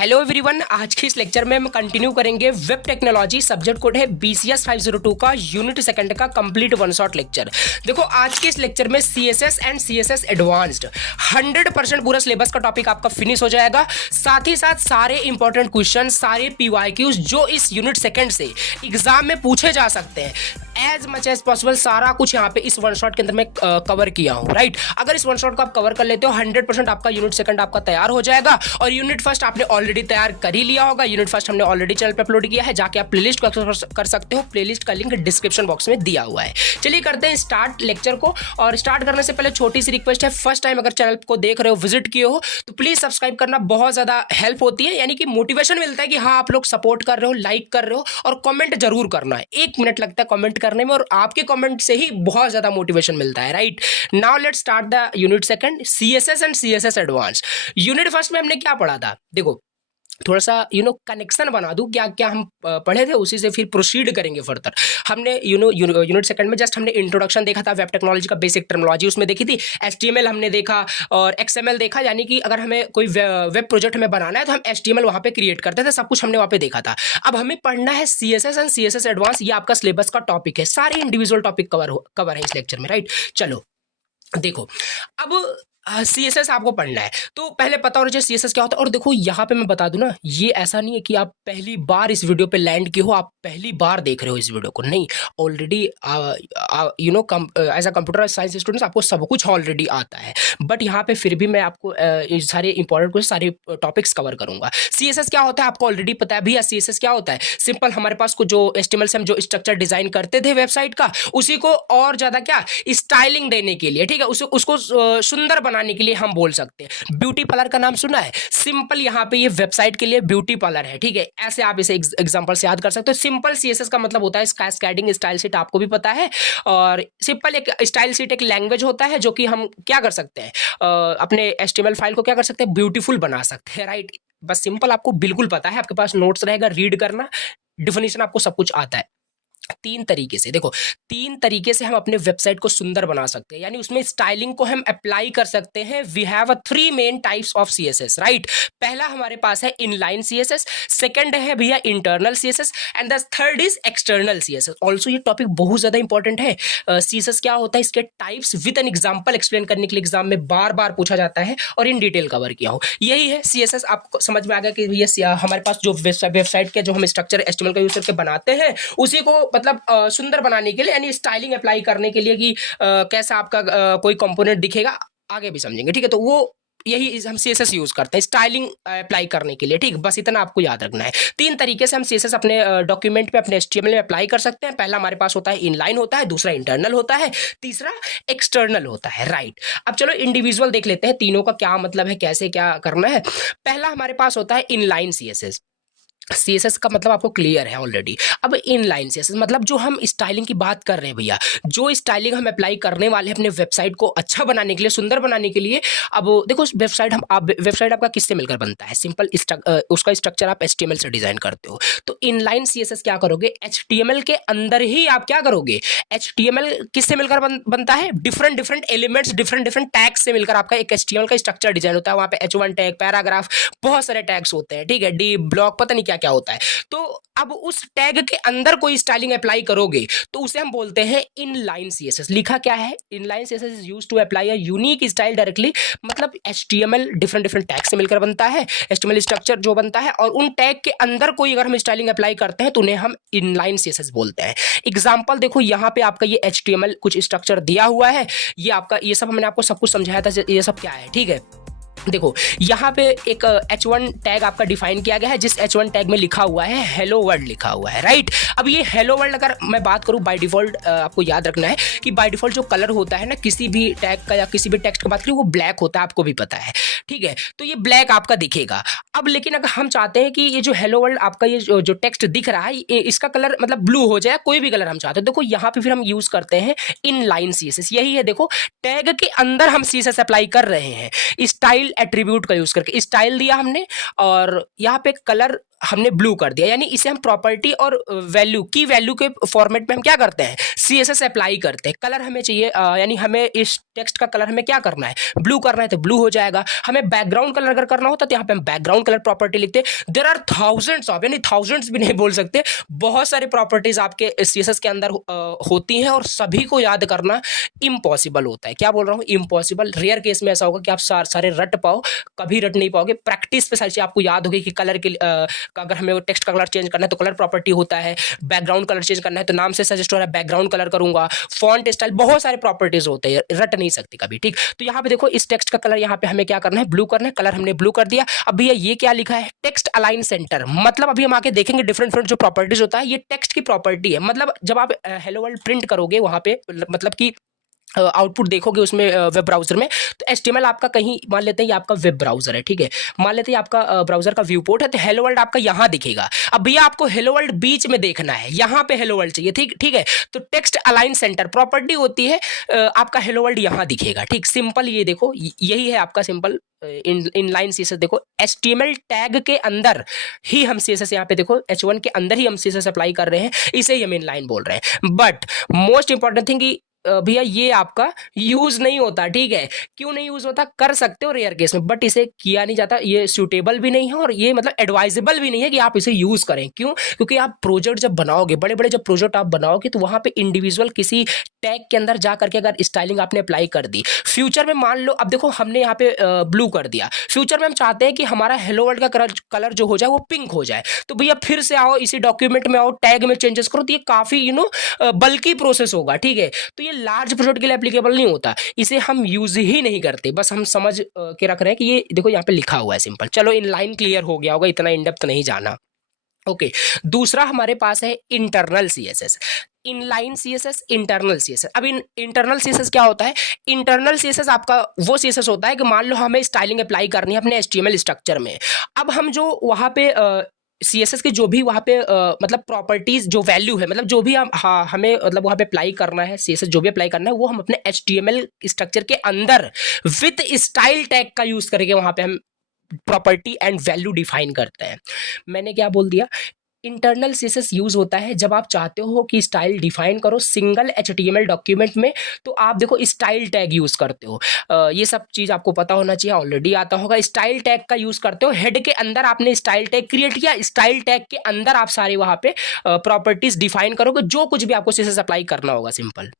Hello everyone, आज के इस लेक्चर में हम कंटिन्यू करेंगे वेब टेक्नोलॉजी। सब्जेक्ट कोड है BCS 502 का यूनिट सेकंड का कंप्लीट वन शॉट लेक्चर। देखो आज के इस लेक्चर में CSS एंड CSS एडवांस्ड 100% पूरा सिलेबस का टॉपिक आपका फिनिश हो जाएगा। साथ ही साथ सारे इंपॉर्टेंट क्वेश्चन, सारे PYQs जो इस यूनिट सेकंड से एग्जाम में पूछे जा सकते हैं, एज मच एज पॉसिबल सारा कुछ यहाँ पे इस वन शॉट के अंदर मैं कवर किया हूँ। राइट, अगर इस वन शॉट को आप कवर कर लेते हो 100% आपका यूनिट सेकंड आपका तैयार हो जाएगा। और यूनिट फर्स्ट आपने ऑलरेडी तैयार कर ही लिया होगा। यूनिट फर्स्ट हमने ऑलरेडी चैनल पे अपलोड किया है, जाके आप प्लेलिस्ट को कर सकते हो। प्लेलिस्ट का लिंक डिस्क्रिप्शन बॉक्स में दिया हुआ है। चलिए करते हैं स्टार्ट लेक्चर को। और स्टार्ट करने से पहले छोटी सी रिक्वेस्ट है, फर्स्ट टाइम अगर चैनल को देख रहे हो, विजिट किए हो, तो प्लीज सब्सक्राइब करना बहुत ज्यादा हेल्प होती है। यानी कि मोटिवेशन मिलता है कि हाँ आप लोग सपोर्ट कर रहे हो, लाइक कर रहे हो। और कमेंट जरूर करना है, 1 मिनट लगता है कमेंट करने में, और आपके कमेंट से ही बहुत ज्यादा मोटिवेशन मिलता है। Right, now let's start the unit second, CSS and CSS advance. Unit first में हमने क्या पढ़ा था, देखो थोड़ा सा कनेक्शन बना दूं, क्या क्या हम पढ़े थे, उसी से फिर प्रोसीड करेंगे फर्दर। हमने यूनिट सेकंड में जस्ट हमने इंट्रोडक्शन देखा था, वेब टेक्नोलॉजी का बेसिक टर्मिनोलॉजी उसमें देखी थी, HTML हमने देखा और XML देखा। यानी कि अगर हमें कोई वेब प्रोजेक्ट हमें बनाना है तो हम HTML वहाँ पे क्रिएट करते थे, सब कुछ हमने वहाँ पे देखा था। अब हमें पढ़ना है CSS एंड CSS एडवांस। ये आपका सिलेबस का टॉपिक है, सारे इंडिविजुअल टॉपिक कवर है इस लेक्चर में। राइट, चलो देखो अब CSS आपको पढ़ना है तो पहले पता होना चाहिए CSS क्या होता है। और देखो यहाँ पे मैं बता दूं ना, ये ऐसा नहीं है कि आप पहली बार इस वीडियो पे लैंड किए हो, आप पहली बार देख रहे हो इस वीडियो को, नहीं। Already as a computer science students आपको सब कुछ ऑलरेडी आता है, बट यहाँ पे फिर भी मैं आपको सारे इंपॉर्टेंट कुछ सारे टॉपिक्स कवर करूंगा। CSS क्या होता है आपको ऑलरेडी पता है भैया। CSS क्या होता है, सिंपल हमारे पास को जो HTML से हम जो स्ट्रक्चर डिजाइन करते थे वेबसाइट का, उसी को और ज्यादा क्या स्टाइलिंग देने के लिए, ठीक है, उसको सुंदर बनाने के लिए हम बोल सकते हैं। ब्यूटी पार्लर का नाम सुना है, सिंपल यहाँ पे ये वेबसाइट के लिए ब्यूटी पार्लर है, ठीक है। ऐसे आप इसे एग्जांपल से याद कर सकते हो। सिंपल CSS का मतलब होता है कैस्केडिंग स्टाइल शीट, आपको भी पता है। और सिंपल एक स्टाइल शीट एक लैंग्वेज होता है जो कि हम क्या कर सकते हैं, अपने HTML फाइल को क्या कर सकते हैं, ब्यूटीफुल बना सकते हैं। राइट, बस सिंपल आपको बिल्कुल पता है, आपके पास नोट्स रहेगा, रीड करना, डिफिनेशन आपको सब कुछ आता है। 3 तरीके से, देखो 3 तरीके से हम अपने वेबसाइट को सुंदर बना सकते हैं, यानी उसमें स्टाइलिंग को हम अप्लाई कर सकते हैं। We have 3 main types of CSS। Right, पहला हमारे पास है इनलाइन CSS, सेकंड है भैया internal CSS, and the third is external CSS। Also ये टॉपिक बहुत ज्यादा इंपॉर्टेंट है। CSS क्या होता है, इसके types with an example explain करने के लिए एग्जाम में बार बार पूछा जाता है और इन डिटेल कवर किया हूं। यही है CSS। आपको समझ में आ गया कि भैया हमारे पास जो वेबसाइट के जो हम स्ट्रक्चर HTML का यूज करके बनाते हैं, उसी को मतलब सुंदर बनाने के लिए, यानी स्टाइलिंग अप्लाई करने के लिए कि कैसा आपका कोई कंपोनेंट दिखेगा, आगे भी समझेंगे, ठीक है। तो वो यही हम CSS यूज करते हैं स्टाइलिंग अप्लाई करने के लिए, ठीक। बस इतना आपको याद रखना है। 3 तरीके से हम CSS अपने डॉक्यूमेंट पे, अपने HTML में अप्लाई कर सकते हैं। पहला हमारे पास होता है इनलाइन होता है, दूसरा इंटरनल होता है, तीसरा एक्सटर्नल होता है। राइट, अब चलो इंडिविजुअल देख लेते हैं, तीनों का क्या मतलब है, कैसे क्या करना है। पहला हमारे पास होता है इनलाइन CSS का मतलब आपको क्लियर है ऑलरेडी। अब इनलाइन CSS मतलब जो हम स्टाइलिंग की बात कर रहे हैं भैया, जो स्टाइलिंग हम अप्लाई करने वाले हैं अपने वेबसाइट को अच्छा बनाने के लिए, सुंदर बनाने के लिए। अब देखो वेबसाइट आपका किससे मिलकर बनता है, सिंपल उसका स्ट्रक्चर आप HTML से डिजाइन करते हो। तो इनलाइन CSS क्या करोगे, HTML के अंदर ही आप क्या करोगे, HTML किससे मिलकर बनता है, डिफरेंट एलिमेंट्स, डिफरेंट टैग्स से मिलकर आपका एक HTML का स्ट्रक्चर डिजाइन होता है। वहां पे H1 टैग, पैराग्राफ, बहुत सारे टैग्स होते हैं, ठीक है, डी ब्लॉक, पता नहीं क्या होता है। तो अब उस टैग के अंदर कोई स्टाइलिंग अप्लाई करोगे तो उसे हम बोलते हैं इनलाइन CSS। लिखा क्या है, inline CSS is used to apply a unique style directly. मतलब HTML डिफरेंट टैग से मिलकर बनता है, HTML स्ट्रक्चर जो बनता है, और उन टैग के अंदर कोई अगर हम स्टाइलिंग अप्लाई करते हैं तो उन्हें हम इनलाइन CSS बोलते हैं। एग्जांपल देखो, यहाँ पे आपका ये HTML कुछ स्ट्रक्चर दिया हुआ है, ये आपका, ये सब मैंने आपको सब कुछ समझाया था, ये सब क्या है, ठीक है। देखो यहाँ पे एक H1 टैग आपका डिफाइन किया गया है, जिस H1 टैग में लिखा हुआ है हेलो वर्ल्ड लिखा हुआ है। राइट, अब ये हेलो वर्ल्ड अगर मैं बात करूँ बाय डिफॉल्ट, आपको याद रखना है कि बाय डिफॉल्ट जो कलर होता है ना किसी भी टैग का या किसी भी टेक्स्ट की बात करें, वो ब्लैक होता है, आपको भी पता है, ठीक है। तो ये ब्लैक आपका दिखेगा। अब लेकिन अगर हम चाहते हैं कि ये जो हेलो वर्ल्ड आपका ये जो टेक्स्ट दिख रहा है, इसका कलर मतलब ब्लू हो जाए, कोई भी कलर हम चाहते हैं, देखो यहाँ पे फिर हम यूज करते हैं इनलाइन CSS। यही है, देखो टैग के अंदर हम CSS अप्लाई कर रहे हैं, स्टाइल एट्रीब्यूट का यूज करके स्टाइल दिया हमने, और यहाँ पे कलर हमने ब्लू कर दिया, यानी इसे हम प्रॉपर्टी और वैल्यू की वैल्यू के फॉर्मेट में हम क्या करते हैं, CSS अप्लाई करते हैं। कलर हमें चाहिए, यानी हमें इस टेक्स्ट का कलर हमें क्या करना है, ब्लू करना है तो ब्लू हो जाएगा। हमें बैकग्राउंड कलर अगर करना होता तो यहाँ पे हम बैकग्राउंड कलर प्रॉपर्टी लिखते हैं। देयर आर थाउजेंड्स ऑफ, यानी थाउजेंड्स भी नहीं बोल सकते, बहुत सारी प्रॉपर्टीज आपके CSS के अंदर होती हैं और सभी को याद करना इम्पॉसिबल होता है। क्या बोल रहा हूँ, इम्पॉसिबल। रेयर केस में ऐसा होगा कि आप सारे रट पाओ, कभी रट नहीं पाओगे। प्रैक्टिस पे सारी चीज आपको याद होगी कि कलर के अगर हमें टेक्स्ट का कलर चेंज करना है तो कलर प्रॉपर्टी होता है, बैकग्राउंड कलर चेंज करना है तो नाम से सजेस्ट हो रहा है बैकग्राउंड कलर करूंगा, फॉन्ट स्टाइल, बहुत सारे प्रॉपर्टीज होते हैं, रट नहीं सकते कभी। ठीक, तो यहाँ पे देखो इस टेक्स्ट का कलर यहाँ पे हमें क्या करना है, ब्लू करना है। कलर हमने ब्लू कर दिया। अब भैया ये क्या लिखा है, टेक्स्ट अलाइन सेंटर, मतलब अभी हम आके देखेंगे डिफरेंट जो प्रॉपर्टीज होता है, ये टेक्स्ट की प्रॉपर्टी है। मतलब जब आप हेलो वर्ल्ड प्रिंट करोगे वहां पे, मतलब कि आउटपुट देखोगे उसमें वेब ब्राउजर में, तो HTML आपका कहीं, मान लेते हैं ये आपका वेब ब्राउजर है, ठीक है, मान लेते हैं आपका ब्राउजर का व्यू पोर्ट है, तो हेलो वर्ल्ड आपका यहाँ दिखेगा। अब भैया आपको हेलो वर्ल्ड बीच में देखना है, यहाँ पे हेलो वर्ल्ड चाहिए, ठीक है, तो टेक्स्ट अलाइन सेंटर प्रॉपर्टी होती है, आपका हेलो वर्ल्ड यहाँ दिखेगा। ठीक, सिंपल, ये देखो यही है आपका सिंपल इनलाइन CSS। देखो HTML टैग के अंदर ही हम CSS, यहाँ पे देखो H1 के अंदर ही हम CSS अप्लाई कर रहे हैं, इसे ही हम इनलाइन बोल रहे हैं। बट मोस्ट इंपॉर्टेंट थिंग कि भैया ये आपका यूज नहीं होता, ठीक है, क्यों नहीं यूज होता, कर सकते हो रेयर केस में, बट इसे किया नहीं जाता, ये सूटेबल भी नहीं है और ये मतलब एडवाइजेबल भी नहीं है कि आप इसे यूज करें। क्यों, क्योंकि आप प्रोजेक्ट जब बनाओगे, बड़े बड़े जब प्रोजेक्ट आप बनाओगे, तो वहां पे इंडिविजुअल किसी टैग के अंदर जा करके अगर स्टाइलिंग आपने अप्लाई कर दी, फ्यूचर में मान लो, अब देखो हमने यहाँ पे ब्लू कर दिया, फ्यूचर में हम चाहते हैं कि हमारा हेलो वर्ल्ड का कलर जो हो जाए वो पिंक हो जाए, तो भैया फिर से आओ इसी डॉक्यूमेंट में आओ, टैग में चेंजेस करो, तो ये काफी बल्कि प्रोसेस होगा। ठीक है, तो ये लार्ज प्रोजेक्ट के लिए एप्लीकेबल नहीं होता, इसे हम यूज ही नहीं करते, बस हम समझ के रख रहे हैं कि ये देखो यहाँ पे लिखा हुआ है सिंपल। चलो इनलाइन क्लियर हो गया होगा, इतना इन डेप्थ नहीं जाना। ओके, दूसरा हमारे पास है internal CSS, inline CSS, internal CSS। अब इंटरनल CSS क्या होता है, इंटरनल CSS आपका वो CSS होता है कि मान लो हमें स्टाइलिंग अप्लाई करनी है अपने HTML स्ट्रक्चर में। अब हम जो वहाँ पे CSS के जो भी वहाँ पे मतलब प्रॉपर्टीज जो वैल्यू है, मतलब जो भी हमें मतलब वहाँ पे अप्लाई करना है, CSS जो भी अप्लाई करना है, वो हम अपने HTML स्ट्रक्चर के अंदर विथ स्टाइल टैग का यूज करके वहाँ पे हम प्रॉपर्टी एंड वैल्यू डिफाइन करते हैं। मैंने क्या बोल दिया, इंटरनल CSS यूज होता है जब आप चाहते हो कि स्टाइल डिफाइन करो सिंगल HTML डॉक्यूमेंट में, तो आप देखो स्टाइल टैग यूज करते हो। ये सब चीज आपको पता होना चाहिए, ऑलरेडी आता होगा। स्टाइल टैग का यूज करते हो, हेड के अंदर आपने स्टाइल टैग क्रिएट किया, स्टाइल टैग के अंदर आप सारे वहां पे प्रॉपर्टीज डिफाइन करोगे, जो कुछ भी आपको CSS अप्लाई करना होगा, सिंपल।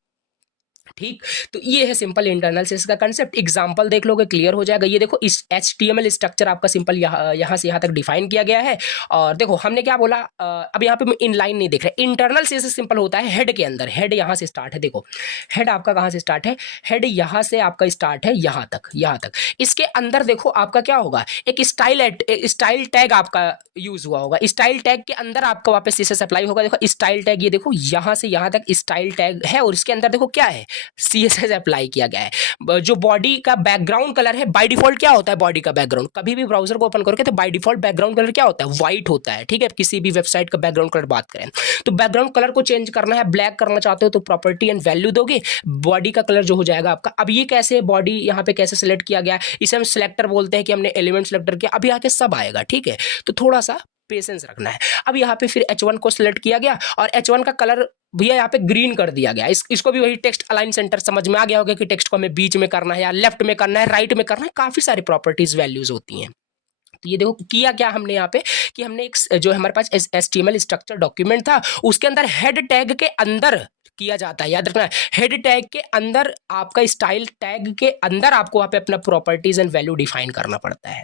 ठीक, तो ये है सिंपल इंटरनल CSS का कंसेप्ट। एग्जांपल देख लोगे क्लियर हो जाएगा। ये देखो इस HTML स्ट्रक्चर आपका सिंपल यहाँ से यहाँ तक डिफाइन किया गया है, और देखो हमने क्या बोला, अब यहाँ पे इनलाइन नहीं देख रहे। इंटरनल CSS सिंपल होता है हेड के अंदर, हेड यहाँ से स्टार्ट है, देखो हेड आपका कहाँ से स्टार्ट है, हेड यहाँ से आपका स्टार्ट है यहाँ तक। इसके अंदर देखो आपका क्या होगा, एक स्टाइल टैग आपका यूज हुआ होगा, स्टाइल टैग के अंदर आपका वापस CSS अप्लाई होगा। देखो स्टाइल टैग, ये देखो यहाँ से यहाँ तक स्टाइल टैग है, और इसके अंदर देखो क्या है, CSS अप्लाई किया गया है। जो बॉडी का बैकग्राउंड कलर है, बाय डिफॉल्ट क्या होता है बॉडी का बैकग्राउंड, कभी भी ब्राउजर को ओपन करोगे तो बाय डिफॉल्ट बैकग्राउंड कलर क्या होता है, व्हाइट होता है। ठीक है, किसी भी वेबसाइट का बैकग्राउंड कलर बात करें तो बैकग्राउंड कलर को चेंज करना है, ब्लैक करना चाहते हो तो प्रॉपर्टी एंड वैल्यू दोगे, बॉडी का कलर जो हो जाएगा आपका। अब ये कैसे बॉडी यहाँ पे कैसे सिलेक्ट किया गया, इसे हम सिलेक्टर बोलते हैं कि हमने एलिमेंट सिलेक्टर किया, अभी आके सब आएगा। ठीक है, तो थोड़ा सा पेशेंस रखना है। अब यहाँ पे फिर H1 को सिलेक्ट किया गया, और H1 का कलर भैया यहाँ पे ग्रीन कर दिया गया। इसको भी वही टेक्स्ट अलाइन सेंटर समझ में आ गया होगा कि टेक्स्ट को हमें बीच में करना है या लेफ्ट में करना है, राइट में करना है, काफी सारी प्रॉपर्टीज वैल्यूज होती हैं। तो ये देखो किया क्या हमने यहाँ पे कि हमने एक जो हमारे पास HTML स्ट्रक्चर डॉक्यूमेंट था, उसके अंदर हेड टैग के अंदर किया जाता है, याद रखना है, हेड टैग के अंदर आपका स्टाइल टैग के अंदर आपको वहाँ पे अपना प्रॉपर्टीज एंड वैल्यू डिफाइन करना पड़ता है।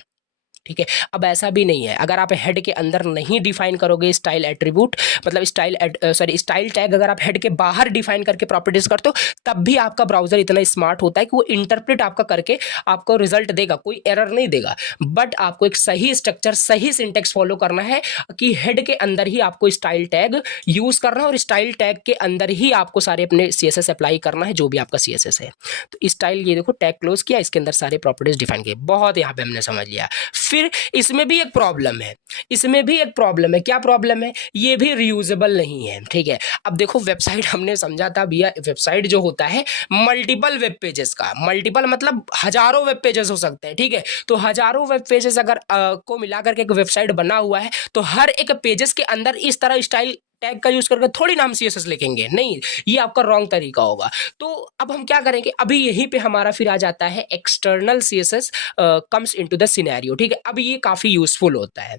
ठीक है, अब ऐसा भी नहीं है, अगर आप हेड के अंदर नहीं डिफाइन करोगे स्टाइल एट्रीब्यूट, मतलब स्टाइल टैग अगर आप हेड के बाहर डिफाइन करके प्रॉपर्टीज करते हो, तब भी आपका ब्राउजर इतना स्मार्ट होता है कि वो इंटरप्रेट आपका करके आपको रिजल्ट देगा, कोई एरर नहीं देगा। बट आपको एक सही स्ट्रक्चर, सही सिंटेक्स फॉलो करना है कि हेड के अंदर ही आपको स्टाइल टैग यूज करना है, और स्टाइल टैग के अंदर ही आपको सारे अपने CSS अप्लाई करना है, जो भी आपका CSS है। तो स्टाइल, ये देखो टैग क्लोज किया, इसके अंदर सारे प्रॉपर्टीज डिफाइन किए, बहुत यहाँ पे हमने समझ लिया। फिर इसमें भी एक प्रॉब्लम है, इसमें भी एक प्रॉब्लम है। क्या प्रॉब्लम है? ये भी रीयूजेबल नहीं है, ठीक है। अब देखो वेबसाइट हमने समझा था भैया, वेबसाइट जो होता है मल्टीपल वेब पेजेस का, मल्टीपल मतलब हजारों वेब पेजेस हो सकते हैं, ठीक है। तो हजारों वेब पेजेस अगर को मिलाकर के एक वेबसाइट बना हुआ है, तो हर एक पेजेस के अंदर इस तरह स्टाइल टैग का यूज करके थोड़ी ना हम सीएसएस लिखेंगे, नहीं, ये आपका रॉन्ग तरीका होगा। तो अब हम क्या करेंगे, अभी यहीं पे हमारा फिर आ जाता है external CSS comes into the scenario, ठीक है। अब ये काफी यूजफुल होता है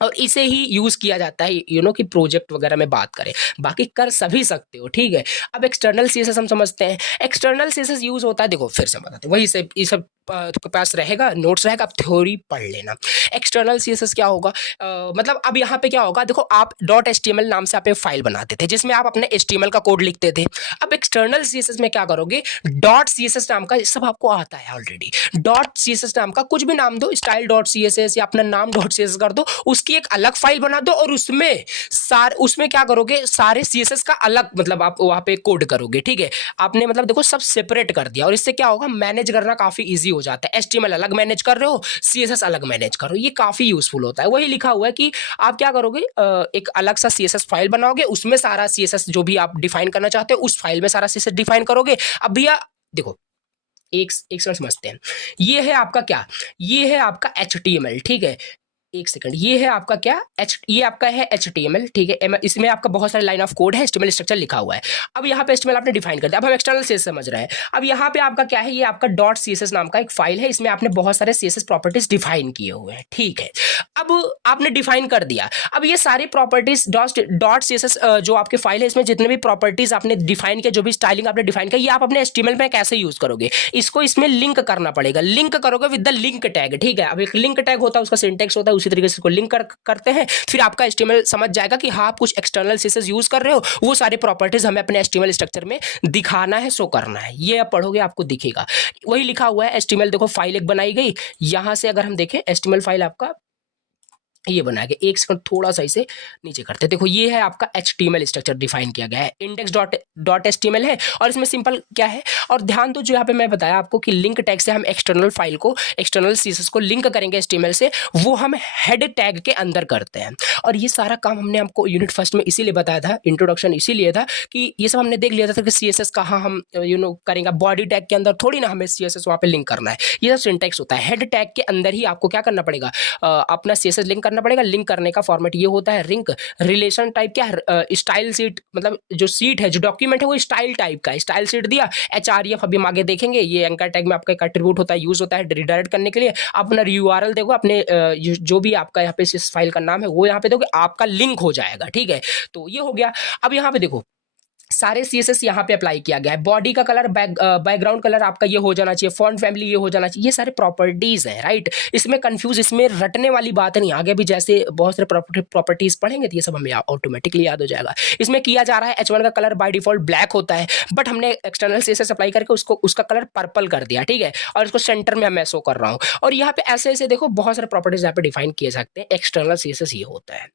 और इसे ही यूज किया जाता है कि प्रोजेक्ट वगैरह में बात करें, बाकी कर सभी सकते हो, ठीक है। अब एक्सटर्नल सीएसएस हम समझते हैं, एक्सटर्नल सीएसएस यूज होता है, देखो फिर से बताते हैं, वही से ये सब आपके पास रहेगा, नोट्स रहेगा, आप थ्योरी पढ़ लेना। एक्सटर्नल सीएसएस क्या होगा, मतलब अब यहाँ पे क्या होगा, देखो आप .html नाम से आप एक फाइल बनाते थे जिसमें आप अपने HTML का कोड लिखते थे। अब एक्सटर्नल सीएसएस में क्या करोगे, .css नाम का, सब आपको आता है ऑलरेडी, .css नाम का कुछ भी नाम दो, स्टाइल .css या अपना नाम .css कर दो, उसकी एक अलग फाइल बना दो और उसमें क्या करोगे, सारे सीएसएस का अलग मतलब आप वहां पे कोड करोगे, ठीक है। आपने मतलब देखो सब सेपरेट कर दिया और इससे क्या होगा, मैनेज करना काफी इजी हो जाता है। HTML अलग मैनेज कर रहे हो, CSS अलग मैनेज कर रहे हो, ये काफी यूजफुल होता है। वही लिखा हुआ है कि आप क्या करोगे, एक अलग सा CSS फाइल बनाओगे, उसमें सारा CSS जो भी आप डिफाइन करना चाहते हो उस फाइल में सारा CSS डिफाइन करोगे। अब भैया देखो एक सेकंड समझते हैं, ये है आपका क्या, ये है आपका HTML, ठीक है। एक सेकंड, ये है आपका क्या, ये आपका है HTML, ठीक है। इसमें आपका बहुत सारे लाइन ऑफ कोड है, HTML स्ट्रक्चर लिखा हुआ है। अब यहाँ पे HTML आपने डिफाइन कर दिया, अब हम एक्सटर्नल CSS समझ रहे हैं। अब यहाँ पे आपका क्या है, ये आपका .css नाम का एक फाइल है, इसमें आपने बहुत सारे CSS प्रॉपर्टीज डिफाइन किए हुए हैं, ठीक है। अब आपने डिफाइन कर दिया, अब ये सारी प्रॉपर्टीज .css जो आपके फाइल है, इसमें जितने भी प्रॉपर्टीज आपने डिफाइन किया, जो भी स्टाइलिंग आपने डिफाइन किया, ये आप अपने HTML में कैसे यूज करोगे, इसको इसमें लिंक करना पड़ेगा, लिंक करोगे विद द लिंक टैग, ठीक है। अब एक लिंक टैग होता है, उसका सिंटेक्स होता है, उसी तरीके से इसको लिंक करते हैं, फिर आपका HTML समझ जाएगा कि हाँ आप कुछ एक्सटर्नल CSS यूज कर रहे हो, वो सारे प्रॉपर्टीज हमें अपने HTML स्ट्रक्चर में दिखाना है, शो करना है। ये आप पढ़ोगे आपको दिखेगा, वही लिखा हुआ है। HTML देखो फाइल एक बनाई गई, यहां से अगर हम देखें HTML फाइल आपका ये बनाया गया, एक सेकंड थोड़ा सा इसे नीचे करते हैं। देखो ये है आपका HTML स्ट्रक्चर डिफाइन किया गया है, index.html है और इसमें सिंपल क्या है, और ध्यान दो जो यहाँ पे मैं बताया आपको कि लिंक टैग से हम एक्सटर्नल फाइल को, एक्सटर्नल CSS को लिंक करेंगे HTML से, वो हम हेड टैग के अंदर करते हैं। और ये सारा काम हमने आपको यूनिट फर्स्ट में इसीलिए बताया था, इंट्रोडक्शन इसीलिए था कि ये सब हमने देख लिया था कि CSS कहाँ हम करेंगे, बॉडी टैग के अंदर थोड़ी ना हमें CSS वहाँ पे लिंक करना है, ये सब सिंटेक्स होता है। हेड टैग के अंदर ही आपको क्या करना पड़ेगा, अपना CSS लिंक करना पड़ेगा। लिंक करने का फॉर्मेट ये होता है रिंक, रिलेशन टाइप क्या है, स्टाइल सीट, मतलब जो सीट है, जो डॉक्यूमेंट है वो स्टाइल टाइप का है, स्टाइल सीट दिया। href अभी हम आगे देखेंगे, ये एंकर टैग में आपका एक एट्रीब्यूट होता है, यूज होता है रिडायरेक्ट करने के लिए। आप अपना URL देखो, अपने जो भी आपका यहाँ पे इस फाइल का नाम है वो यहाँ पे देखो, आपका लिंक हो जाएगा, ठीक है। तो ये हो गया। अब यहाँ पे देखो सारे CSS यहाँ पे अप्लाई किया गया है। बॉडी का कलर, बैकग्राउंड कलर आपका ये हो जाना चाहिए, फॉन्ट फैमिली ये हो जाना चाहिए, ये सारे प्रॉपर्टीज हैं, राइट। इसमें कंफ्यूज, इसमें रटने वाली बात नहीं, आगे भी जैसे बहुत सारे प्रॉपर्टीज पढ़ेंगे तो ये सब हमें ऑटोमेटिकली याद हो जाएगा। इसमें किया जा रहा है H1 का कलर बाय डिफॉल्ट ब्लैक होता है, बट हमने एक्सटर्नल CSS अप्लाई करके उसका कलर पर्पल कर दिया, ठीक है, और इसको सेंटर में मैं शो कर रहा हूँ। और यहाँ पे ऐसे ऐसे देखो बहुत सारे प्रॉपर्टीज यहाँ पे डिफाइन किए सकते हैं, एक्सटर्नल CSS ये होता है।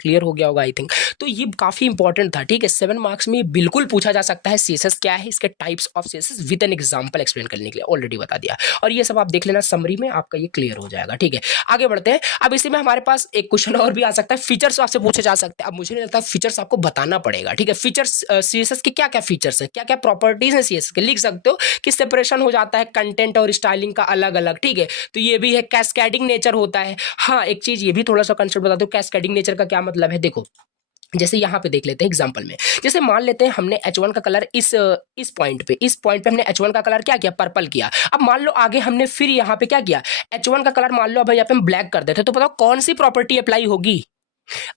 क्लियर हो गया होगा आई थिंक। तो ये काफी इंपॉर्टेंट था, ठीक है। 7 मार्क्स में बिल्कुल पूछा जा सकता है CSS क्या है, इसके types of CSS with an example explain करने के लिए ऑलरेडी बता दिया, और ये सब आप देख लेना समरी में, आपका ये क्लियर हो जाएगा, ठीक है। आगे बढ़ते हैं। अब इसी में हमारे पास एक क्वेश्चन और भी आ सकता है, फीचर्स आपसे पूछे जा सकते हैं। अब मुझे नहीं लगता फीचर्स आपको बताना पड़ेगा, ठीक है। फीचर्स CSS के क्या क्या फीचर्स है, क्या क्या प्रॉपर्टीज है CSS के, लिख सकते हो कि सेपरेशन हो जाता है कंटेंट और स्टाइलिंग का अलग अलग, ठीक है। तो ये भी है, कैस्केडिंग नेचर होता है। हाँ एक चीज ये भी थोड़ा सा कंसेप्ट बता दो, कैस्केडिंग नेचर का क्या मतलब है। देखो जैसे यहाँ पे देख लेते हैं एग्जांपल में, जैसे मान लेते हैं हमने H1 का कलर इस पॉइंट पे हमने H1 का कलर क्या किया, पर्पल किया। अब मान लो आगे हमने फिर यहाँ पे क्या किया, H1 का कलर मान लो अब यहाँ पे हम ब्लैक कर देते, तो बताओ कौन सी प्रॉपर्टी अप्लाई होगी,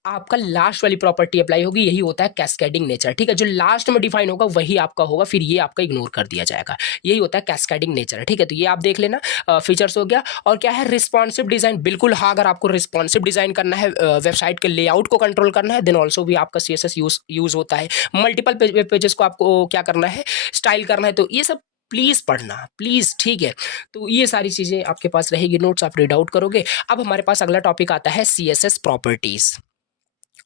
आपका लास्ट वाली प्रॉपर्टी अप्लाई होगी। यही होता है कैस्केडिंग नेचर, ठीक है। जो लास्ट में डिफाइन होगा वही आपका होगा, फिर ये आपका इग्नोर कर दिया जाएगा। यही होता है कैस्केडिंग नेचर, ठीक है। तो ये आप देख लेना, फीचर्स हो गया। और क्या है, रिस्पॉन्सिव डिजाइन। बिल्कुल हाँ, अगर आपको रिस्पॉन्सिव डिजाइन करना है, वेबसाइट के लेआउट को कंट्रोल करना है, देन ऑल्सो भी आपका CSS यूज होता है। मल्टीपल वेब पेजेस को आपको क्या करना है, स्टाइल करना है। तो ये सब प्लीज पढ़ना प्लीज, ठीक है। तो ये सारी चीजें आपके पास रहेगी, नोट्स आप रीड आउट करोगे। अब हमारे पास अगला टॉपिक आता है CSS प्रॉपर्टीज।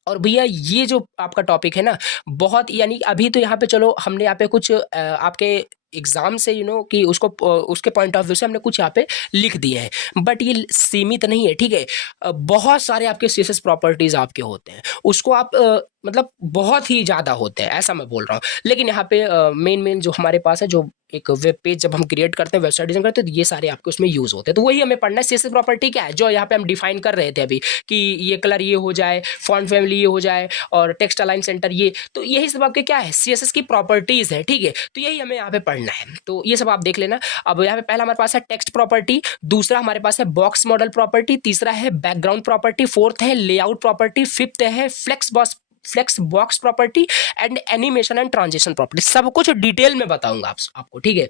और भैया ये जो आपका टॉपिक है ना, बहुत, यानी अभी तो यहाँ पे चलो हमने यहाँ पे कुछ आपके एग्जाम से कि उसको उसके पॉइंट ऑफ व्यू से हमने कुछ यहाँ पे लिख दिए हैं, बट ये सीमित नहीं है, ठीक है। बहुत सारे आपके सीएसएस प्रॉपर्टीज आपके होते हैं, उसको आप मतलब बहुत ही ज़्यादा होते हैं, ऐसा मैं बोल रहा हूँ। लेकिन यहाँ पे मेन जो हमारे पास है, जो एक वेब पेज जब हम क्रिएट करते हैं, वेबसाइट डिजाइन करते हैं, तो ये सारे आपके उसमें यूज होते हैं। तो वही हमें पढ़ना है, सीएसएस प्रॉपर्टी क्या है, जो यहाँ पे हम डिफाइन कर रहे थे अभी, कि ये कलर ये हो जाए, फॉन्ट फैमिली ये हो जाए, और टेक्स्ट अलाइन सेंटर ये, तो यही सब आपके क्या है, सीएसएस की प्रॉपर्टीज है, ठीक है। तो यही हमें यहाँ पे पढ़ना है, तो ये सब आप देख लेना। अब यहाँ पे पहला हमारे पास है टेक्स्ट प्रॉपर्टी, दूसरा हमारे पास है बॉक्स मॉडल प्रॉपर्टी, तीसरा है बैकग्राउंड प्रॉपर्टी, फोर्थ है लेआउट प्रॉपर्टी, फिफ्थ है flex box property and animation and transition property. सब कुछ डिटेल में बताऊंगा आपको, ठीक है।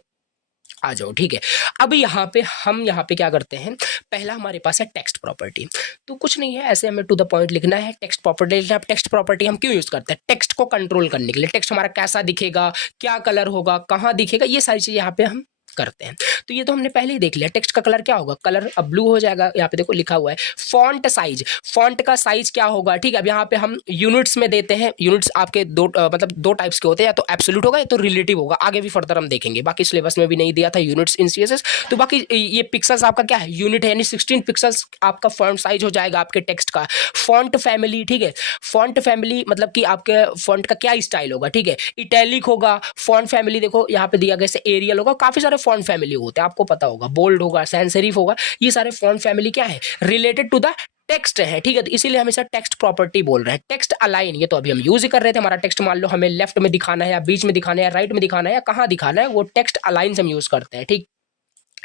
आ जाओ, ठीक है। अब यहाँ पे क्या करते हैं, पहला हमारे पास है टेक्स्ट प्रॉपर्टी। तो कुछ नहीं है, ऐसे हमें टू द पॉइंट लिखना है। टेक्स्ट प्रॉपर्टी, टेक्स्ट प्रॉपर्टी हम क्यों यूज करते हैं, टेक्स्ट को कंट्रोल करने के लिए। टेक्स्ट हमारा कैसा दिखेगा, क्या कलर होगा, कहाँ दिखेगा, ये सारी चीजें यहाँ पे हम करते हैं। तो ये तो हमने पहले ही देख लिया, टेक्स्ट का कलर क्या होगा, कलर अब ब्लू हो जाएगा। यहाँ पे देखो लिखा हुआ है फॉन्ट साइज, फॉन्ट का साइज क्या होगा, ठीक है। अब यहाँ पे हम यूनिट्स में देते हैं, यूनिट्स आपके मतलब दो टाइप्स के होते हैं, या तो एब्सोल्यूट होगा या तो रिलेटिव होगा। आगे भी फर्दर हम देखेंगे, बाकी सिलेबस में भी नहीं दिया था यूनिट्स इन सीएसएस। तो बाकी ये पिक्सल्स आपका क्या है, यूनिट है, यानी 16 पिक्सल्स आपका फॉन्ट साइज हो जाएगा आपके टेक्स्ट का। फॉन्ट फैमिली, ठीक है, फॉन्ट फैमिली मतलब कि आपके फॉन्ट का क्या स्टाइल होगा, ठीक है। इटैलिक होगा फॉन्ट फैमिली, देखो यहाँ पे दिया गया जैसे एरियल होगा, काफी सारे फॉन्ट फैमिली होते हैं, आपको पता होगा। बोल्ड होगा, सैंस सेरिफ होगा, ये सारे फॉन्ट फैमिली क्या है, रिलेटेड टू द टेक्स्ट है, ठीक है। तो इसीलिए हमेशा टेक्स्ट प्रॉपर्टी बोल रहे हैं। टेक्स्ट अलाइन, ये तो अभी हम यूज ही कर रहे थे। हमारा टेक्स्ट मान लो हमें लेफ्ट में दिखाना है, या बीच में दिखाना है, या राइट में दिखाना है, या कहाँ दिखाना है, वो टेक्स्ट अलाइन हम यूज करते हैं, ठीक।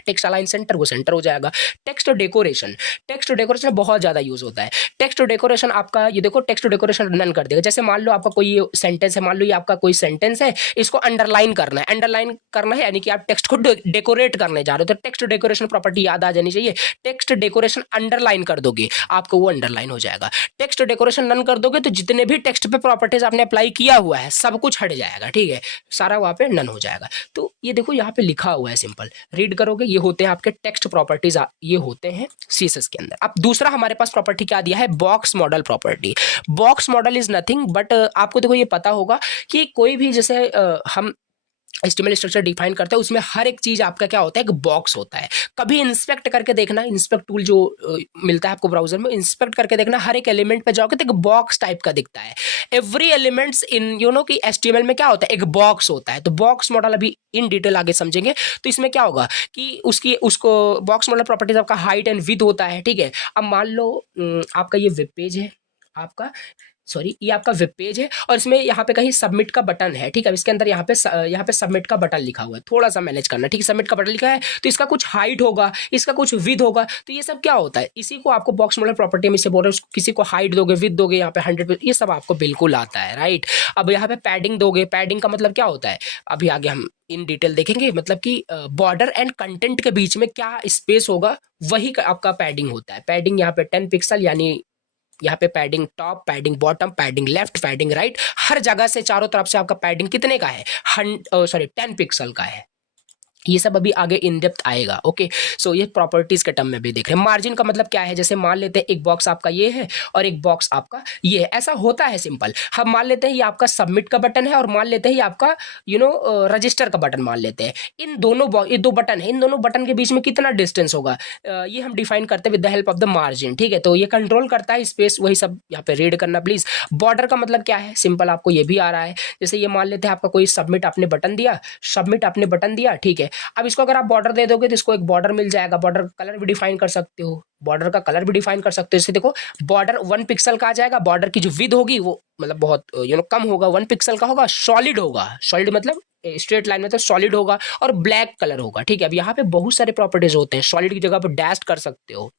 टेक्स्ट अलाइन सेंटर, वो सेंटर हो जाएगा। टेक्स्ट डेकोरेशन, टेक्स्ट डेकोरेशन बहुत ज्यादा यूज होता है। टेक्स्ट डेकोरेशन आपका, ये देखो टेक्स्ट डेकोरेशन नन कर देगा। जैसे मान लो आपका कोई सेंटेंस है, मान लो ये आपका कोई सेंटेंस है, इसको अंडरलाइन करना है, अंडरलाइन करना है यानी कि आप टेक्स्ट को डेकोरेट करने जा रहे हो, तो टेक्स्ट डेकोरेशन प्रॉपर्टी याद आ जानी चाहिए। टेक्स्ट डेकोरेशन अंडरलाइन कर दोगे, आपको वो अंडरलाइन हो जाएगा। टेक्स्ट डेकोरेशन नन कर दोगे तो जितने भी टेक्स्ट पे प्रॉपर्टीज आपने अप्लाई किया हुआ है सब कुछ हट जाएगा, ठीक है, सारा वहां पे नन हो जाएगा। तो ये देखो यहाँ पे लिखा हुआ है, सिंपल रीड करोगे, ये होते हैं आपके टेक्स्ट प्रॉपर्टीज, ये होते हैं सीएसएस के अंदर। अब दूसरा हमारे पास प्रॉपर्टी क्या दिया है, box model property. Box model is nothing but, आपको देखो ये पता होगा कि कोई भी जैसे हम एचटीएमएल स्ट्रक्चर डिफाइन करते हैं, उसमें हर एक चीज आपका क्या होता है, एक बॉक्स होता है। कभी इंस्पेक्ट करके देखना, इंस्पेक्ट टूल जो मिलता है आपको ब्राउजर में, इंस्पेक्ट करके देखना, हर एक एलिमेंट पे जाओगे तो एक बॉक्स टाइप का दिखता है। एवरी एलिमेंट्स इन कि एचटीएमएल में क्या होता है, एक बॉक्स होता है। तो बॉक्स मॉडल अभी इन डिटेल आगे समझेंगे। तो इसमें क्या होगा कि उसको बॉक्स मॉडल प्रॉपर्टीज आपका हाइट एंड विड्थ होता है, ठीक है। अब मान लो आपका ये वेब पेज है, आपका ये आपका वेब पेज है, और इसमें यहाँ पे कहीं सबमिट का बटन है, ठीक है। इसके अंदर यहाँ पे सबमिट का बटन लिखा हुआ है, थोड़ा सा मैनेज करना, ठीक है। सबमिट का बटन लिखा है तो इसका कुछ हाइट होगा, इसका कुछ विड्थ होगा, तो ये सब क्या होता है, इसी को आपको बॉक्स मॉडल प्रॉपर्टी में से बोल रहे हैं। किसी को हाइट दोगे, विड्थ दोगे, यहाँ पे 100, ये सब आपको बिल्कुल आता है, राइट। अब यहाँ पे पैडिंग दोगे, पैडिंग का मतलब क्या होता है, अभी आगे हम इन डिटेल देखेंगे। मतलब कि बॉर्डर एंड कंटेंट के बीच में क्या स्पेस होगा, वही आपका पैडिंग होता है। पैडिंग यहाँ पे 10 पिक्सल, यानी यहाँ पे padding top, padding bottom, padding left, padding right, हर जगह से चारों तरफ से आपका पैडिंग कितने का है, 10 पिक्सल का है। ये सब अभी आगे इन डेप्थ आएगा, ओके। सो ये प्रॉपर्टीज के टर्म में भी देख रहे हैं। मार्जिन का मतलब क्या है, जैसे मान लेते हैं एक बॉक्स आपका ये है और एक बॉक्स आपका ये है, ऐसा होता है सिंपल। हम मान लेते हैं ये आपका सबमिट का बटन है, और मान लेते हैं ये आपका रजिस्टर का बटन मान लेते हैं। इन दोनों ये दो बटन है, इन दोनों बटन के बीच में कितना डिस्टेंस होगा, ये हम डिफाइन करते हैं with the help of the margin, ठीक है। तो ये कंट्रोल करता है स्पेस, वही सब यहाँ पे रीड करना प्लीज। बॉर्डर का मतलब क्या है, सिंपल आपको ये भी आ रहा है। जैसे ये मान लेते हैं आपका कोई सबमिट आपने बटन दिया, ठीक है। अब इसको अगर आप बॉर्डर दे दोगे तो इसको एक बॉर्डर मिल जाएगा। बॉर्डर कलर भी डिफाइन कर सकते हो, बॉर्डर का कलर भी डिफाइन कर सकते हो। जैसे देखो बॉर्डर 1 पिक्सल का आ जाएगा, बॉर्डर की जो विड्थ होगी वो मतलब बहुत कम होगा, 1 पिक्सल का होगा, सॉलिड होगा, सॉलिड मतलब स्ट्रेट लाइन में तो सॉलिड होगा, और ब्लैक कलर होगा, ठीक है। अब यहाँ पे बहुत सारे प्रॉपर्टीज होते हैं, सॉलिड की जगह पर डैश कर सकते हो,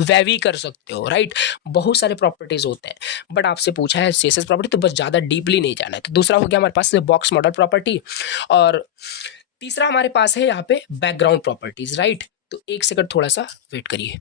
वेवी कर सकते हो, राइट। बहुत सारे प्रॉपर्टीज होते हैं, बट आपसे पूछा है सीएसएस प्रॉपर्टी, तो बस ज्यादा डीपली नहीं जाना है। तो दूसरा हो गया हमारे पास बॉक्स मॉडल प्रॉपर्टी, और तीसरा हमारे पास है यहाँ पे बैकग्राउंड प्रॉपर्टीज, राइट। तो एक सेकंड थोड़ा सा वेट करिए।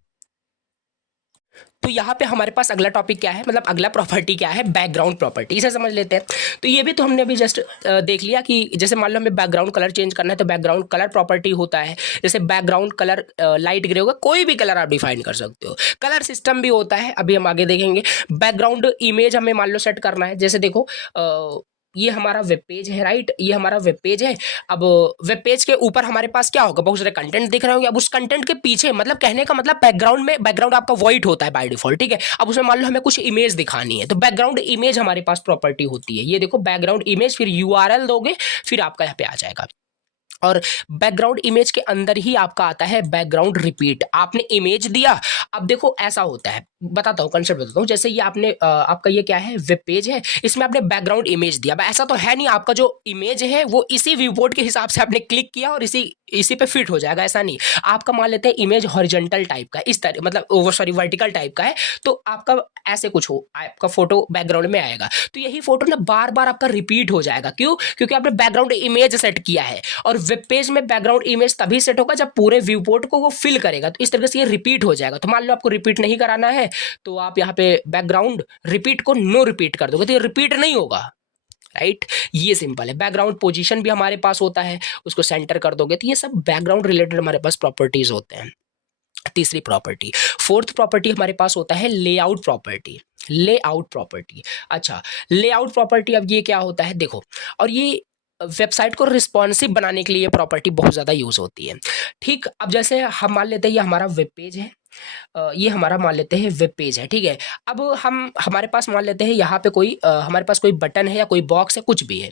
तो यहाँ पे हमारे पास अगला टॉपिक क्या है, मतलब अगला प्रॉपर्टी क्या है, बैकग्राउंड प्रॉपर्टी, इसे समझ लेते हैं। तो ये भी तो हमने अभी जस्ट देख लिया कि जैसे मान लो हमें बैकग्राउंड कलर चेंज करना है, तो बैकग्राउंड कलर प्रॉपर्टी होता है। जैसे बैकग्राउंड कलर लाइट ग्रे होगा, कोई भी कलर आप डिफाइन कर सकते हो। कलर सिस्टम भी होता है, अभी हम आगे देखेंगे। बैकग्राउंड इमेज हमें मान लो सेट करना है, जैसे देखो ये हमारा वेब पेज है, राइट, ये हमारा वेब पेज है। अब वेब पेज के ऊपर हमारे पास क्या होगा, बहुत सारे कंटेंट दिख रहे होंगे। अब उस कंटेंट के पीछे, मतलब कहने का मतलब बैकग्राउंड आपका व्हाइट होता है बाय डिफॉल्ट, ठीक है। अब उसमें मान लो हमें कुछ इमेज दिखानी है, तो बैकग्राउंड इमेज हमारे पास प्रॉपर्टी होती है। ये देखो बैकग्राउंड इमेज, फिर URL दोगे, फिर आपका यहाँ पे आ जाएगा। और बैकग्राउंड इमेज के अंदर ही आपका आता है बैकग्राउंड रिपीट। आपने इमेज दिया, अब देखो ऐसा होता है, बताता हूँ कंसेप्ट बताता हूँ। जैसे ये आपने आपका ये क्या है, वेब पेज है, इसमें आपने बैकग्राउंड इमेज दिया। ऐसा तो है नहीं आपका जो इमेज है वो इसी व्यू पोर्ट के हिसाब से आपने क्लिक किया और इसी पे फिट हो जाएगा, ऐसा नहीं। आपका मान लेते हैं इमेज हॉरिजॉन्टल टाइप का, इस तरह मतलब सॉरी वर्टिकल टाइप का है, तो आपका ऐसे कुछ हो, आपका फोटो बैकग्राउंड में आएगा, तो यही फोटो ना बार बार आपका रिपीट हो जाएगा। क्यों? क्योंकि आपने बैकग्राउंड इमेज सेट किया है। और वेब पेज में बैकग्राउंड इमेज तभी सेट होगा जब पूरे व्यू पोर्ट को वो फिल करेगा, तो इस तरीके से ये रिपीट हो जाएगा। तो मान लो आपको रिपीट नहीं कराना है, तो आप यहाँ पे बैकग्राउंड रिपीट को नो रिपीट कर दोगे, तो ये रिपीट नहीं होगा, राइट। ये सिंपल है। बैकग्राउंड पोजीशन भी हमारे पास होता है, उसको सेंटर कर दोगे, तो ये सब बैकग्राउंड रिलेटेड हमारे पास प्रॉपर्टीज होते हैं। तीसरी प्रॉपर्टी, फोर्थ प्रॉपर्टी हमारे पास होता है लेआउट प्रॉपर्टी। लेआउट प्रॉपर्टी, अच्छा लेआउट प्रॉपर्टी, अब ये क्या होता है देखो, और ये वेबसाइट को रिस्पॉन्सिव बनाने के लिए ये प्रॉपर्टी बहुत ज़्यादा यूज होती है, ठीक। अब जैसे हम मान लेते हैं ये हमारा वेब पेज है, ये हमारा मान लेते हैं वेब पेज है, ठीक है। अब हमारे पास मान लेते हैं यहाँ पे कोई हमारे पास कोई बटन है या कोई बॉक्स है, कुछ भी है।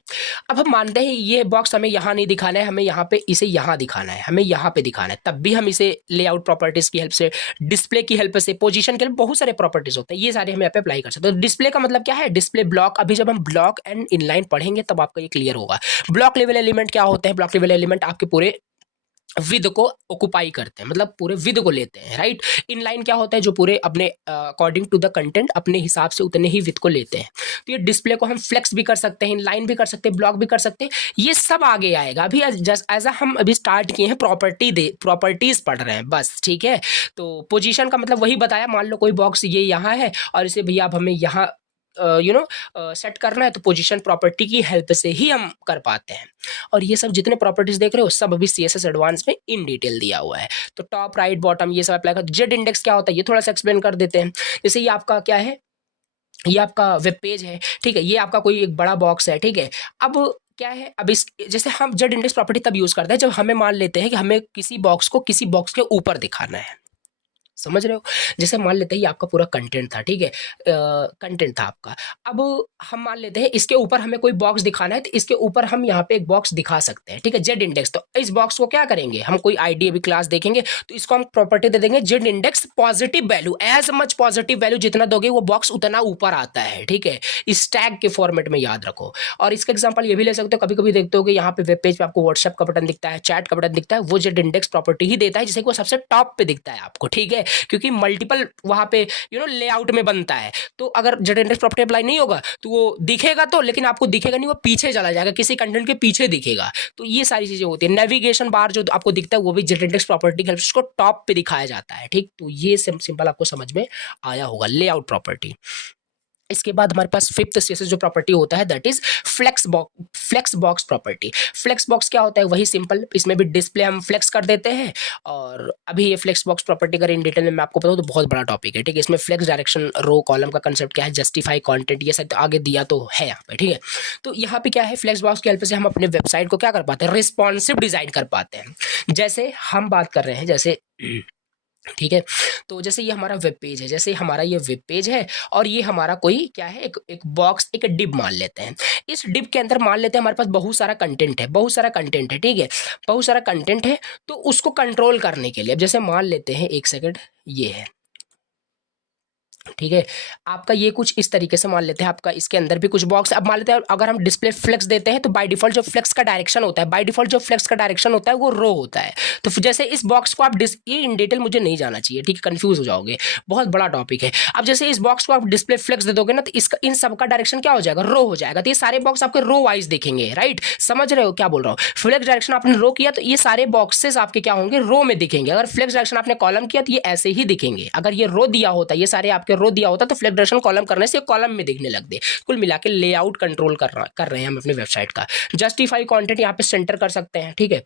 अब हम मानते हैं ये बॉक्स हमें यहाँ नहीं दिखाना है, हमें यहाँ पे इसे यहाँ दिखाना है, हमें यहाँ पे दिखाना है, तब भी हम इसे लेआउट प्रॉपर्टीज की हेल्प से, डिस्प्ले की हेल्प से, पोजीशन के लिए बहुत सारे प्रॉपर्टीज होते हैं, ये सारे हम यहाँ पे अप्लाई कर सकते हैं। तो डिस्प्ले का मतलब क्या है, डिस्प्ले ब्लॉक। अभी जब हम ब्लॉक एंड इनलाइन पढ़ेंगे तब आपको ये क्लियर होगा। ब्लॉक लेवल एलिमेंट क्या होते हैं, ब्लॉक लेवल एलिमेंट आपके पूरे विद को ऑक्युपाई करते हैं, मतलब पूरे विद को लेते हैं, राइट। इनलाइन क्या होता है, जो पूरे अपने अकॉर्डिंग टू द कंटेंट अपने हिसाब से उतने ही विद को लेते हैं। तो ये डिस्प्ले को हम फ्लेक्स भी कर सकते हैं, इनलाइन भी कर सकते हैं, ब्लॉक भी कर सकते हैं, ये सब आगे आएगा। अभी जस्ट एज हम अभी स्टार्ट किए हैं, प्रॉपर्टीज पढ़ रहे हैं बस, ठीक है। तो पोजीशन का मतलब वही बताया, मान लो कोई बॉक्स ये यहाँ है और इसे भैया अब हमें यहाँ सेट करना है, तो पोजीशन प्रॉपर्टी की हेल्प से ही हम कर पाते हैं। और ये सब जितने प्रॉपर्टीज देख रहे हो सब अभी CSS एडवांस में इन डिटेल दिया हुआ है। तो टॉप राइट बॉटम ये सब अप्लाई कर। जेड इंडेक्स क्या होता है ये थोड़ा सा एक्सप्लेन कर देते हैं। जैसे ये आपका क्या है, ये आपका वेब पेज है, ठीक है, ये आपका कोई एक बड़ा बॉक्स है, ठीक है। अब क्या है, अब इस जैसे हम जेड इंडेक्स प्रॉपर्टी तब यूज करते हैं जब हमें मान लेते हैं कि हमें किसी बॉक्स को किसी बॉक्स के ऊपर दिखाना है, समझ रहे हो। जैसे मान लेते हैं ये आपका पूरा कंटेंट था, ठीक है, कंटेंट था आपका। अब हम मान लेते हैं इसके ऊपर हमें कोई बॉक्स दिखाना है, तो इसके ऊपर हम यहाँ पे एक बॉक्स दिखा सकते हैं, ठीक है, जेड इंडेक्स। तो इस बॉक्स को क्या करेंगे, हम कोई आईडी अभी क्लास देखेंगे, तो इसको हम प्रॉपर्टी दे देंगे z index positive value. As much positive value जितना दोगे वो बॉक्स उतना ऊपर आता है, ठीक है, इस टैग के फॉर्मेट में याद रखो। और इसका एग्जाम्पल ये भी ले सकते हो, कभी कभी देखते हो कि यहाँ पे वेब पेज पे आपको व्हाट्सएप का बटन दिखता है, चैट का बटन दिखता है, वो जेड इंडेक्स प्रॉपर्टी ही देता है, जिसे वो सबसे टॉप पे दिखता है आपको, ठीक है, क्योंकि मल्टीपल वहां पे लेआउट में बनता है। तो अगर जेड इंडेक्स प्रॉपर्टी अप्लाई नहीं होगा तो वो दिखेगा तो, लेकिन आपको दिखेगा नहीं, वो पीछे चला जाएगा, किसी कंटेंट के पीछे दिखेगा। तो ये सारी चीजें होती है। नेविगेशन बार जो आपको दिखता है वो भी जेड इंडेक्स प्रॉपर्टी के उसको टॉप पे दिखाया जाता है, ठीक। तो ये सिंपल आपको समझ में आया होगा लेआउट प्रॉपर्टी। इसके बाद हमारे पास फिफ्थ CSS जो प्रॉपर्टी होता है that is flex box property. Flex box क्या होता है, वही सिंपल, इसमें भी डिस्प्ले हम फ्लेक्स कर देते हैं। और अभी ये फ्लेक्स बॉक्स प्रॉपर्टी अगर इन डिटेल में मैं आपको बताऊं तो बहुत बड़ा टॉपिक है, ठीक है। इसमें फ्लेक्स डायरेक्शन, रो कॉलम का कंसेप्ट क्या है, जस्टिफाई कंटेंट, ये सब आगे दिया तो है यहाँ पे, ठीक है। तो यहाँ पे क्या है, फ्लेक्स बॉक्स की हेल्प से हम अपने वेबसाइट को क्या कर पाते हैं, रिस्पॉन्सिव डिजाइन कर पाते हैं। जैसे हम बात कर रहे हैं, जैसे ठीक है, तो जैसे ये हमारा वेब पेज है, जैसे हमारा ये वेब पेज है और ये हमारा कोई क्या है, एक बॉक्स, एक डिब मान लेते हैं। इस डिब के अंदर मान लेते हैं हमारे पास बहुत सारा कंटेंट है, ठीक है, बहुत सारा कंटेंट है। तो उसको कंट्रोल करने के लिए अब जैसे मान लेते हैं, एक सेकंड, ये है, ठीक है, आपका ये कुछ इस तरीके से मान लेते हैं, आपका इसके अंदर भी कुछ बॉक्स। अब मान लेते हैं अगर हम डिस्प्ले फ्लेक्स देते हैं तो बाय डिफॉल्ट जो फ्लेक्स का डायरेक्शन होता है, वो रो होता है। तो जैसे इस बॉक्स को आप ये इन डिटेल मुझे नहीं जाना चाहिए, ठीक है, कंफ्यूज हो जाओगे, बहुत बड़ा टॉपिक है। अब जैसे इस बॉक्स को आप डिस्प्ले फ्लेक्स दे दोगे ना, तो इसका इन सब का डायरेक्शन क्या हो जाएगा, रो हो जाएगा। तो ये सारे बॉक्स आपके रो वाइज दिखेंगे, राइट, समझ रहे हो क्या बोल रहा हूँ। फ्लेक्स डायरेक्शन आपने रो किया तो ये सारे बॉक्सेस आपके क्या होंगे, रो में दिखेंगे। अगर फ्लेक्स डायरेक्शन आपने कॉलम किया तो ये ऐसे ही दिखेंगे। अगर ये रो दिया होता, ये सारे आपके रो दिया होता, तो फ्लेक्स डायरेक्शन कॉलम करने से कॉलम में दिखने लगते। कुल मिला के लेआउट कंट्रोल कर रहे हैं हम अपने वेबसाइट का। जस्टिफाई कंटेंट यहाँ पे सेंटर कर सकते हैं, ठीक है,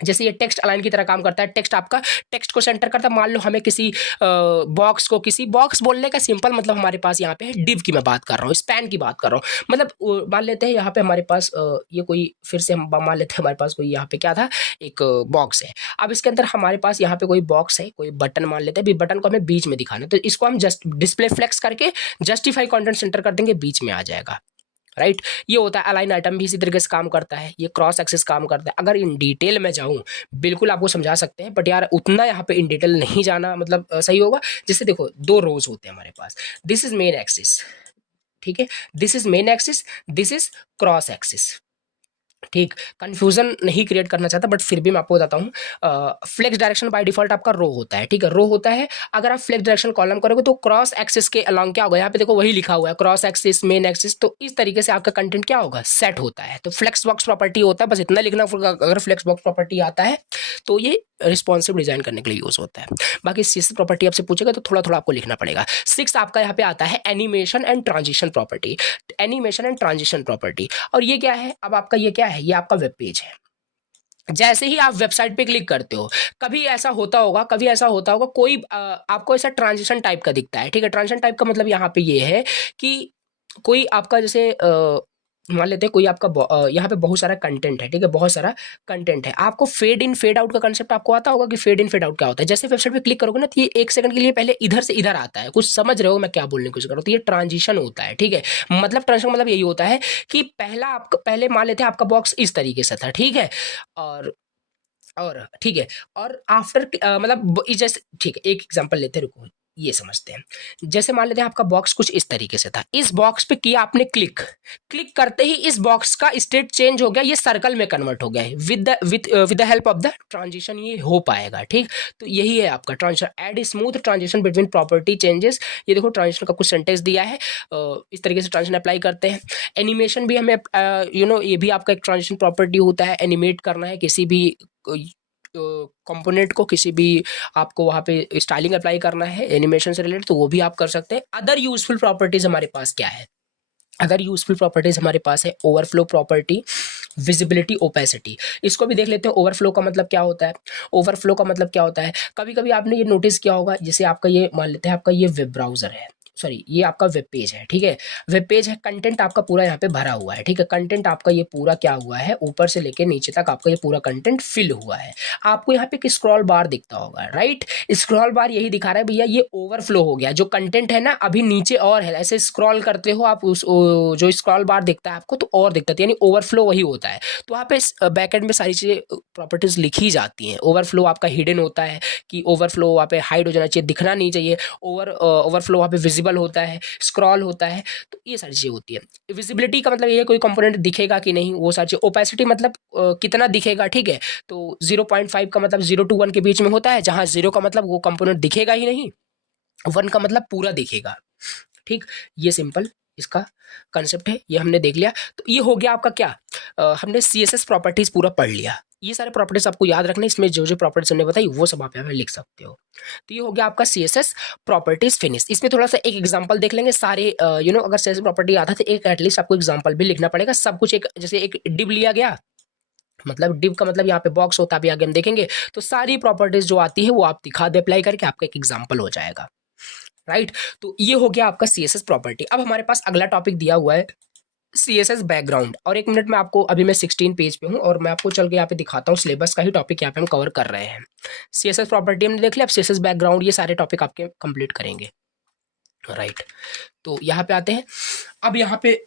जैसे ये टेक्स्ट अलाइन की तरह काम करता है, टेक्स्ट आपका टेक्स्ट को सेंटर करता है। मान लो हमें किसी बॉक्स को, किसी बॉक्स बोलने का सिंपल मतलब हमारे पास यहाँ पे है डिव की मैं बात कर रहा हूँ, स्पैन की बात कर रहा हूँ। मतलब मान लेते हैं यहाँ पे हमारे पास ये कोई, फिर से हम मान लेते हैं हमारे पास कोई यहाँ पे क्या था, एक बॉक्स है। अब इसके अंदर हमारे पास यहाँ पे कोई बॉक्स है, कोई बटन मान लेते हैं, बटन को हमें बीच में दिखाना है, तो इसको हम जस्ट डिस्प्ले फ्लेक्स करके जस्टिफाई कंटेंट सेंटर कर देंगे, बीच में आ जाएगा, राइट। ये होता है अलाइन आइटम, भी इसी तरीके से काम करता है, ये क्रॉस एक्सिस काम करता है। अगर इन डिटेल में जाऊं बिल्कुल आपको समझा सकते हैं, बट यार उतना यहाँ पे इन डिटेल नहीं जाना मतलब सही होगा। जैसे देखो दो रोज होते हैं हमारे पास, दिस इज मेन एक्सिस, ठीक है, this is main axis, this is cross axis, ठीक। कंफ्यूजन नहीं क्रिएट करना चाहता, बट फिर भी मैं आपको बताता हूँ। फ्लेक्स डायरेक्शन बाय डिफॉल्ट आपका रो होता है, ठीक है, रो होता है। अगर आप फ्लेक्स डायरेक्शन कॉलम करोगे तो क्रॉस एक्सिस के अलॉन्ग क्या होगा, यहाँ पे देखो वही लिखा हुआ है क्रॉस एक्सिस मेन एक्सिस, तो इस तरीके से आपका कंटेंट क्या होगा, सेट होता है। तो फ्लेक्स बॉक्स प्रॉपर्टी होता है, बस इतना लिखना। अगर फ्लेक्स बॉक्स प्रॉपर्टी आता है तो ये रिस्पॉन्सिव डिजाइन करने के लिए यूज होता है। बाकी सीएसएस प्रॉपर्टी आपसे पूछेगा तो थोड़ा थोड़ा आपको लिखना पड़ेगा। 6 आपका यहाँ पे आता है animation and transition property, animation and transition property. और ये क्या है, अब आपका ये क्या है, ये आपका वेब पेज है। जैसे ही आप वेबसाइट पे क्लिक करते हो, कभी ऐसा होता होगा, कभी ऐसा होता होगा, कोई आपको ऐसा ट्रांजिशन टाइप का दिखता है, ठीक है। ट्रांजिशन टाइप का मतलब यहाँ पे ये है कि कोई आपका जैसे मान लेते हैं कोई आपका यहाँ पे बहुत सारा कंटेंट है, ठीक है, बहुत सारा कंटेंट है। आपको फेड इन फेड आउट का कंसेप्ट आपको आता होगा कि फेड इन फेड आउट क्या होता है। जैसे वेबसाइट पे क्लिक करोगे ना तो ये 1 सेकंड के लिए पहले इधर से इधर आता है, कुछ समझ रहे हो मैं क्या बोलने की कोशिश कर रहा हूँ, तो ये ट्रांजिशन होता है, ठीक है। मतलब ट्रांजिशन मतलब यही होता है कि पहले मान लेते हैं आपका बॉक्स इस तरीके से था, ठीक है, और ठीक है, और आफ्टर मतलब जैसे, ठीक है, एक एग्जांपल लेते हैं, रुको ये समझते हैं। जैसे मान लेते हैं आपका बॉक्स कुछ इस तरीके से था, इस बॉक्स पे किया आपने क्लिक, क्लिक करते ही इस बॉक्स का स्टेट चेंज हो गया, ये सर्कल में कन्वर्ट हो गया है with the help of the transition, ये हो पाएगा, ठीक। तो यही है आपका transition, add smooth transition between property changes. ये देखो ट्रांजिशन का कुछ सेंटेंस दिया है, इस तरीके से ट्रांजिशन अप्लाई करते हैं। एनिमेशन भी हमें ये भी आपका एक ट्रांजिशन प्रॉपर्टी होता है। एनिमेट करना है किसी भी कंपोनेंट को, किसी भी आपको वहाँ पे स्टाइलिंग अप्लाई करना है एनिमेशन से रिलेटेड, तो वो भी आप कर सकते हैं। अदर यूजफुल प्रॉपर्टीज हमारे पास क्या है, अदर यूजफुल प्रॉपर्टीज हमारे पास है ओवरफ्लो प्रॉपर्टी, विजिबिलिटी, ओपेसिटी। इसको भी देख लेते हैं। ओवरफ्लो का मतलब क्या होता है, ओवरफ्लो का मतलब क्या होता है, कभी कभी आपने ये नोटिस किया होगा, जैसे आपका ये मान लेते हैं आपका ये वेब ब्राउजर है, सॉरी ये आपका वेब पेज है, ठीक है, वेब पेज है, कंटेंट आपका पूरा यहाँ पे भरा हुआ है, ठीक है, कंटेंट आपका ये पूरा क्या हुआ है, ऊपर से लेके नीचे तक आपका ये पूरा कंटेंट फिल हुआ है। आपको यहाँ पे एक स्क्रॉल बार दिखता होगा, राइट। स्क्रॉल बार यही दिखा रहा है भैया ये ओवरफ्लो हो गया, जो कंटेंट है ना अभी नीचे और है, ऐसे स्क्रॉल करते हो आप उस जो स्क्रॉल बार दिखता है आपको तो और दिखता है, यानी ओवरफ्लो वही होता है। तो वहाँ पे बैकएंड में सारी चीज़ें प्रॉपर्टीज लिखी जाती हैं। ओवरफ्लो आपका हिडन होता है कि ओवरफ्लो वहाँ पे हाइड हो जाना चाहिए, दिखना नहीं चाहिए। ओवरफ्लो वहाँ पे विजिबल होता है, स्क्रॉल होता है, तो ये सारी चीज़ें होती है। विजिबिलिटी का मतलब ये है कोई कंपोनेंट दिखेगा कि नहीं, वो सारी चीज़। ओपेसिटी मतलब कितना दिखेगा, ठीक है, तो 0.5 का मतलब 0 to 1 के बीच में होता है, जहाँ 0 का मतलब वो कंपोनेंट दिखेगा ही नहीं, 1 का मतलब पूरा दिखेगा, ठीक। ये सिंपल इसका कंसेप्ट है, ये हमने देख लिया। तो ये हो गया आपका क्या, हमने CSS प्रॉपर्टीज पूरा पढ़ लिया। ये सारे प्रॉपर्टीज आपको याद रखना, इसमें जो जो प्रॉपर्टीज हमने बताई वो सब आप यहाँ पे लिख सकते हो। तो ये हो गया आपका CSS प्रॉपर्टीज फिनिश। इसमें थोड़ा सा एक एग्जांपल देख लेंगे सारे, अगर CSS प्रॉपर्टी आता है तो एक एटलीस्ट आपको एग्जांपल भी लिखना पड़ेगा। सब कुछ एक, जैसे एक डिव लिया गया, मतलब डिव का मतलब यहाँ पे बॉक्स होता है, अभी आगे हम देखेंगे, तो सारी प्रॉपर्टीज जो आती है वो आप दिखा दे अप्लाई करके, आपका एक एग्जाम्पल हो जाएगा, राइट। तो ये हो गया आपका CSS प्रॉपर्टी। अब हमारे पास अगला टॉपिक दिया हुआ है CSS बैकग्राउंड। और 1 मिनट में आपको, अभी मैं 16 पेज पे हूँ और मैं आपको चल के यहाँ पे दिखाता हूँ, सिलेबस का ही टॉपिक यहाँ पे हम कवर कर रहे हैं। CSS प्रॉपर्टी हमने देख लिया, अब CSS बैकग्राउंड, ये सारे टॉपिक आपके कंप्लीट करेंगे, राइट। तो यहाँ पे आते हैं, अब यहाँ पे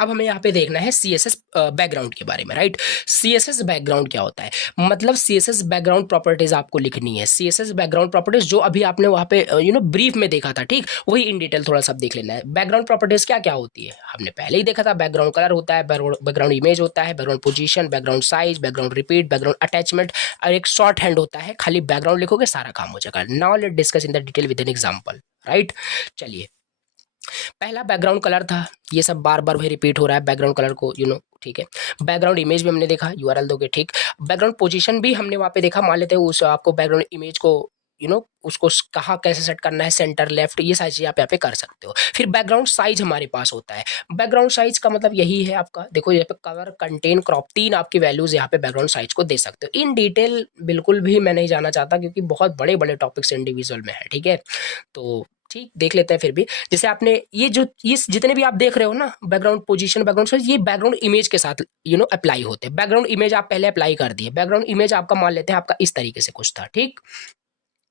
अब हमें यहाँ पे देखना है CSS बैकग्राउंड के बारे में, राइट। CSS बैकग्राउंड क्या होता है, मतलब CSS बैकग्राउंड प्रॉपर्टीज आपको लिखनी है। CSS बैकग्राउंड प्रॉपर्टीज जो अभी आपने वहाँ पे ब्रीफ में देखा था, ठीक, वही इन डिटेल थोड़ा सा देख लेना है। बैकग्राउंड प्रॉपर्टीज क्या क्या होती है हमने पहले ही देखा था। बैकग्राउंड कलर होता है, बैकग्राउंड इमेज होता है, background position, background size, background repeat, background attachment, और एक शॉर्ट हैंड होता है। खाली बैकग्राउंड लिखोगे सारा काम हो जाएगा। Now let discuss in the detail with an example, right. चलिए, पहला बैकग्राउंड कलर था, ये सब बार बार वही रिपीट हो रहा है बैकग्राउंड कलर को, ठीक है। बैकग्राउंड इमेज भी हमने देखा, URL दोगे, ठीक। बैकग्राउंड पोजीशन भी हमने वहाँ पे देखा, मान लेते हैं उस आपको बैकग्राउंड इमेज को उसको कहाँ कैसे सेट करना है, सेंटर लेफ्ट, ये सारी चीज़ें आप यहाँ पे कर सकते हो। फिर बैकग्राउंड साइज हमारे पास होता है। बैकग्राउंड साइज का मतलब यही है आपका, देखो यहाँ पे कलर, कंटेन, क्रॉप, 3 आपकी वैल्यूज यहाँ पे बैकग्राउंड साइज को दे सकते हो। इन डिटेल बिल्कुल भी मैं नहीं जाना चाहता क्योंकि बहुत बड़े बड़े टॉपिक्स इंडिविजुअल में है, ठीक है। तो ठीक, देख लेते हैं फिर भी। जैसे आपने ये जितने भी आप देख रहे हो ना, बैकग्राउंड पोजीशन, बैकग्राउंड साइज, ये बैकग्राउंड इमेज के साथ अप्लाई होते हैं। बैकग्राउंड इमेज आप पहले अप्लाई कर दिए। बैकग्राउंड इमेज आपका मान लेते हैं आपका इस तरीके से कुछ था, ठीक,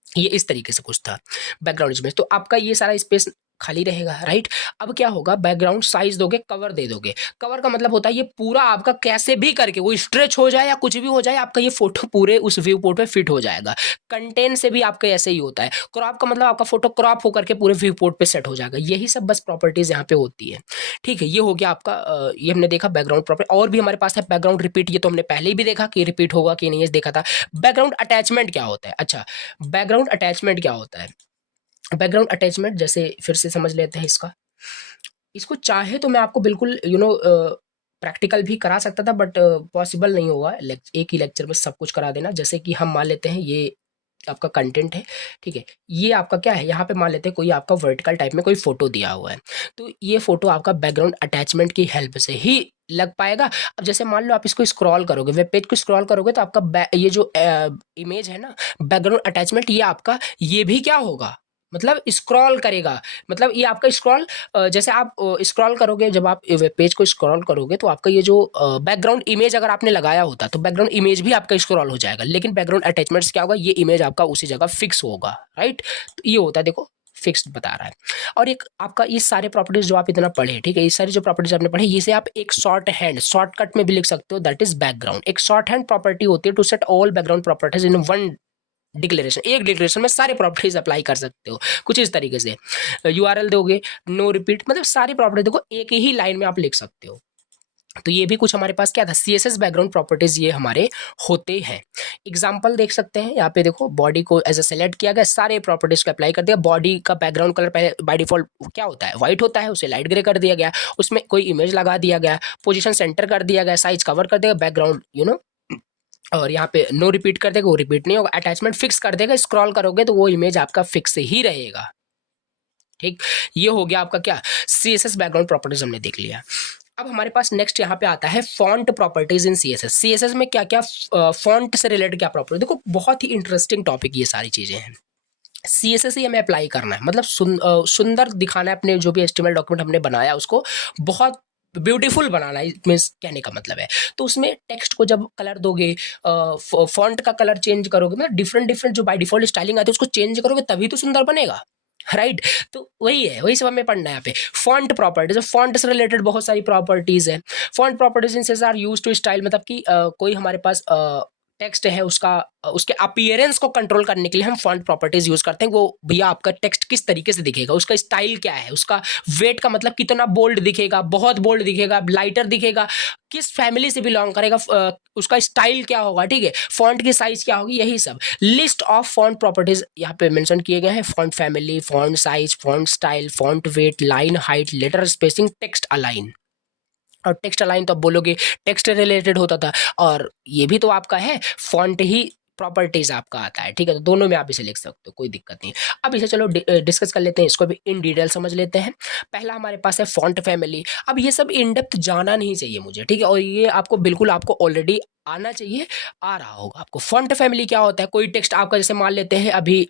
ये इस तरीके से कुछ था बैकग्राउंड इमेज। तो आपका ये सारा स्पेस खाली रहेगा, राइट। अब क्या होगा, बैकग्राउंड साइज दोगे, कवर दे दोगे। कवर का मतलब होता है ये पूरा आपका कैसे भी करके वो स्ट्रेच हो जाए या कुछ भी हो जाए, आपका ये फोटो पूरे उस व्यू पोर्ट पे फिट हो जाएगा। कंटेंट से भी आपका ऐसे ही होता है। क्रॉप का मतलब आपका फोटो क्रॉप होकर के पूरे व्यू पोर्ट पे सेट हो जाएगा। यही सब बस प्रॉपर्टीज यहाँ पे होती है, ठीक है। ये हो गया आपका ये हमने देखा बैकग्राउंड प्रॉपर्टी। और भी हमारे पास है बैकग्राउंड रिपीट, ये तो हमने पहले ही भी देखा कि रिपीट होगा कि नहीं, ये देखा था। बैकग्राउंड अटैचमेंट क्या होता है, अच्छा बैकग्राउंड अटैचमेंट क्या होता है। बैकग्राउंड अटैचमेंट जैसे फिर से समझ लेते हैं इसका। इसको चाहे तो मैं आपको बिल्कुल प्रैक्टिकल भी करा सकता था, बट पॉसिबल नहीं होगा एक ही लेक्चर में सब कुछ करा देना। जैसे कि हम मान लेते हैं ये आपका कंटेंट है, ठीक है। ये आपका क्या है, यहाँ पे मान लेते हैं कोई आपका वर्टिकल टाइप में कोई फोटो दिया हुआ है, तो ये फोटो आपका बैकग्राउंड अटैचमेंट की हेल्प से ही लग पाएगा। अब जैसे मान लो आप इसको स्क्रॉल करोगे, वेब पेज को स्क्रॉल करोगे, तो आपका ये जो इमेज है ना, बैकग्राउंड अटैचमेंट, ये आपका ये भी क्या होगा, मतलब स्क्रॉल करेगा। मतलब ये आपका स्क्रॉल, जैसे आप स्क्रॉल करोगे, जब आप वेब पेज को स्क्रॉल करोगे तो आपका ये जो बैकग्राउंड इमेज अगर आपने लगाया होता तो बैकग्राउंड इमेज भी आपका स्क्रॉल हो जाएगा। लेकिन बैकग्राउंड अटैचमेंट्स क्या होगा, ये इमेज आपका उसी जगह फिक्स होगा, राइट। तो ये होता है, देखो फिक्स्ड बता रहा है। और एक आपका ये सारे प्रॉपर्टीज जो आप इतना पढ़े, ठीक है, ये सारी जो प्रॉपर्टीज आपने पढ़े, इसे आप एक शॉर्टकट में भी लिख सकते हो, दैट इज बैकग्राउंड। एक शॉर्ट हैंड प्रॉपर्टी होती है to set all background properties in one declaration. एक डिक्लेरेशन में सारे प्रॉपर्टीज अप्लाई कर सकते हो कुछ इस तरीके से। यूआरएल दोगे, नो रिपीट, मतलब सारी प्रॉपर्टी देखो एक ही लाइन में आप लिख सकते हो। तो ये भी कुछ हमारे पास क्या था, सीएसएस बैकग्राउंड प्रॉपर्टीज ये हमारे होते हैं। एग्जांपल देख सकते हैं यहाँ पे, देखो बॉडी को एज ए सेलेक्ट किया गया, सारे प्रॉपर्टीज को अप्लाई कर दिया। बॉडी का बैकग्राउंड कलर पहले बाय डिफॉल्ट क्या होता है, व्हाइट होता है, उसे लाइट ग्रे कर दिया गया, उसमें कोई इमेज लगा दिया गया, पोजीशन सेंटर कर दिया गया, साइज कवर कर दिया, बैकग्राउंड और यहाँ पे नो रिपीट कर देगा, वो रिपीट नहीं होगा। अटैचमेंट फिक्स कर देगा, स्क्रॉल करोगे तो वो इमेज आपका फिक्स ही रहेगा, ठीक। ये हो गया आपका क्या, सीएसएस बैकग्राउंड प्रॉपर्टीज हमने देख लिया। अब हमारे पास नेक्स्ट यहाँ पे आता है फॉन्ट प्रॉपर्टीज इन सीएसएस। सीएसएस में क्या क्या फॉन्ट से रिलेटेड क्या प्रॉपर्टी, देखो बहुत ही इंटरेस्टिंग टॉपिक ये सारी चीजें हैं। सीएसएस ही हमें अप्लाई करना है, मतलब सुंदर दिखाना है अपने जो भी एचटीएमएल डॉक्यूमेंट हमने बनाया उसको बहुत ब्यूटीफुल बनाना है, मीन्स कहने का मतलब है। तो उसमें टेक्स्ट को जब कलर दोगे, फॉन्ट का कलर चेंज करोगे, मतलब डिफरेंट डिफरेंट जो बाय डिफॉल्ट स्टाइलिंग आती है उसको चेंज करोगे तभी तो सुंदर बनेगा, राइट। तो वही है, वही सब हमें पढ़ना है यहाँ पे। फॉन्ट प्रॉपर्टीज, फॉन्ट से रिलेटेड बहुत सारी प्रॉपर्टीज है। Font properties in are use to style, मतलब कि कोई हमारे पास टेक्स्ट है उसके अपीयरेंस को कंट्रोल करने के लिए हम फॉन्ट प्रॉपर्टीज यूज करते हैं। वो भैया आपका टेक्स्ट किस तरीके से दिखेगा, उसका स्टाइल क्या है, उसका वेट का मतलब कितना बोल्ड दिखेगा, बहुत बोल्ड दिखेगा, लाइटर दिखेगा, किस फैमिली से बिलोंग करेगा, उसका स्टाइल क्या होगा, ठीक है, फॉन्ट की साइज क्या होगी, यही सब लिस्ट ऑफ फॉन्ट प्रॉपर्टीज यहाँ पे मेंशन किए गए हैं। Font family, font size, font style, font weight, line height, letter spacing, text align. और टेक्स्ट अलाइन तो आप बोलोगे टेक्स्ट रिलेटेड होता था, और ये भी तो आपका है, फॉन्ट ही प्रॉपर्टीज आपका आता है, ठीक है। तो दोनों में आप इसे लिख सकते हो, कोई दिक्कत नहीं। अब इसे चलो डिस्कस कर लेते हैं, इसको भी इन डिटेल समझ लेते हैं। पहला हमारे पास है फॉन्ट फैमिली। अब ये सब इन डेप्थ जाना नहीं चाहिए मुझे, ठीक है, और ये आपको बिल्कुल आपको ऑलरेडी आना चाहिए, आ रहा होगा आपको। फॉन्ट फैमिली क्या होता है, कोई टेक्स्ट आपका जैसे मान लेते हैं अभी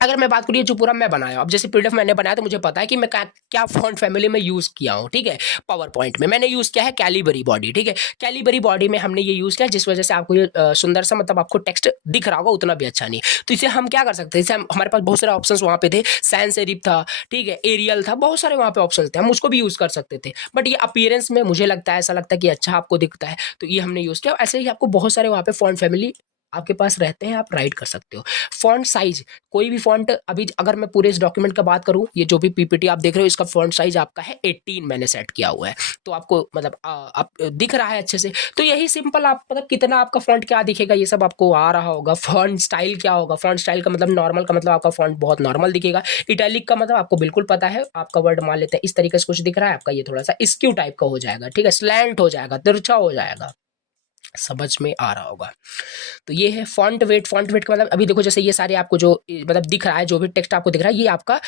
अगर मैं बात करूँ जो पूरा मैं बनाया, अब जैसे पीडीएफ मैंने बनाया तो मुझे पता है कि मैं क्या फॉन्ट फैमिली में यूज किया हूँ, ठीक है। पावर पॉइंट में मैंने यूज किया है कैलिबरी बॉडी, ठीक है। कैलिबरी बॉडी में हमने ये यूज किया जिस वजह से आपको ये सुंदर सा, मतलब आपको टेक्स्ट दिख रहा होगा, उतना भी अच्छा नहीं। तो इसे हम क्या कर सकते हैं, जैसे हमारे पास बहुत सारे ऑप्शन वहाँ पे थे, सैंस सेरिफ था, ठीक है, एरियल था, बहुत सारे वहाँ पे ऑप्शन थे, हम उसको भी यूज कर सकते थे। बट ये अपीयरेंस में मुझे लगता है, ऐसा लगता है कि अच्छा आपको दिखता है, तो ये हमने यूज किया। ऐसे ही आपको बहुत सारे वहाँ पे फॉन्ट फैमिली आपके पास रहते हैं, आप राइट कर सकते हो। फॉन्ट साइज, कोई भी फॉन्ट, अभी अगर मैं पूरे इस डॉक्यूमेंट का बात करूं, ये जो भी पीपीटी आप देख रहे हो इसका फॉन्ट साइज आपका है 18 मैंने सेट किया हुआ है, तो आपको मतलब आप दिख रहा है अच्छे से। तो यही सिंपल, आप मतलब कितना आपका फॉन्ट क्या दिखेगा ये सब आपको आ रहा होगा। फॉन्ट स्टाइल क्या होगा, फॉन्ट स्टाइल का मतलब नॉर्मल का मतलब आपका फॉन्ट बहुत नॉर्मल दिखेगा। इटैलिक का मतलब आपको बिल्कुल पता है, आपका वर्ड मान लेते हैं इस तरीके से कुछ दिख रहा है, आपका ये थोड़ा सा स्क्यू टाइप का हो जाएगा, ठीक है, स्लैंट हो जाएगा, तिरछा हो जाएगा। समझ में आ रहा होगा। तो ये है फॉन्ट वेट। फॉन्ट वेट का मतलब अभी देखो जैसे ये सारे आपको जो मतलब दिख रहा है, जो भी टेक्स्ट आपको दिख रहा है, ये आपका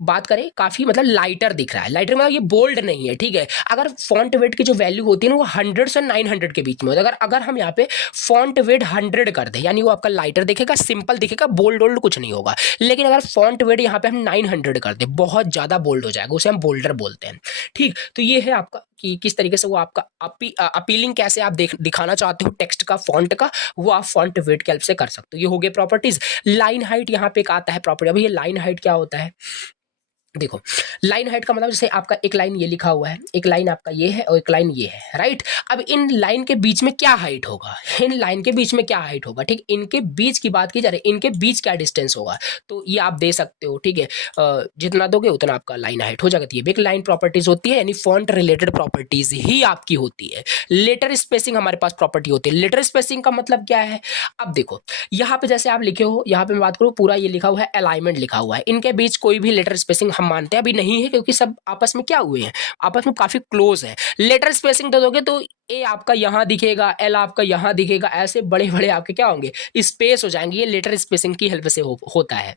बात करें काफी मतलब लाइटर दिख रहा है। लाइटर मतलब ये बोल्ड नहीं है, ठीक है। अगर फॉन्ट वेट की जो वैल्यू होती है ना वो 100 से 900 के बीच में होती है। अगर हम यहाँ पे फॉन्ट वेट 100 कर दें, यानी वो आपका लाइटर दिखेगा, सिंपल दिखेगा, बोल्ड वोल्ड कुछ नहीं होगा। लेकिन अगर फॉन्ट वेट यहाँ पे हम 900 कर दें, बहुत ज्यादा बोल्ड हो जाएगा, उसे हम बोल्डर बोलते हैं, ठीक। तो ये है आपका कि किस तरीके से वो आपका अपीलिंग कैसे आप दिखाना चाहते हो टेक्स्ट का, फॉन्ट का, वो आप फॉन्ट वेट की हेल्प से कर सकते हो। ये हो गए प्रॉपर्टीज। लाइन हाइट यहाँ पे एक आता है प्रॉपर्टी। अभी ये लाइन हाइट क्या होता है, देखो लाइन हाइट का मतलब जैसे आपका एक लाइन ये लिखा हुआ है, एक लाइन आपका ये है और एक लाइन ये है, राइट। अब इन लाइन के बीच में क्या हाइट होगा, इन लाइन के बीच में क्या हाइट होगा, ठीक। इनके बीच की बात की जा रही है, इनके बीच क्या डिस्टेंस होगा, तो ये आप दे सकते हो, ठीक है। जितना दोगे उतना आपका लाइन हाइट हो जाएगा। तो ये भी एक लाइन प्रॉपर्टीज होती है, यानी फॉन्ट रिलेटेड प्रॉपर्टीज ही आपकी होती है। लेटर स्पेसिंग हमारे पास प्रॉपर्टी होती है। लेटर स्पेसिंग का मतलब क्या है, अब देखो यहाँ पे जैसे आप लिखे हो, यहाँ पे मैं बात करूँ पूरा ये लिखा हुआ है, अलाइनमेंट लिखा हुआ है, इनके बीच कोई भी लेटर स्पेसिंग हम मानते हैं अभी नहीं है, क्योंकि सब आपस में क्या हुए हैं, आपस में काफी क्लोज है। लेटर स्पेसिंग दे दोगे तो ए आपका यहां दिखेगा, एल आपका यहां दिखेगा, ऐसे बड़े बड़े आपके क्या होंगे, स्पेस हो जाएंगे। ये लेटर स्पेसिंग की हेल्प से होता है,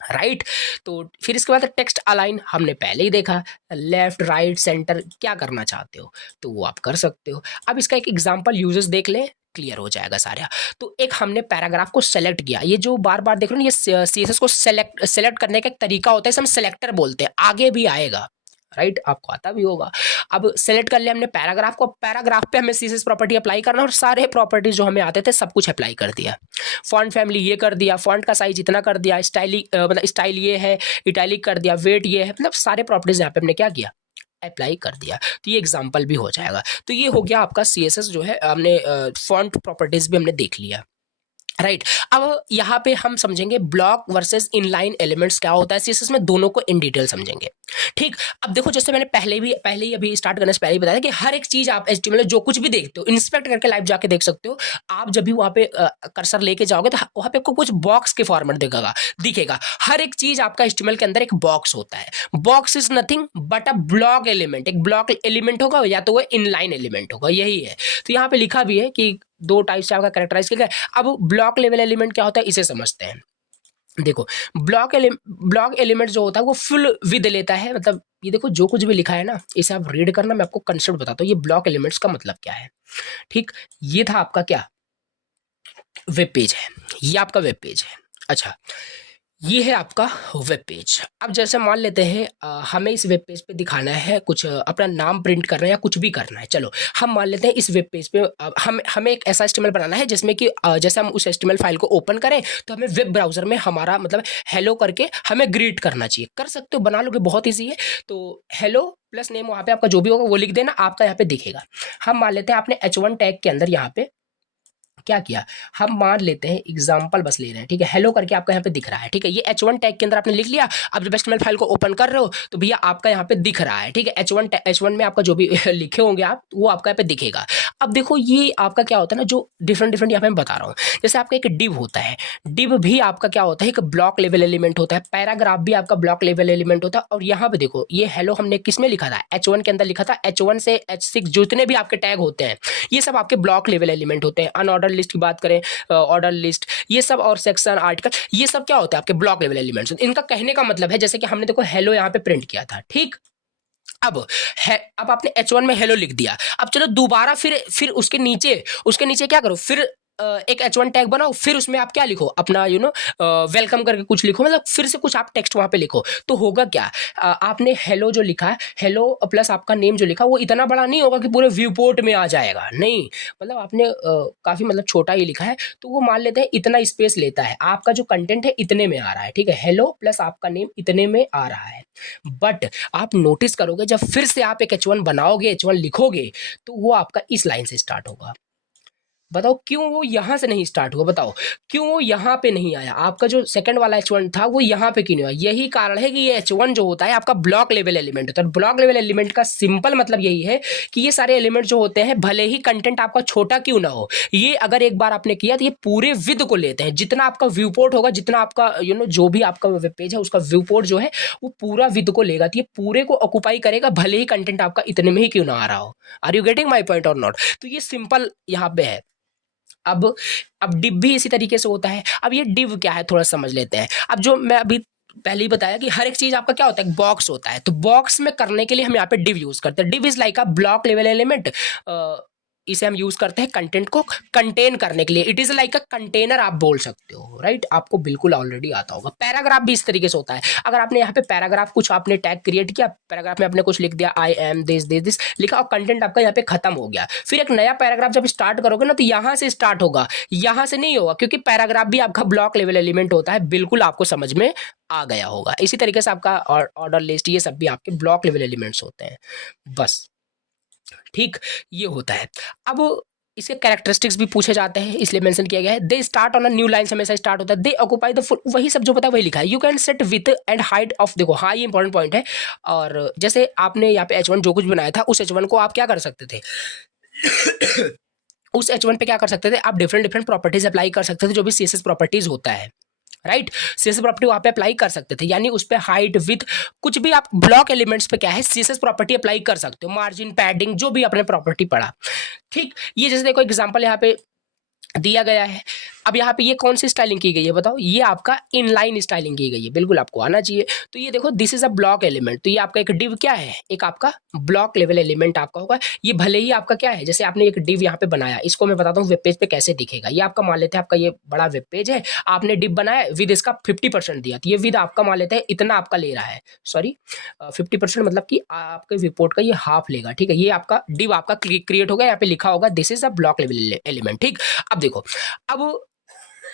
राइट। तो फिर इसके बाद टेक्स्ट अलाइन हमने पहले ही देखा, लेफ्ट राइट सेंटर क्या करना चाहते हो तो वो आप कर सकते हो। अब इसका एक एग्जांपल यूजेस देख लें, क्लियर हो जाएगा सारा। तो एक हमने पैराग्राफ को सेलेक्ट किया, ये जो बार बार देख रहे हो ये सीएसएस को सेलेक्ट करने का एक तरीका होता है, इसे हम सेलेक्टर बोलते हैं, आगे भी आएगा, राइट, आपको आता भी होगा। अब सेलेक्ट कर लिया हमने पैराग्राफ को, पैराग्राफ पे हमें सीएसएस प्रॉपर्टी अप्लाई करना और सारे प्रॉपर्टीज जो हमें आते थे सब कुछ अप्लाई कर दिया। फॉन्ट फैमिली ये कर दिया, फॉन्ट का साइज इतना कर दिया, मतलब स्टाइल ये है, इटैलिक कर दिया, वेट ये है, मतलब सारे प्रॉपर्टीज यहाँ पे हमने क्या किया, अप्लाई कर दिया। तो ये एग्जांपल भी हो जाएगा। तो ये हो गया आपका सीएसएस जो है, हमने फॉन्ट प्रॉपर्टीज भी हमने देख लिया, राइट। अब यहाँ पे हम समझेंगे ब्लॉक वर्सेस इनलाइन एलिमेंट्स क्या होता है सीएसएस में, दोनों को इन डिटेल समझेंगे, ठीक। अब देखो जैसे मैंने पहले ही अभी स्टार्ट करने से पहले ही बताया कि हर एक चीज आप एचटीएमएल जो कुछ भी देखते हो इंस्पेक्ट करके लाइव जाके देख सकते हो। आप जब भी वहां पे कर्सर लेके जाओगे तो वहां पे आपको कुछ बॉक्स के फॉर्मेट दिखेगा। हर एक चीज आपका एचटीएमएल के अंदर एक बॉक्स होता है। Box is nothing but a block element. एक ब्लॉक एलिमेंट होगा या तो वो इनलाइन एलिमेंट होगा, यही है। तो यहाँ पे लिखा भी है कि दो टाइप से आपका कैरेक्टराइज किया गया। अब ब्लॉक लेवल एलिमेंट क्या होता है इसे समझते हैं। देखो ब्लॉक एलिमेंट जो होता है वो फुल विद लेता है, मतलब ये देखो जो कुछ भी लिखा है ना इसे आप रीड करना, मैं आपको कंसेप्ट बताता हूँ ये ब्लॉक एलिमेंट्स का मतलब क्या है, ठीक। ये था आपका क्या, वेब पेज है, ये आपका वेब पेज है। अच्छा, ये है आपका वेब पेज। अब जैसे मान लेते हैं हमें इस वेब पेज पे दिखाना है कुछ, अपना नाम प्रिंट करना है या कुछ भी करना है। चलो हम मान लेते हैं इस वेब पेज पे हमें एक ऐसा एचटीएमएल बनाना है जिसमें कि जैसे हम उस एचटीएमएल फाइल को ओपन करें तो हमें वेब ब्राउजर में हमारा मतलब हेलो करके हमें ग्रीट करना चाहिए। कर सकते हो, बना लोगे, बहुत ईजी है। तो हेलो प्लस नेम वहाँ पे आपका जो भी होगा वो लिख देना, आपका यहाँ पे दिखेगा। हम मान लेते हैं आपने H1 टैग के अंदर यहाँ पे क्या किया, हम मान लेते हैं एग्जांपल बस ले रहे हैं, ठीक है। हेलो करके आपका यहाँ पे दिख रहा है, ठीक है। ये H1 टैग के अंदर आपने लिख लिया। अब जब एचटीएमएल फाइल को ओपन कर रहे हो तो भैया आपका यहाँ पे दिख रहा है, ठीक है। H1 में आपका जो भी लिखे होंगे आप वो आपका यहाँ पे दिखेगा। अब देखो ये आपका क्या होता है ना, जो डिफरेंट यहाँ पे मैं बता रहा हूँ, जैसे आपका एक डिव होता है, डिव भी आपका क्या होता है एक ब्लॉक लेवल एलिमेंट होता है, पैराग्राफ भी आपका ब्लॉक लेवल एलिमेंट होता है। और यहाँ पे देखो ये हेलो हमने किस में लिखा था, H1 के अंदर लिखा था। H1 से H6 जितने भी आपके टैग होते हैं ये सब आपके ब्लॉक लेवल एलिमेंट होते हैं। अनऑर्डर लिस्ट की बात करें, ऑर्डर लिस्ट, ये सब, और सेक्शन, आर्टिकल, ये सब क्या होता है आपके ब्लॉक लेवल एलिमेंट्स। इनका कहने का मतलब है जैसे कि हमने देखो हेलो यहाँ पे प्रिंट किया था, ठीक। अब आपने H1 में हेलो लिख दिया। अब चलो दोबारा फिर उसके नीचे क्या करो, फिर एक H1 टैग बनाओ, फिर उसमें आप क्या लिखो अपना वेलकम करके कुछ लिखो, मतलब फिर से कुछ आप टेक्स्ट वहां पे लिखो। तो होगा क्या, आपने हेलो जो लिखा है, हेलो प्लस आपका नेम जो लिखा वो इतना बड़ा नहीं होगा कि पूरे व्यू पोर्ट में आ जाएगा, नहीं, मतलब आपने काफी मतलब छोटा ही लिखा है। तो वो मान लेते हैं इतना स्पेस लेता है, आपका जो कंटेंट है इतने में आ रहा है, ठीक है। हेलो प्लस आपका नेम इतने में आ रहा है। बट आप नोटिस करोगे जब फिर से आप एक H1 बनाओगे, H1 लिखोगे तो वो आपका इस लाइन से स्टार्ट होगा, बताओ क्यों वो यहां से नहीं स्टार्ट हुआ, बताओ क्यों वो यहां पे नहीं आया, आपका जो सेकंड वाला H1 था वो यहां पे क्यों नहीं आया। यही कारण है कि ये H1 जो होता है आपका ब्लॉक लेवल एलिमेंट होता है। ब्लॉक लेवल एलिमेंट का सिंपल मतलब यही है कि ये सारे एलिमेंट जो होते हैं भले ही कंटेंट आपका छोटा क्यों ना हो, ये अगर एक बार आपने किया तो ये पूरे विद को लेते हैं। जितना आपका व्यू पोर्ट होगा, जितना आपका जो भी आपका वेब पेज है उसका व्यू पोर्ट जो है वो पूरा विद को लेगा, तो ये पूरे को ऑक्युपाई करेगा भले ही कंटेंट आपका इतने में ही क्यों ना आ रहा हो। Are you getting my point और नॉट। तो ये सिंपल यहाँ पे है। अब डिव भी इसी तरीके से होता है। अब ये डिव क्या है थोड़ा समझ लेते हैं। अब जो मैं अभी पहले ही बताया कि हर एक चीज आपका क्या होता है, बॉक्स होता है। तो बॉक्स में करने के लिए हम यहाँ पे डिव यूज करते हैं। Div is like a block level element. इसे हम यूज करते हैं कंटेंट को कंटेन करने के लिए। It is like a container आप बोल सकते हो, राइट। आपको बिल्कुल ऑलरेडी आता होगा। पैराग्राफ भी इस तरीके से होता है। अगर आपने यहाँ पे पैराग्राफ कुछ आपने टैग क्रिएट किया, पैराग्राफ में आपने कुछ लिख दिया, I am this this this लिखा और कंटेंट आपका यहाँ पे खत्म हो गया। फिर एक नया पैराग्राफ जब स्टार्ट करोगे ना तो यहाँ से स्टार्ट होगा, यहाँ से नहीं होगा, क्योंकि पैराग्राफ भी आपका ब्लॉक लेवल एलिमेंट होता है। बिल्कुल आपको समझ में आ गया होगा। इसी तरीके से आपका ऑर्डर लिस्ट ये सब भी आपके ब्लॉक लेवल एलिमेंट्स होते हैं। बस ठीक, ये होता है। अब इसके कैरेक्टरिस्टिक्स भी पूछे जाते हैं, इसलिए मेंशन किया गया है। They start on a new line, हमेशा स्टार्ट होता है। दे ऑक्युपाई द फुल, वही सब जो पता है वही लिखा है। You can set with and height of, देखो हाँ ये इंपॉर्टेंट पॉइंट है। और जैसे आपने यहाँ पे H1 जो कुछ बनाया था उस H1 को आप क्या कर सकते थे उस H1 पे क्या कर सकते थे आप, डिफरेंट डिफरेंट प्रॉपर्टीज अप्लाई कर सकते थे, जो भी CSS प्रॉपर्टीज होता है, राइट। CSS प्रॉपर्टी वहां पे अप्लाई कर सकते थे, यानी उस पे हाइट विथ कुछ भी आप ब्लॉक एलिमेंट्स पे क्या है CSS प्रॉपर्टी अप्लाई कर सकते हो, मार्जिन पैडिंग जो भी आपने प्रॉपर्टी पढ़ा, ठीक। ये जैसे देखो एग्जांपल यहाँ पे दिया गया है। अब यहाँ पे ये कौन सी स्टाइलिंग की गई है बताओ, ये आपका इनलाइन स्टाइलिंग की गई है, बिल्कुल आपको आना चाहिए। तो ये देखो this is a block element, तो ये आपका एक डिव क्या है, एक आपका ब्लॉक लेवल एलिमेंट आपका होगा। ये भले ही आपका क्या है, जैसे आपने एक डिव यहाँ पे बनाया, इसको मैं बताता हूँ वेब पेज पे कैसे दिखेगा। ये आपका मान लेते हैं आपका ये बड़ा वेब पेज है, आपने डिव बनाया विद इसका 50% दिया, तो ये विद आपका मान लेते हैं इतना आपका ले रहा है, सॉरी 50% मतलब कि आपके रिपोर्ट का ये हाफ लेगा, ठीक है। ये आपका डिव आपका क्रिएट होगा, यहाँ पे लिखा होगा this is a block level element, ठीक। अब देखो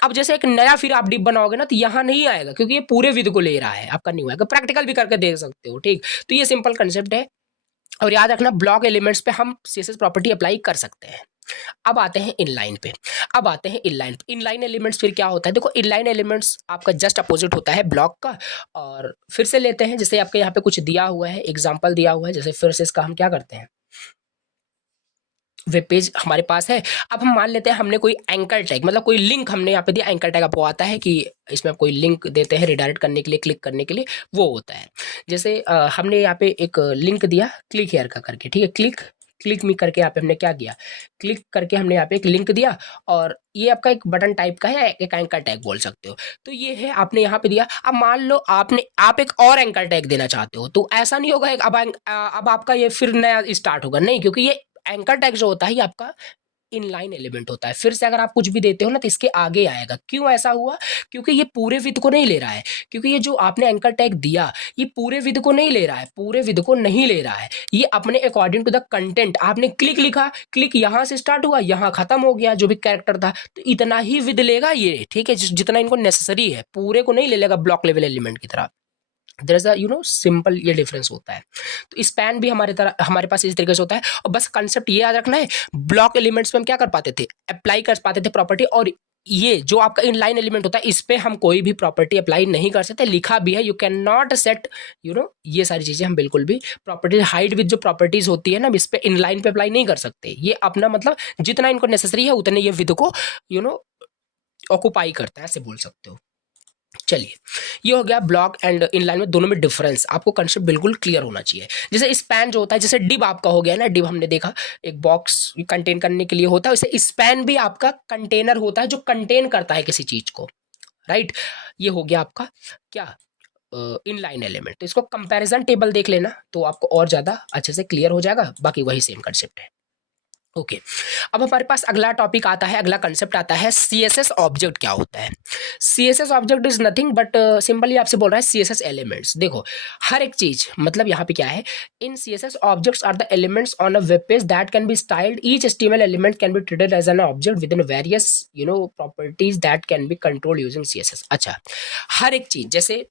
अब जैसे एक नया फिर आप डिप बनाओगे ना तो यहाँ नहीं आएगा, क्योंकि ये पूरे विद को ले रहा है, आपका नहीं आएगा। प्रैक्टिकल भी करके देख सकते हो, ठीक। तो ये सिंपल कंसेप्ट है, और याद रखना ब्लॉक एलिमेंट्स पे हम CSS प्रॉपर्टी अप्लाई कर सकते हैं। अब आते हैं इनलाइन पे। अब आते हैं इनलाइन। इनलाइन एलिमेंट्स फिर क्या होता है, देखो इनलाइन एलिमेंट्स आपका जस्ट अपोजिट होता है ब्लॉक का। और फिर से लेते हैं, जैसे आपके यहाँ पे कुछ दिया हुआ है, एग्जाम्पल दिया हुआ है, जैसे फिर से इसका हम क्या करते हैं, वेब पेज हमारे पास है। अब हम मान लेते हैं हमने कोई एंकर टैग, मतलब कोई लिंक हमने यहाँ पे दिया। एंकर टैग आपको आता है कि इसमें आप कोई लिंक देते हैं रिडायरेक्ट करने के लिए, क्लिक करने के लिए, वो होता है। जैसे हमने यहाँ पे एक लिंक दिया क्लिक हेयर का करके, ठीक है। क्लिक मी करके यहाँ पे हमने क्या किया, क्लिक करके हमने यहाँ पे एक लिंक दिया, और ये आपका एक बटन टाइप का है, एक एंकर टैग बोल सकते हो। तो ये है आपने यहाँ पे दिया। अब मान लो आप एक और एंकर टैग देना चाहते हो, तो ऐसा नहीं होगा अब आपका ये फिर नया स्टार्ट होगा, नहीं, क्योंकि ये एंकर टैग जो होता है ये आपका इनलाइन एलिमेंट होता है। फिर से अगर आप कुछ भी देते हो ना तो इसके आगे आएगा। क्यों ऐसा हुआ, क्योंकि ये पूरे विद को नहीं ले रहा है, क्योंकि ये जो आपने एंकर टैग दिया ये पूरे विद को नहीं ले रहा है, पूरे विद को नहीं ले रहा है। ये अपने अकॉर्डिंग टू द कंटेंट, आपने क्लिक लिखा, क्लिक यहां से स्टार्ट हुआ, यहां खत्म हो गया जो भी कैरेक्टर था, तो इतना ही विद लेगा ये, ठीक है, जितना इनको नेसेसरी है, पूरे को नहीं ले लेगा ब्लॉक लेवल एलिमेंट की तरह। देयर इज अ सिंपल ये डिफरेंस होता है। तो स्पैन भी हमारे पास इस तरीके से होता है। और बस कंसेप्ट ये याद रखना है, ब्लॉक एलिमेंट्स में हम क्या कर पाते थे, अप्लाई कर पाते थे प्रॉपर्टी, और ये जो आपका इनलाइन एलिमेंट होता है इस पे हम कोई भी प्रॉपर्टी अप्लाई नहीं कर सकते। लिखा भी है यू कैन नॉट सेट ये सारी चीजें हम बिल्कुल भी प्रॉपर्टी हाइड विद जो प्रॉपर्टीज होती है ना, इस पे इनलाइन पे अप्लाई नहीं कर सकते। ये अपना मतलब जितना इनको नेसेसरी है उतने ये विद को ऑक्युपाई करता है, ऐसे बोल सकते हो। चलिए, ये हो गया ब्लॉक एंड इनलाइन में दोनों में डिफरेंस। आपको कंसेप्ट बिल्कुल क्लियर होना चाहिए। जैसे स्पैन जो होता है, जैसे डिव आपका हो गया ना, डिव हमने देखा एक बॉक्स कंटेन करने के लिए होता है, वैसे स्पैन भी आपका कंटेनर होता है जो कंटेन करता है किसी चीज को, राइट। ये हो गया आपका क्या, इनलाइन एलिमेंट। तो इसको कंपैरिजन टेबल देख लेना तो आपको और ज्यादा अच्छे से क्लियर हो जाएगा। बाकी वही सेम कंसेप्ट है, ओके। अब हमारे पास अगला टॉपिक आता है, अगला कंसेप्ट आता है CSS ऑब्जेक्ट क्या होता है। CSS object is nothing but simply आपसे बोल रहा है CSS एलिमेंट्स। देखो हर एक चीज, मतलब यहाँ पे क्या है, in CSS objects are the elements on a web page that can be styled. Each HTML element can be treated as an object with in various properties that can be control using CSS। अच्छा, हर एक चीज, जैसे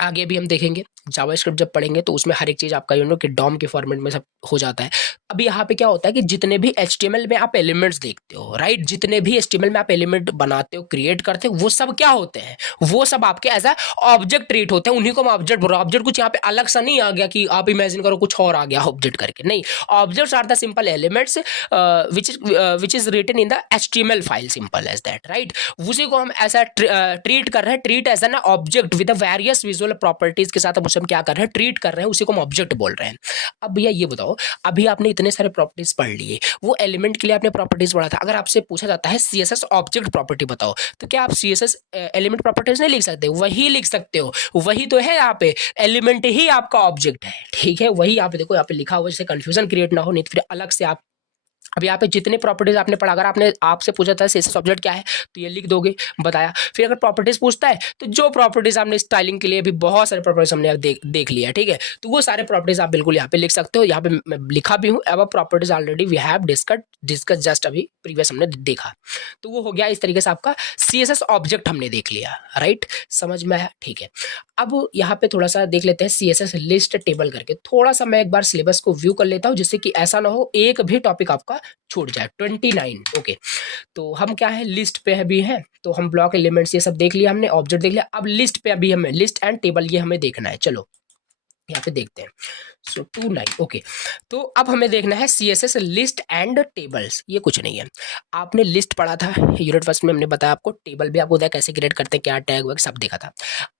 आगे भी हम देखेंगे JavaScript जब पढ़ेंगे तो उसमें हर एक चीज़ आपका कि डॉम के फॉर्मेट में सब हो जाता है। अभी यहाँ पे क्या होता है कि जितने भी HTML में आप एलिमेंट्स देखते हो, राइट, जितने भी HTML में आप एलिमेंट बनाते हो, क्रिएट करते हो, वो सब क्या होते हैं, वो सब आपके एज अ ऑब्जेक्ट ट्रीट होते हैं। उन्हीं को हम ऑब्जेक्ट बोल रहे हैं। ऑब्जेक्ट कुछ यहाँ पे अलग सा नहीं आ गया कि आप इमेजिन करो कुछ और आ गया ऑब्जेक्ट करके, नहीं। Objects are the simple elements which is written in the HTML file, simple as that, right. उसी को हम ऐसा ट्रीट कर रहे हैं, treat as an object with various visual properties के साथ हम उसे क्या कर रहे हैं, ट्रीट कर रहे हैं, उसी को हम ऑब्जेक्ट बोल रहे हैं। अब भैया ये बताओ, अभी आपने इतने सारे प्रॉपर्टीज पढ़ लिए, वो एलिमेंट के लिए आपने प्रॉपर्टीज पढ़ा था, अगर आपसे पूछा जाता है CSS ऑब्जेक्ट प्रॉपर्टी बताओ, तो क्या आप CSS एलिमेंट प्रॉपर्टीज नहीं लिख सकते? वही लिख सकते हो, वही तो है यहाँ पे, एलिमेंट ही आपका ऑब्जेक्ट है, ठीक है। वही यहाँ पे देखो, यहाँ पे लिखा हुआ, जैसे कंफ्यूजन क्रिएट ना हो, नहीं तो फिर अलग से आप, अब यहाँ पे जितने प्रॉपर्टीज आपने पढ़ा, अगर आपने आपसे पूछा था CSS ऑब्जेक्ट क्या है, तो ये लिख दोगे, बताया। फिर अगर प्रॉपर्टीज पूछता है तो जो प्रॉपर्टीज आपने स्टाइलिंग के लिए भी बहुत सारे प्रॉपर्टीज हमने देख लिया, ठीक है, तो वो सारे प्रॉपर्टीज आप बिल्कुल यहाँ पे लिख सकते हो। यहाँ पे मैं लिखा भी हूँ, अब properties already we have discuss just अभी प्रीवियस हमने देखा। तो वो हो गया इस तरीके से आपका CSS ऑब्जेक्ट हमने देख लिया, राइट, समझ में आया, ठीक है। अब यहाँ पे थोड़ा सा देख लेते हैं CSS लिस्ट टेबल करके। थोड़ा सा मैं एक बार सिलेबस को व्यू कर लेता हूँ, जिससे कि ऐसा ना हो एक भी टॉपिक आपका छूट जाए। 29, ओके। तो हम क्या है, लिस्ट पे अभी है, तो हम ब्लॉक एलिमेंट्स ये सब देख लिया हमने, ऑब्जेक्ट देख लिया। अब लिस्ट पे अभी हमें लिस्ट एंड टेबल ये हमें देखना है। चलो यहाँ पे देखते हैं। सो 29, ओके। तो अब हमें देखना है CSS लिस्ट एंड टेबल्स। ये कुछ नहीं है, आपने लिस्ट पढ़ा था यूनिट फर्स्ट में, हमने बताया आपको, टेबल भी आपको बताया कैसे क्रिएट करते हैं, क्या टैग वैग सब देखा था।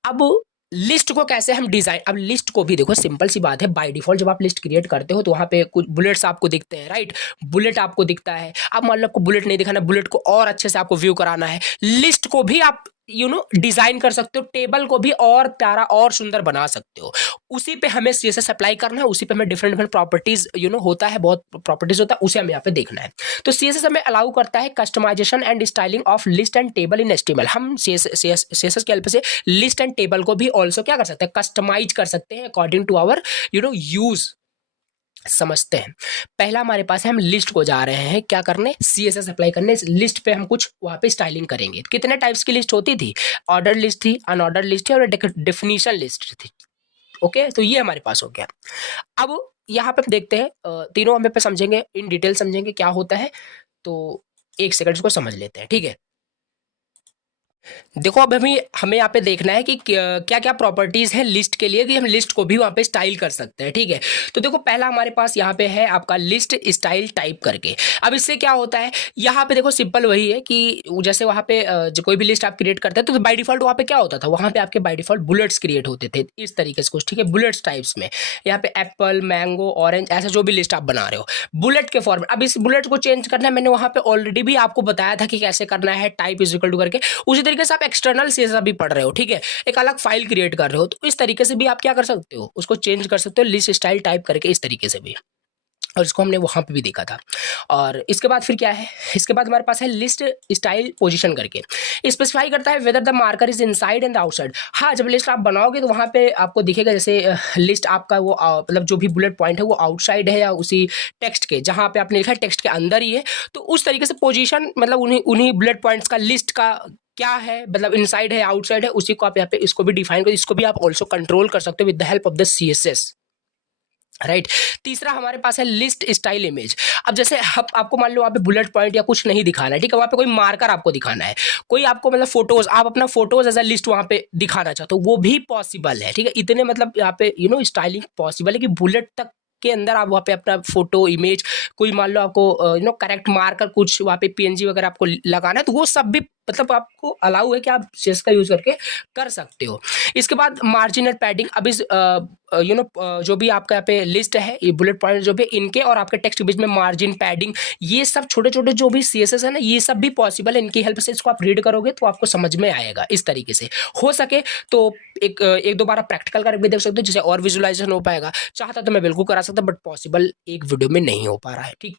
अब लिस्ट को कैसे हम डिजाइन, अब लिस्ट को भी देखो, सिंपल सी बात है, बाय डिफॉल्ट जब आप लिस्ट क्रिएट करते हो तो वहां पे कुछ बुलेट्स आपको दिखते हैं, राइट, बुलेट आपको दिखता है। अब मान लो आपको बुलेट नहीं दिखाना, बुलेट को और अच्छे से आपको व्यू कराना है, लिस्ट को भी आप डिजाइन कर सकते हो, टेबल को भी और प्यारा और सुंदर बना सकते हो। उसी पे हमें CSS अप्लाई करना है, उसी पे हमें डिफरेंट डिफरेंट प्रॉपर्टीज होता है, बहुत प्रॉपर्टीज होता है, उसे हमें यहाँ पे देखना है। तो CSS हमें अलाउ करता है customisation and styling of list and table in HTML। हम CSS के हेल्प से लिस्ट एंड टेबल को भी ऑल्सो क्या कर सकते हैं, कस्टमाइज कर सकते हैं अकॉर्डिंग टू आवर यूज। समझते हैं। पहला हमारे पास है, हम लिस्ट को जा रहे हैं क्या करने, CSS अप्लाई करने। लिस्ट पे हम कुछ वहाँ पे स्टाइलिंग करेंगे। कितने टाइप्स की लिस्ट होती थी, ऑर्डर लिस्ट थी, अनऑर्डर लिस्ट थी और डेफिनेशन लिस्ट थी, ओके। तो ये हमारे पास हो गया। अब यहाँ पे हम देखते हैं, तीनों हमें पे समझेंगे, इन डिटेल समझेंगे क्या होता है। तो एक सेकंड इसको समझ लेते हैं, ठीक है। देखो अब हमें यहाँ पे देखना है कि क्या क्या प्रॉपर्टीज है लिस्ट के लिए, कि हम लिस्ट को भी वहाँ पे स्टाइल कर सकते हैं, ठीक है। तो देखो पहला हमारे पास यहाँ पे है आपका लिस्ट स्टाइल टाइप करके। अब इससे क्या होता है, यहाँ पे देखो सिंपल वही है कि जैसे वहाँ पे जो कोई भी लिस्ट आप क्रिएट करते हैं तो बाय डिफॉल्ट वहाँ पे क्या होता था, वहाँ पे आपके बाय डिफॉल्ट बुलेट्स क्रिएट होते थे इस तरीके से कुछ, ठीक है, बुलेट्स टाइप्स में। यहाँ पे एप्पल, मैंगो, ऑरेंज, ऐसा जो भी लिस्ट आप बना रहे हो बुलेट के फॉर्म। अब इस बुलेट को चेंज करना है, मैंने वहाँ पे ऑलरेडी भी आपको बताया था कि कैसे करना है, टाइप इज इक्वल टू करके। उसी तरीके से आप एक्सटर्नल CSS भी पढ़ रहे हो, ठीक है, एक अलग फाइल क्रिएट कर रहे हो, तो इस तरीके से भी आप क्या कर सकते हो, उसको चेंज कर सकते हो लिस्ट स्टाइल टाइप करके, इस तरीके से भी। और इसको हमने वहां पे भी देखा था। और इसके बाद फिर क्या है, इसके बाद हमारे पास है लिस्ट स्टाइल पोजीशन करके। स्पेसिफाई करता है whether the marker is inside and outside. हाँ, जब लिस्ट आप बनाओगे तो वहां पे आपको दिखेगा जैसे लिस्ट आपका वो मतलब जो भी बुलेट पॉइंट है वो आउटसाइड है या उसी टेक्स्ट के, जहां पे आपने लिखा है टेक्स्ट के अंदर ही है, तो उस तरीके से पोजीशन मतलब उन्हीं बुलेट पॉइंट्स का लिस्ट का क्या है, मतलब इनसाइड है आउटसाइड है, उसी को आप यहाँ पे इसको भी डिफाइन करो, इसको भी आप ऑल्सो कंट्रोल कर सकते हो with the help of the CSS, right. तीसरा हमारे पास है लिस्ट स्टाइल इमेज। अब जैसे आपको मान लो वहाँ पे बुलेट पॉइंट या कुछ नहीं दिखाना है, ठीक है, वहाँ पे कोई मार्कर आपको दिखाना है, कोई आपको मतलब फोटोज, आप अपना फोटोज एज अ लिस्ट वहाँ पे दिखाना चाहते हो, वो भी पॉसिबल है, ठीक है। इतने मतलब यहाँ पे स्टाइलिंग पॉसिबल है कि बुलेट तक के अंदर आप वहाँ पे अपना फोटो इमेज, कोई मान लो आपको करेक्ट मार्कर कुछ वहाँ पे PNG वगैरह आपको लगाना है, तो वो सब भी मतलब आपको अलाउ है कि आप CSS का यूज करके कर सकते हो। इसके बाद मार्जिनल पैडिंग। अब इस जो भी आपका यहाँ पे लिस्ट है, ये बुलेट पॉइंट जो भी इनके और आपके टेक्स्ट के बीच में मार्जिन पैडिंग, ये सब छोटे छोटे जो भी CSS है ना, ये सब भी पॉसिबल है। इनकी हेल्प से इसको आप रीड करोगे तो आपको समझ में आएगा इस तरीके से। हो सके तो एक दो बार प्रैक्टिकल करके देख सकते हो, जिससे और विजुअलाइजेशन हो पाएगा। चाहता तो मैं बिल्कुल करा सकता, बट पॉसिबल एक वीडियो में नहीं हो पा रहा है, ठीक।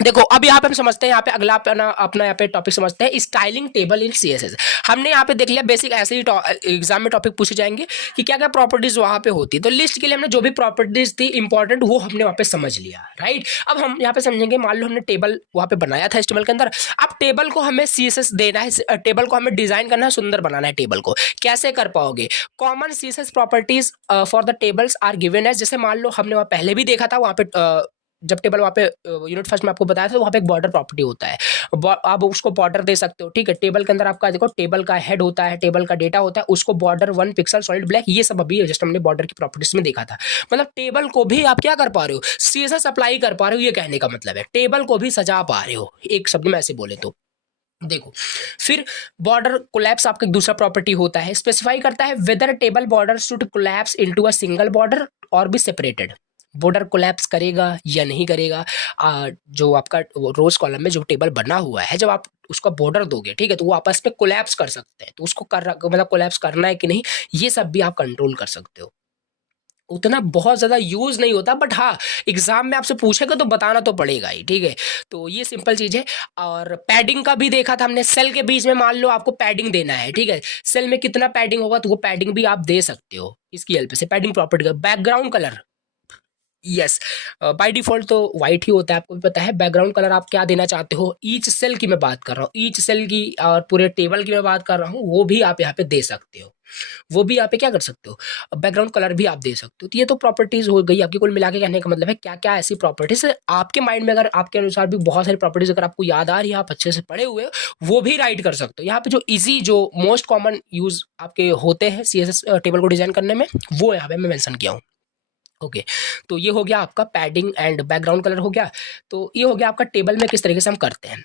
देखो अब यहाँ पे हम समझते हैं, यहाँ पे अगला अपना यहाँ पे टॉपिक समझते हैं, स्टाइलिंग टेबल इन सीएसएस। हमने यहाँ पे देख लिया बेसिक, ऐसे ही एग्जाम में टॉपिक पूछे जाएंगे कि क्या क्या प्रॉपर्टीज वहाँ पे होती है। तो लिस्ट के लिए हमने जो भी प्रॉपर्टीज थी इंपॉर्टेंट वो हमने वहाँ पे समझ लिया, राइट। अब हम यहाँ पे समझेंगे, मान लो हमने टेबल वहाँ पे बनाया था HTML के अंदर, अब टेबल को हमें CSS देना है, टेबल को हमें डिजाइन करना है, सुंदर बनाना है टेबल को। कैसे कर पाओगे? Common CSS properties for the tables are given as, जैसे मान लो हमने वहाँ पहले भी देखा था, वहाँ पे जब टेबल वहाँ पे यूनिट फर्स्ट में आपको बताया था, तो वहाँ पे एक बॉर्डर प्रॉपर्टी होता है, आप उसको बॉर्डर दे सकते हो, ठीक है। टेबल के अंदर आपका देखो, टेबल का हेड होता है, टेबल का डेटा होता है, उसको बॉर्डर 1 पिक्सल सॉलिड ब्लैक, ये सब अभी जस्ट हमने बॉर्डर की प्रॉपर्टीज में देखा था। मतलब टेबल को भी आप क्या कर पा रहे हो, CSS अप्लाई कर पा रहे हो, ये कहने का मतलब है टेबल को भी सजा पा रहे हो, एक शब्द में ऐसे बोले तो। देखो फिर बॉर्डर कोलैप्स आपका एक दूसरा प्रॉपर्टी होता है, स्पेसिफाई करता है whether table border should collapse into a single border और बी सेपरेटेड। बॉर्डर कोलैप्स करेगा या नहीं करेगा, जो आपका रोज कॉलम में जो टेबल बना हुआ है, जब आप उसका बॉर्डर दोगे, ठीक है, तो वो आपस में कोलैप्स कर सकते हैं, तो उसको मतलब कोलैप्स करना है कि नहीं, ये सब भी आप कंट्रोल कर सकते हो। उतना बहुत ज़्यादा यूज़ नहीं होता, बट हाँ एग्जाम में आपसे पूछेगा तो बताना तो पड़ेगा ही, ठीक है। तो ये सिंपल चीज़ है। और पैडिंग का भी देखा था हमने, सेल के बीच में मान लो आपको पैडिंग देना है, ठीक है, सेल में कितना पैडिंग होगा तो वो पैडिंग भी आप दे सकते हो इसकी हेल्प से। पैडिंग प्रॉपर्टी का background colour, yes, by default तो वाइट ही होता है, आपको भी पता है। बैकग्राउंड कलर आप क्या देना चाहते हो, ईच सेल की मैं बात कर रहा हूँ, ईच सेल की और पूरे टेबल की मैं बात कर रहा हूँ, वो भी आप यहाँ पे दे सकते हो, वो भी आप क्या कर सकते हो, बैकग्राउंड कलर भी आप दे सकते हो। तो ये तो प्रॉपर्टीज हो गई आपकी, कुल मिला के कहने का मतलब है क्या क्या ऐसी प्रॉपर्टीज आपके माइंड में, अगर आपके अनुसार भी बहुत सारी प्रॉपर्टीज अगर आपको याद आ रही है, आप अच्छे से पढ़े हुए वो भी राइट कर सकते हो। यहाँ पे जो इजी, जो मोस्ट कॉमन यूज आपके होते हैं CSS टेबल को डिजाइन करने में, वो यहाँ पे मैं मेंशन किया हूँ। ओके तो ये हो गया आपका पैडिंग एंड बैकग्राउंड कलर हो गया। तो ये हो गया आपका टेबल में किस तरीके से हम करते हैं,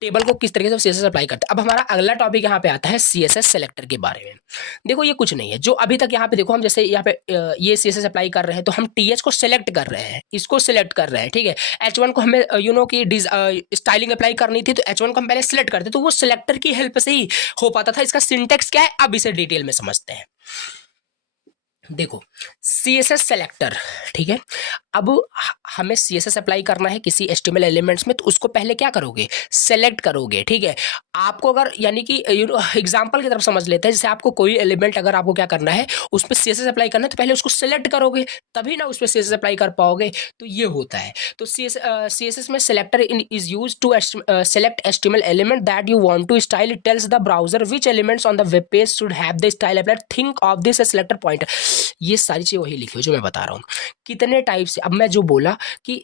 टेबल को किस तरीके से CSS अप्लाई करते हैं। अब हमारा अगला टॉपिक यहाँ पे आता है CSS सेलेक्टर के बारे में। देखो ये कुछ नहीं है, जो अभी तक यहाँ पे देखो हम जैसे यहाँ पे ये CSS अप्लाई कर रहे हैं, तो हम TH को सेलेक्ट कर रहे हैं, इसको सेलेक्ट कर रहे हैं, ठीक है। H1 को हमें की स्टाइलिंग अप्लाई करनी थी, तो H1 को हम पहले सेलेक्ट करते, तो वो सेलेक्टर की हेल्प से ही हो पाता था। इसका सिंटेक्स क्या है, अब इसे डिटेल में समझते हैं। देखो CSS सेलेक्टर, ठीक है, अब हमें CSS अप्लाई करना है किसी HTML एलिमेंट्स में, तो उसको पहले क्या करोगे, सेलेक्ट करोगे, ठीक है। आपको अगर यानी कि एग्जांपल की तरफ समझ लेते हैं, जैसे आपको कोई एलिमेंट अगर आपको क्या करना है उस पर CSS अप्लाई करना है, तो पहले उसको सेलेक्ट करोगे, तभी ना उस पर CSS अप्लाई कर पाओगे। तो ये होता है। तो CSS में selector is use to select HTML element that you want to style, it tells the browser which elements on the web page should have the style applied, think of this selector pointer. ये सारी चीज़ वही लिखी हो जो मैं बता रहा हूँ। कितने टाइप से, अब मैं जो बोला कि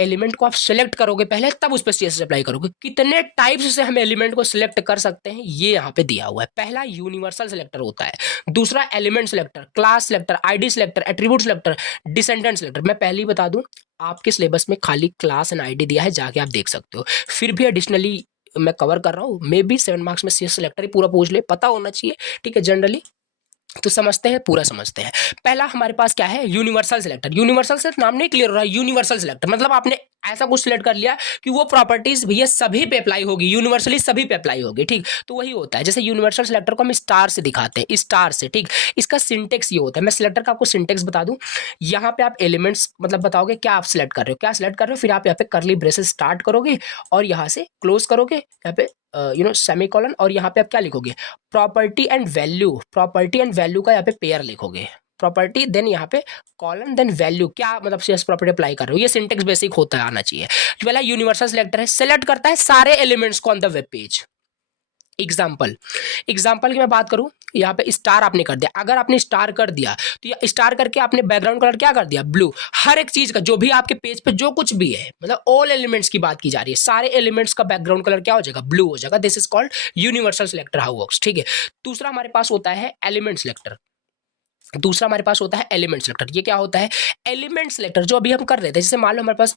एलिमेंट को आप सेलेक्ट करोगे पहले, तब उस पर CSS अप्लाई करोगे, कितने टाइप्स से हम एलिमेंट को सिलेक्ट कर सकते हैं ये यहाँ पे दिया हुआ है। पहला यूनिवर्सल सेलेक्टर होता है, दूसरा element selector, class selector, ID selector, attribute selector, descendant selector. मैं पहले ही बता दूं, आपके सिलेबस में खाली क्लास एंड ID दिया है, जाके आप देख सकते हो। फिर भी एडिशनली मैं कवर कर रहा हूँ, मे बी 7 मार्क्स में CSS सेलेक्टर ही पूरा पूछ ले, पता होना चाहिए, ठीक है, जनरली। तो समझते हैं, पूरा समझते हैं। पहला हमारे पास क्या है, यूनिवर्सल सिलेक्टर। यूनिवर्सल से नाम नहीं क्लियर हो रहा है, यूनिवर्सल सिलेक्टर मतलब आपने ऐसा कुछ सिलेक्ट कर लिया कि वो प्रॉपर्टीज भैया सभी पे अप्लाई होगी, यूनिवर्सली सभी पे अप्लाई होगी, ठीक। तो वही होता है, जैसे यूनिवर्सल सिलेक्टर को हम स्टार से दिखाते हैं, स्टार से, ठीक। इसका सिंटेक्स ये होता है, मैं सिलेक्टर का आपको सिंटेक्स बता दूं। यहाँ पे आप एलिमेंट्स मतलब बताओगे क्या आप सिलेक्ट कर रहे हो, क्या सिलेक्ट कर रहे हो, फिर आप यहाँ पे करली ब्रेसेस स्टार्ट करोगे और यहाँ से क्लोज करोगे, यहाँ पे सेमीकोलन, और यहाँ पे आप क्या लिखोगे, property and value, property and value का यहाँ पे पेयर लिखोगे, प्रॉपर्टी देन यहाँ पे कॉलन देन वैल्यू, क्या मतलब CSS प्रॉपर्टी अप्लाई कर रहे हो, ये सिंटेक्स बेसिक होता है, आना चाहिए। पहला यूनिवर्सल सिलेक्टर है, सेलेक्ट करता है सारे एलिमेंट्स को on the web page. Example की मैं बात करूं, यहाँ पे स्टार आपने कर दिया, अगर आपने स्टार कर दिया तो ये स्टार करके आपने बैकग्राउंड कलर क्या कर दिया, ब्लू। हर एक चीज का जो भी आपके पेज पे जो कुछ भी है, मतलब ऑल एलिमेंट्स की बात की जा रही है, सारे एलिमेंट्स का बैकग्राउंड कलर क्या हो जाएगा, ब्लू हो जाएगा। This is called universal selector how works, ठीक है। दूसरा हमारे पास होता है एलिमेंट सिलेक्टर, दूसरा हमारे पास होता है एलिमेंट सिलेक्टर। ये क्या होता है, एलिमेंट सिलेक्टर जो अभी हम कर रहे थे, जैसे मान लो हमारे पास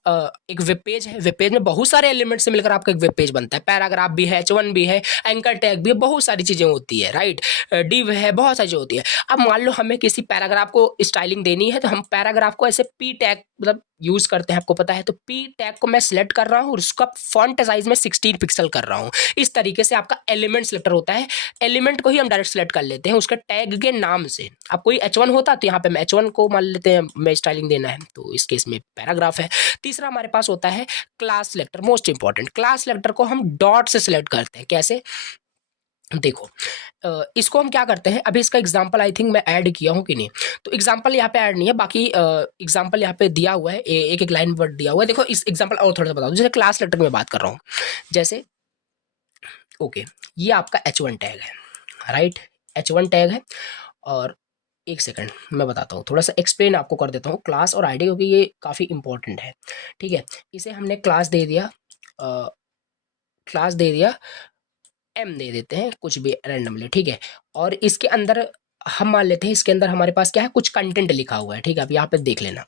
एक वेब पेज है, वेब पेज में बहुत सारे एलिमेंट से मिलकर आपका एक वेब पेज बनता है, पैराग्राफ भी है, H1 भी है, एंकर टैग भी है, बहुत सारी चीजें होती है, राइट, डिव है, बहुत सारी चीजें होती है। अब मान लो हमें किसी पैराग्राफ को स्टाइलिंग देनी है, तो हम पैराग्राफ को ऐसे P टैग मतलब यूज करते हैं आपको पता है। तो पी टैग को मैं सिलेक्ट कर रहा हूँ और उसका फॉन्ट साइज में 16 पिक्सल कर रहा हूँ। इस तरीके से आपका एलिमेंट सिलेक्टर होता है। एलिमेंट को ही हम डायरेक्ट सिलेक्ट कर लेते हैं उसके टैग के नाम से। अब कोई H1 होता तो यहाँ पे मैं H1 को मान लेते हैं, मैं स्टाइलिंग देना है तो इस केस में पैराग्राफ है। तीसरा हमारे पास होता है class selector, most important. Class selector को हम डॉट से सिलेक्ट करते हैं। कैसे, देखो इसको हम क्या करते हैं, अभी इसका एग्जांपल आई थिंक मैं ऐड किया हूँ कि नहीं, तो एग्जांपल यहाँ पे ऐड नहीं है, बाकी एग्जांपल यहाँ पे दिया हुआ है, एक एक लाइन वर्ड दिया हुआ है। देखो इस एग्जांपल और थोड़ा सा बता दूं, जैसे क्लास सिलेक्टर की मैं बात कर रहा हूँ, जैसे ओके ये आपका H1 टैग है, राइट, H1 टैग है। और एक सेकंड मैं बताता हूँ, थोड़ा सा एक्सप्लेन आपको कर देता हूँ क्लास और आईडी, क्योंकि ये काफ़ी इंपॉर्टेंट है। ठीक है, इसे हमने क्लास दे दिया, क्लास दे दिया, एम दे देते हैं कुछ भी रैंडमली, ठीक है। और इसके अंदर हम मान लेते हैं, इसके अंदर हमारे पास क्या है, कुछ कंटेंट लिखा हुआ है, ठीक है। अब यहाँ पे देख लेना,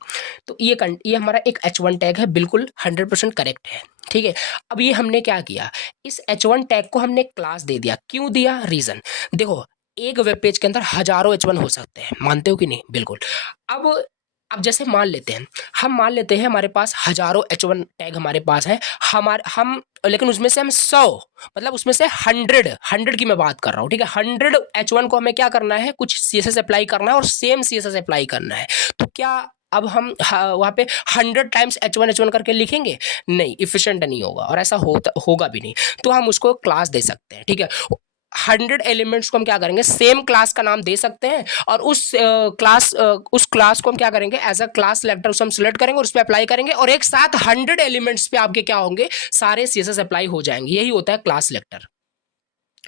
तो ये हमारा एक H1 टैग है, बिल्कुल 100% करेक्ट है, ठीक है। अब ये हमने क्या किया, इस H1 टैग को हमने क्लास दे दिया। क्यों दिया, रीजन देखो, एक वेब पेज के अंदर हजारों H1 हो सकते हैं, मानते हो कि नहीं, बिल्कुल। अब जैसे मान लेते हैं, हम मान लेते हैं हमारे पास हजारों H1 टैग हमारे पास है, हम लेकिन उसमें से हम 100, मतलब उसमें से 100 की मैं बात कर रहा हूँ, ठीक है। 100 H1 को हमें क्या करना है, कुछ CSS अप्लाई करना है और सेम CSS अप्लाई करना है। तो क्या अब हम वहाँ पे 100 टाइम्स H1 करके लिखेंगे, नहीं, इफिशिएंट नहीं होगा और ऐसा होगा भी नहीं। तो हम उसको क्लास दे सकते हैं, ठीक है। 100 एलिमेंट्स को हम क्या करेंगे, सेम क्लास का नाम दे सकते हैं, और उस क्लास को हम क्या करेंगे, एज अ क्लास सिलेक्टर उसे हम सिलेक्ट करेंगे और उस पर अप्लाई करेंगे, और एक साथ 100 एलिमेंट्स पे आपके क्या होंगे, सारे CSS अप्लाई हो जाएंगे। यही होता है क्लास सिलेक्टर,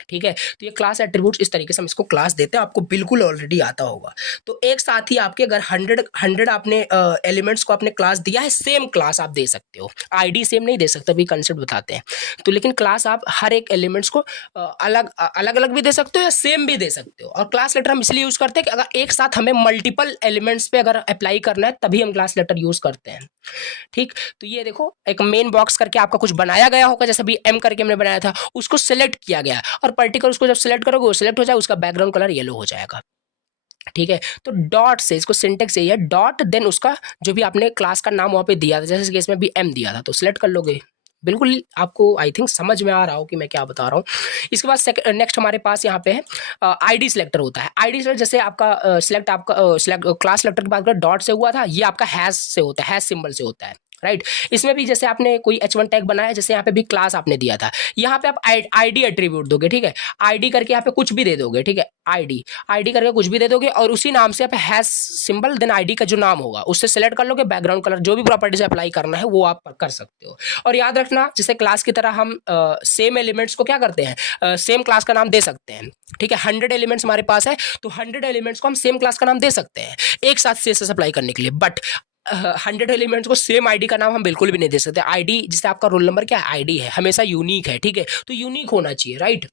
ठीक है। तो ये क्लास एट्रीब्यूट्स इस तरीके से हम इसको क्लास देते हैं, आपको बिल्कुल ऑलरेडी आता होगा। तो एक साथ ही आपके अगर 100 आपने एलिमेंट्स को आपने क्लास दिया है, सेम क्लास आप दे सकते हो। आईडी सेम नहीं दे सकते, अभी कंसेप्ट बताते हैं। तो लेकिन क्लास आप हर एक एलिमेंट्स को अलग अलग भी दे सकते हो या सेम भी दे सकते हो। और क्लास लेटर हम इसलिए यूज करते हैं कि अगर एक साथ हमें मल्टीपल एलिमेंट्स पे अगर अप्लाई करना है, तभी हम क्लास लेटर यूज करते हैं, ठीक। तो ये देखो, एक मेन बॉक्स करके आपका कुछ बनाया गया होगा, जैसे अभी M करके हमने बनाया था, उसको सिलेक्ट किया गया, और पर्टिकुलर उसको जब सिलेक्ट करोगे वो सिलेक्ट हो जाए, उसका बैकग्राउंड कलर येलो हो जाएगा, ठीक है। तो डॉट से, इसको सिंटेक्स यही है, डॉट देन उसका जो भी आपने क्लास का नाम वहाँ पे दिया था, जैसे इस केस में भी M दिया था, तो सिलेक्ट कर लोगे। बिल्कुल आपको आई थिंक समझ में आ रहा हो कि मैं क्या बता रहा हूँ। इसके बाद नेक्स्ट हमारे पास यहाँ पे है आईडी सिलेक्टर होता है। आईडी सिलेक्टर जैसे आपका सिलेक्ट क्लास सिलेक्टर की बात करें, डॉट से हुआ था, ये आपका हैश से होता है, हैश सिंबल से होता है, राइट। इसमें भी जैसे आपने कोई H1 टैग बनाया, जैसे यहाँ पे भी क्लास आपने दिया था, यहाँ पे आप आईडी एट्रीब्यूट दोगे, ठीक है। आईडी करके यहाँ पे कुछ भी दे दोगे, ठीक है, आईडी करके कुछ भी दे दोगे, और उसी नाम से आप हैश सिंबल देन आईडी का जो नाम होगा उससे सेलेक्ट कर लोगे, बैकग्राउंड कलर जो भी प्रॉपर्टीज अप्लाई करना है वो आप कर सकते हो। और याद रखना, जैसे क्लास की तरह हम सेम एलिमेंट्स को क्या करते हैं, सेम क्लास का नाम दे सकते हैं, ठीक है। 100 एलिमेंट्स हमारे पास है, तो 100 एलिमेंट्स को हम सेम क्लास का नाम दे सकते हैं एक साथ CSS अप्लाई करने के लिए। बट 100 एलिमेंट्स को सेम आईडी का नाम हम बिल्कुल भी नहीं दे सकते। आईडी जैसे आपका रोल नंबर क्या है, आईडी है, हमेशा यूनिक है, ठीक है। तो यूनिक होना चाहिए, राइट,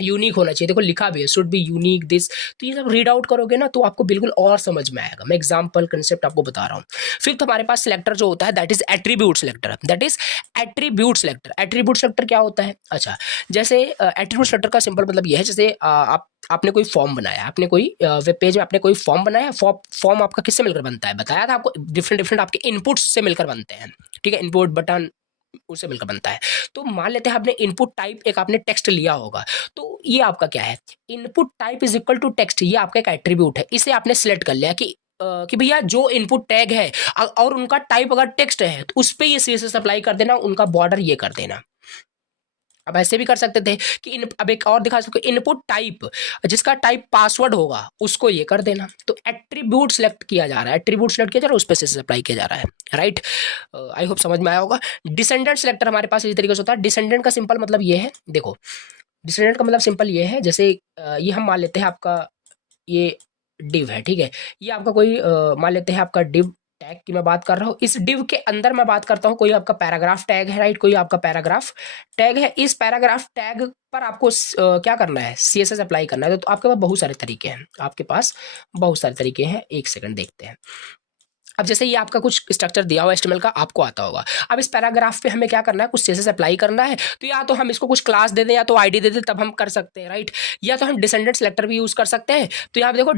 यूनिक होना चाहिए। देखो लिखा भी है, शुड बी यूनिक दिस। तो ये सब रीड आउट करोगे ना तो आपको बिल्कुल और समझ में आएगा। मैं एग्जांपल कंसेप्ट आपको बता रहा हूँ। फिर हमारे पास सिलेक्टर जो होता है, that is attribute selector, that is attribute selector. Attribute selector क्या होता है, अच्छा, जैसे एट्रीब्यूट सिलेक्टर का सिंपल मतलब ये है, जैसे आपने कोई फॉर्म बनाया, आपने कोई वेब पेज में आपने कोई फॉर्म बनाया, फॉर्म आपका किससे मिलकर बनता है, बताया था आपको, डिफरेंट आपके इनपुट्स से मिलकर बनते हैं, ठीक है। इनपुट बटन उससे मिलकर बनता है। तो मान लेते हैं आपने इनपुट टाइप एक आपने टेक्स्ट लिया होगा, तो ये आपका क्या है, input type is equal to text, ये आपका एक एट्रीब्यूट है। इसे आपने सिलेक्ट कर लिया कि भैया जो इनपुट टैग है और उनका टाइप अगर टेक्स्ट है तो उस पर ये CSS अप्लाई कर देना, उनका बॉर्डर ये कर देना। अब ऐसे भी कर सकते थे कि अब एक और दिखा सकते, इनपुट टाइप जिसका टाइप पासवर्ड होगा उसको ये कर देना। तो एट्रीब्यूट सेलेक्ट किया जा रहा है, एट्रीब्यूट सेलेक्ट किया जा रहा है, उस पर CSS अप्लाई किया जा रहा है, राइट। आई होप समझ में आया होगा। डिसेंडेंट सेलेक्टर हमारे पास इसी तरीके से होता है। डिसेंडेंट का सिंपल मतलब ये है, देखो डिसेंडेंट का मतलब सिंपल ये है, जैसे ये हम मान लेते हैं आपका ये डिव है, ठीक है। ये आपका कोई मान लेते हैं आपका डिव टैग की मैं बात कर रहा हूँ। इस डिव के अंदर मैं बात करता हूँ, कोई आपका पैराग्राफ टैग है, राइट, कोई आपका पैराग्राफ टैग है। इस पैराग्राफ टैग पर आपको क्या करना है, CSS अप्लाई करना है। तो आपके पास बहुत सारे तरीके हैं, आपके पास बहुत सारे तरीके हैं। एक सेकंड देखते हैं। अब जैसे ये आपका कुछ स्ट्रक्चर दिया हुआ HTML का, आपको आता होगा। अब इस पैराग्राफ पे हमें क्या करना है, कुछ CSS अप्लाई करना है, तो या तो हम इसको कुछ क्लास दे दें या तो आईडी दे दें, तब हम कर सकते हैं, राइट। या तो हम डिसेंडेंट सेलेक्टर भी यूज कर सकते हैं। तो यहाँ पे देखो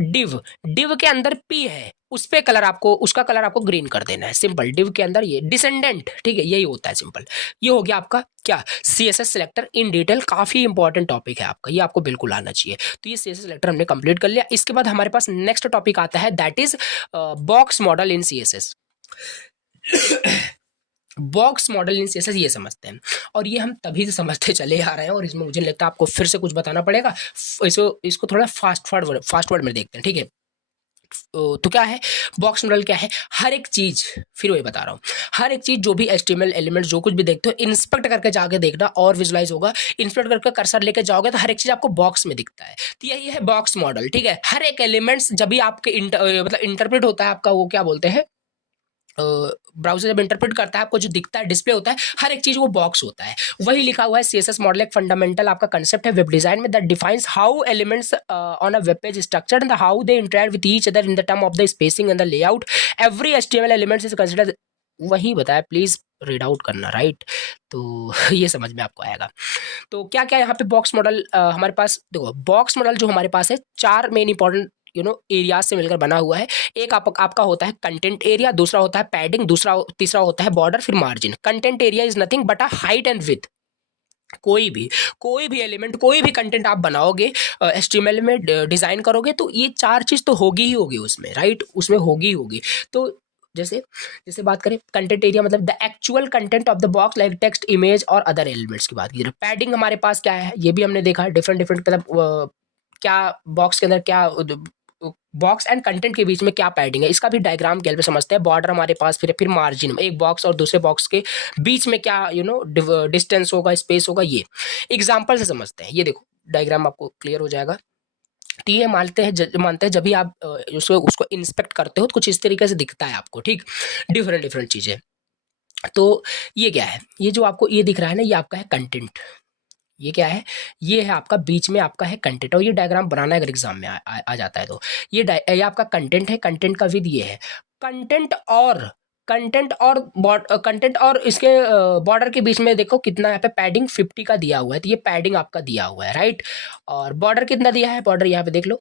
डिव के अंदर P है, उस पे कलर आपको, उसका कलर आपको ग्रीन कर देना है, सिंपल। डिव के अंदर ये डिसेंडेंट, ठीक है, यही होता है, सिंपल। ये हो गया आपका क्या, सीएसएस सिलेक्टर इन डिटेल। काफी इंपॉर्टेंट टॉपिक है आपका, ये आपको बिल्कुल आना चाहिए। तो ये सीएसएस सिलेक्टर हमने कंप्लीट कर लिया। इसके बाद हमारे पास नेक्स्ट टॉपिक आता है, that is box model in CSS. Box model in CSS ये समझते हैं, और ये हम तभी से समझते चले आ रहे हैं, और इसमें मुझे लगता है आपको फिर से कुछ बताना पड़ेगा। इसको थोड़ा फास्ट वर्ड में देखते हैं, ठीक है। तो क्या है बॉक्स मॉडल, क्या है, हर एक चीज, फिर वही बता रहा हूँ, हर एक चीज जो भी एचटीएमएल एलिमेंट जो कुछ भी देखते हो, इंस्पेक्ट करके जाके देखना और विजुलाइज होगा। इंस्पेक्ट करके कर्सर लेके जाओगे तो हर एक चीज आपको बॉक्स में दिखता है। तो यही है बॉक्स मॉडल, ठीक है। हर एक एलिमेंट्स जब भी आपके मतलब इंटरप्रेट होता है आपका, वो क्या बोलते हैं, ब्राउजर जब इंटरप्रेट करता है आपको जो दिखता है, डिस्प्ले होता है, हर एक चीज वो बॉक्स होता है। वही लिखा हुआ है सीएसएस मॉडल, एक फंडामेंटल आपका कंसेप्ट है वेब डिजाइन में, that defines how elements on a web page structured and how they interact with each other in the term of the spacing and the layout. Every HTML element is considered, वही बताया, please read out करना, right. तो ये समझ में आपको आएगा। तो क्या क्या यहाँ पे बॉक्स मॉडल हमारे पास, देखो बॉक्स मॉडल जो हमारे पास है, चार मेन इंपॉर्टेंट एरियाज से मिलकर बना हुआ है। एक आपका होता है कंटेंट एरिया, दूसरा होता है पैडिंग, तीसरा होता है बॉर्डर, फिर margin. Content area is nothing but a height and width. कोई भी एलिमेंट, कोई भी कंटेंट आप बनाओगे एचटीएमएल में, डिजाइन करोगे, तो ये चार चीज तो होगी ही होगी उसमें, राइट, उसमें होगी। तो जैसे बात करें कंटेंट एरिया, मतलब the actual content of the box, like text, image और अदर एलिमेंट्स की बात की। पैडिंग हमारे पास क्या है, ये भी हमने देखा, डिफरेंट मतलब क्या बॉक्स के अंदर क्या, बॉक्स एंड कंटेंट के बीच में क्या पैडिंग है, इसका भी डायग्राम के हेल्प से समझते हैं। बॉर्डर हमारे पास, फिर मार्जिन, एक बॉक्स और दूसरे बॉक्स के बीच में क्या डिस्टेंस होगा, स्पेस होगा, ये एग्जांपल से समझते हैं। ये देखो डायग्राम आपको क्लियर हो जाएगा। तो ये मानते हैं जब भी आप उसको इंस्पेक्ट करते हो तो कुछ इस तरीके से दिखता है आपको, ठीक, डिफरेंट चीजें। तो ये क्या है, ये जो आपको ये दिख रहा है ना, ये आपका है कंटेंट। ये क्या है, ये है आपका बीच में आपका है कंटेंट, और ये डायग्राम बनाना है अगर एग्जाम में आ जाता है तो। ये आपका कंटेंट है, कंटेंट का विद ये है, कंटेंट और इसके बॉर्डर के बीच में देखो कितना यहाँ पे पैडिंग 50 का दिया हुआ है, तो ये पैडिंग आपका दिया हुआ है, राइट। और बॉर्डर कितना दिया है, बॉर्डर यहाँ पे देख लो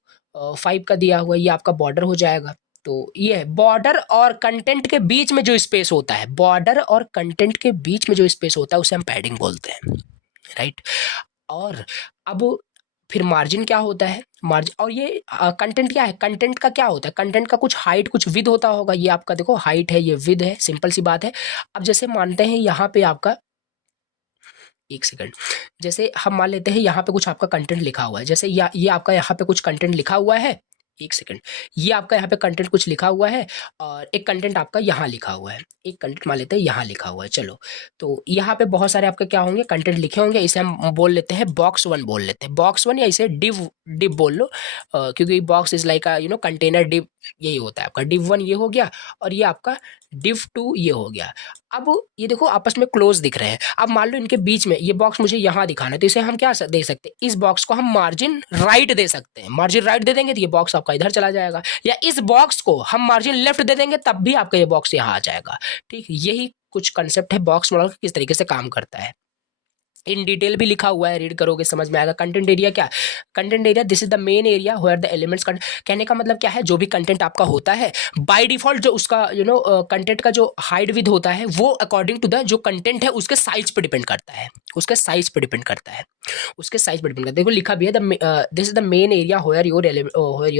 5 का दिया हुआ है, ये आपका बॉर्डर हो जाएगा। तो ये है बॉर्डर और कंटेंट के बीच में जो स्पेस होता है, बॉर्डर और कंटेंट के बीच में जो स्पेस होता है उसे हम पैडिंग बोलते हैं, राइट। और अब फिर मार्जिन क्या होता है, मार्जिन, और ये कंटेंट क्या है, कंटेंट का क्या होता है, कंटेंट का कुछ हाइट कुछ विद होता होगा। ये आपका देखो हाइट है, ये विद है, सिंपल सी बात है। अब जैसे मानते हैं यहाँ पे आपका, एक सेकंड, जैसे हम मान लेते हैं यहाँ पे कुछ आपका कंटेंट लिखा हुआ है, जैसे ये आपका यहाँ पे कुछ कंटेंट लिखा हुआ है, एक सेकंड, ये आपका यहाँ पे कंटेंट कुछ लिखा हुआ है, और एक कंटेंट आपका यहाँ लिखा हुआ है, एक कंटेंट मान लेते हैं यहाँ लिखा हुआ है, चलो। तो यहाँ पे बहुत सारे आपके क्या होंगे, कंटेंट लिखे होंगे, इसे हम बोल लेते हैं बॉक्स 1 बोल लेते हैं, बॉक्स 1, या इसे डिव बोल लो, क्योंकि box is like container, div यही होता है आपका। डिव 1 ये हो गया, और ये आपका डिव 2 ये हो गया। अब ये देखो आपस में क्लोज दिख रहे हैं। अब मान लो इनके बीच में ये बॉक्स मुझे यहाँ दिखाना है, तो इसे हम क्या दे सकते हैं, इस बॉक्स को हम मार्जिन राइट दे सकते हैं। मार्जिन राइट दे देंगे तो ये बॉक्स आपका इधर चला जाएगा, या इस बॉक्स को हम मार्जिन लेफ्ट दे देंगे तब भी आपका ये बॉक्स यहाँ आ जाएगा, ठीक। यही कुछ कंसेप्ट है बॉक्स मॉडल किस तरीके से काम करता है, इन डिटेल भी लिखा हुआ है, रीड करोगे समझ में आएगा। कंटेंट एरिया क्या, content area this is the main area where the elements, कहने का मतलब क्या है, जो भी कंटेंट आपका होता है बाय डिफॉल्ट जो उसका कंटेंट का जो हाइट विद होता है वो अकॉर्डिंग टू द जो कंटेंट है उसके साइज पे डिपेंड करता है, उसके साइज पे डिपेंड करता है, उसके साइज पे डिपेंड करता है। देखो लिखा भी है this is the main area where your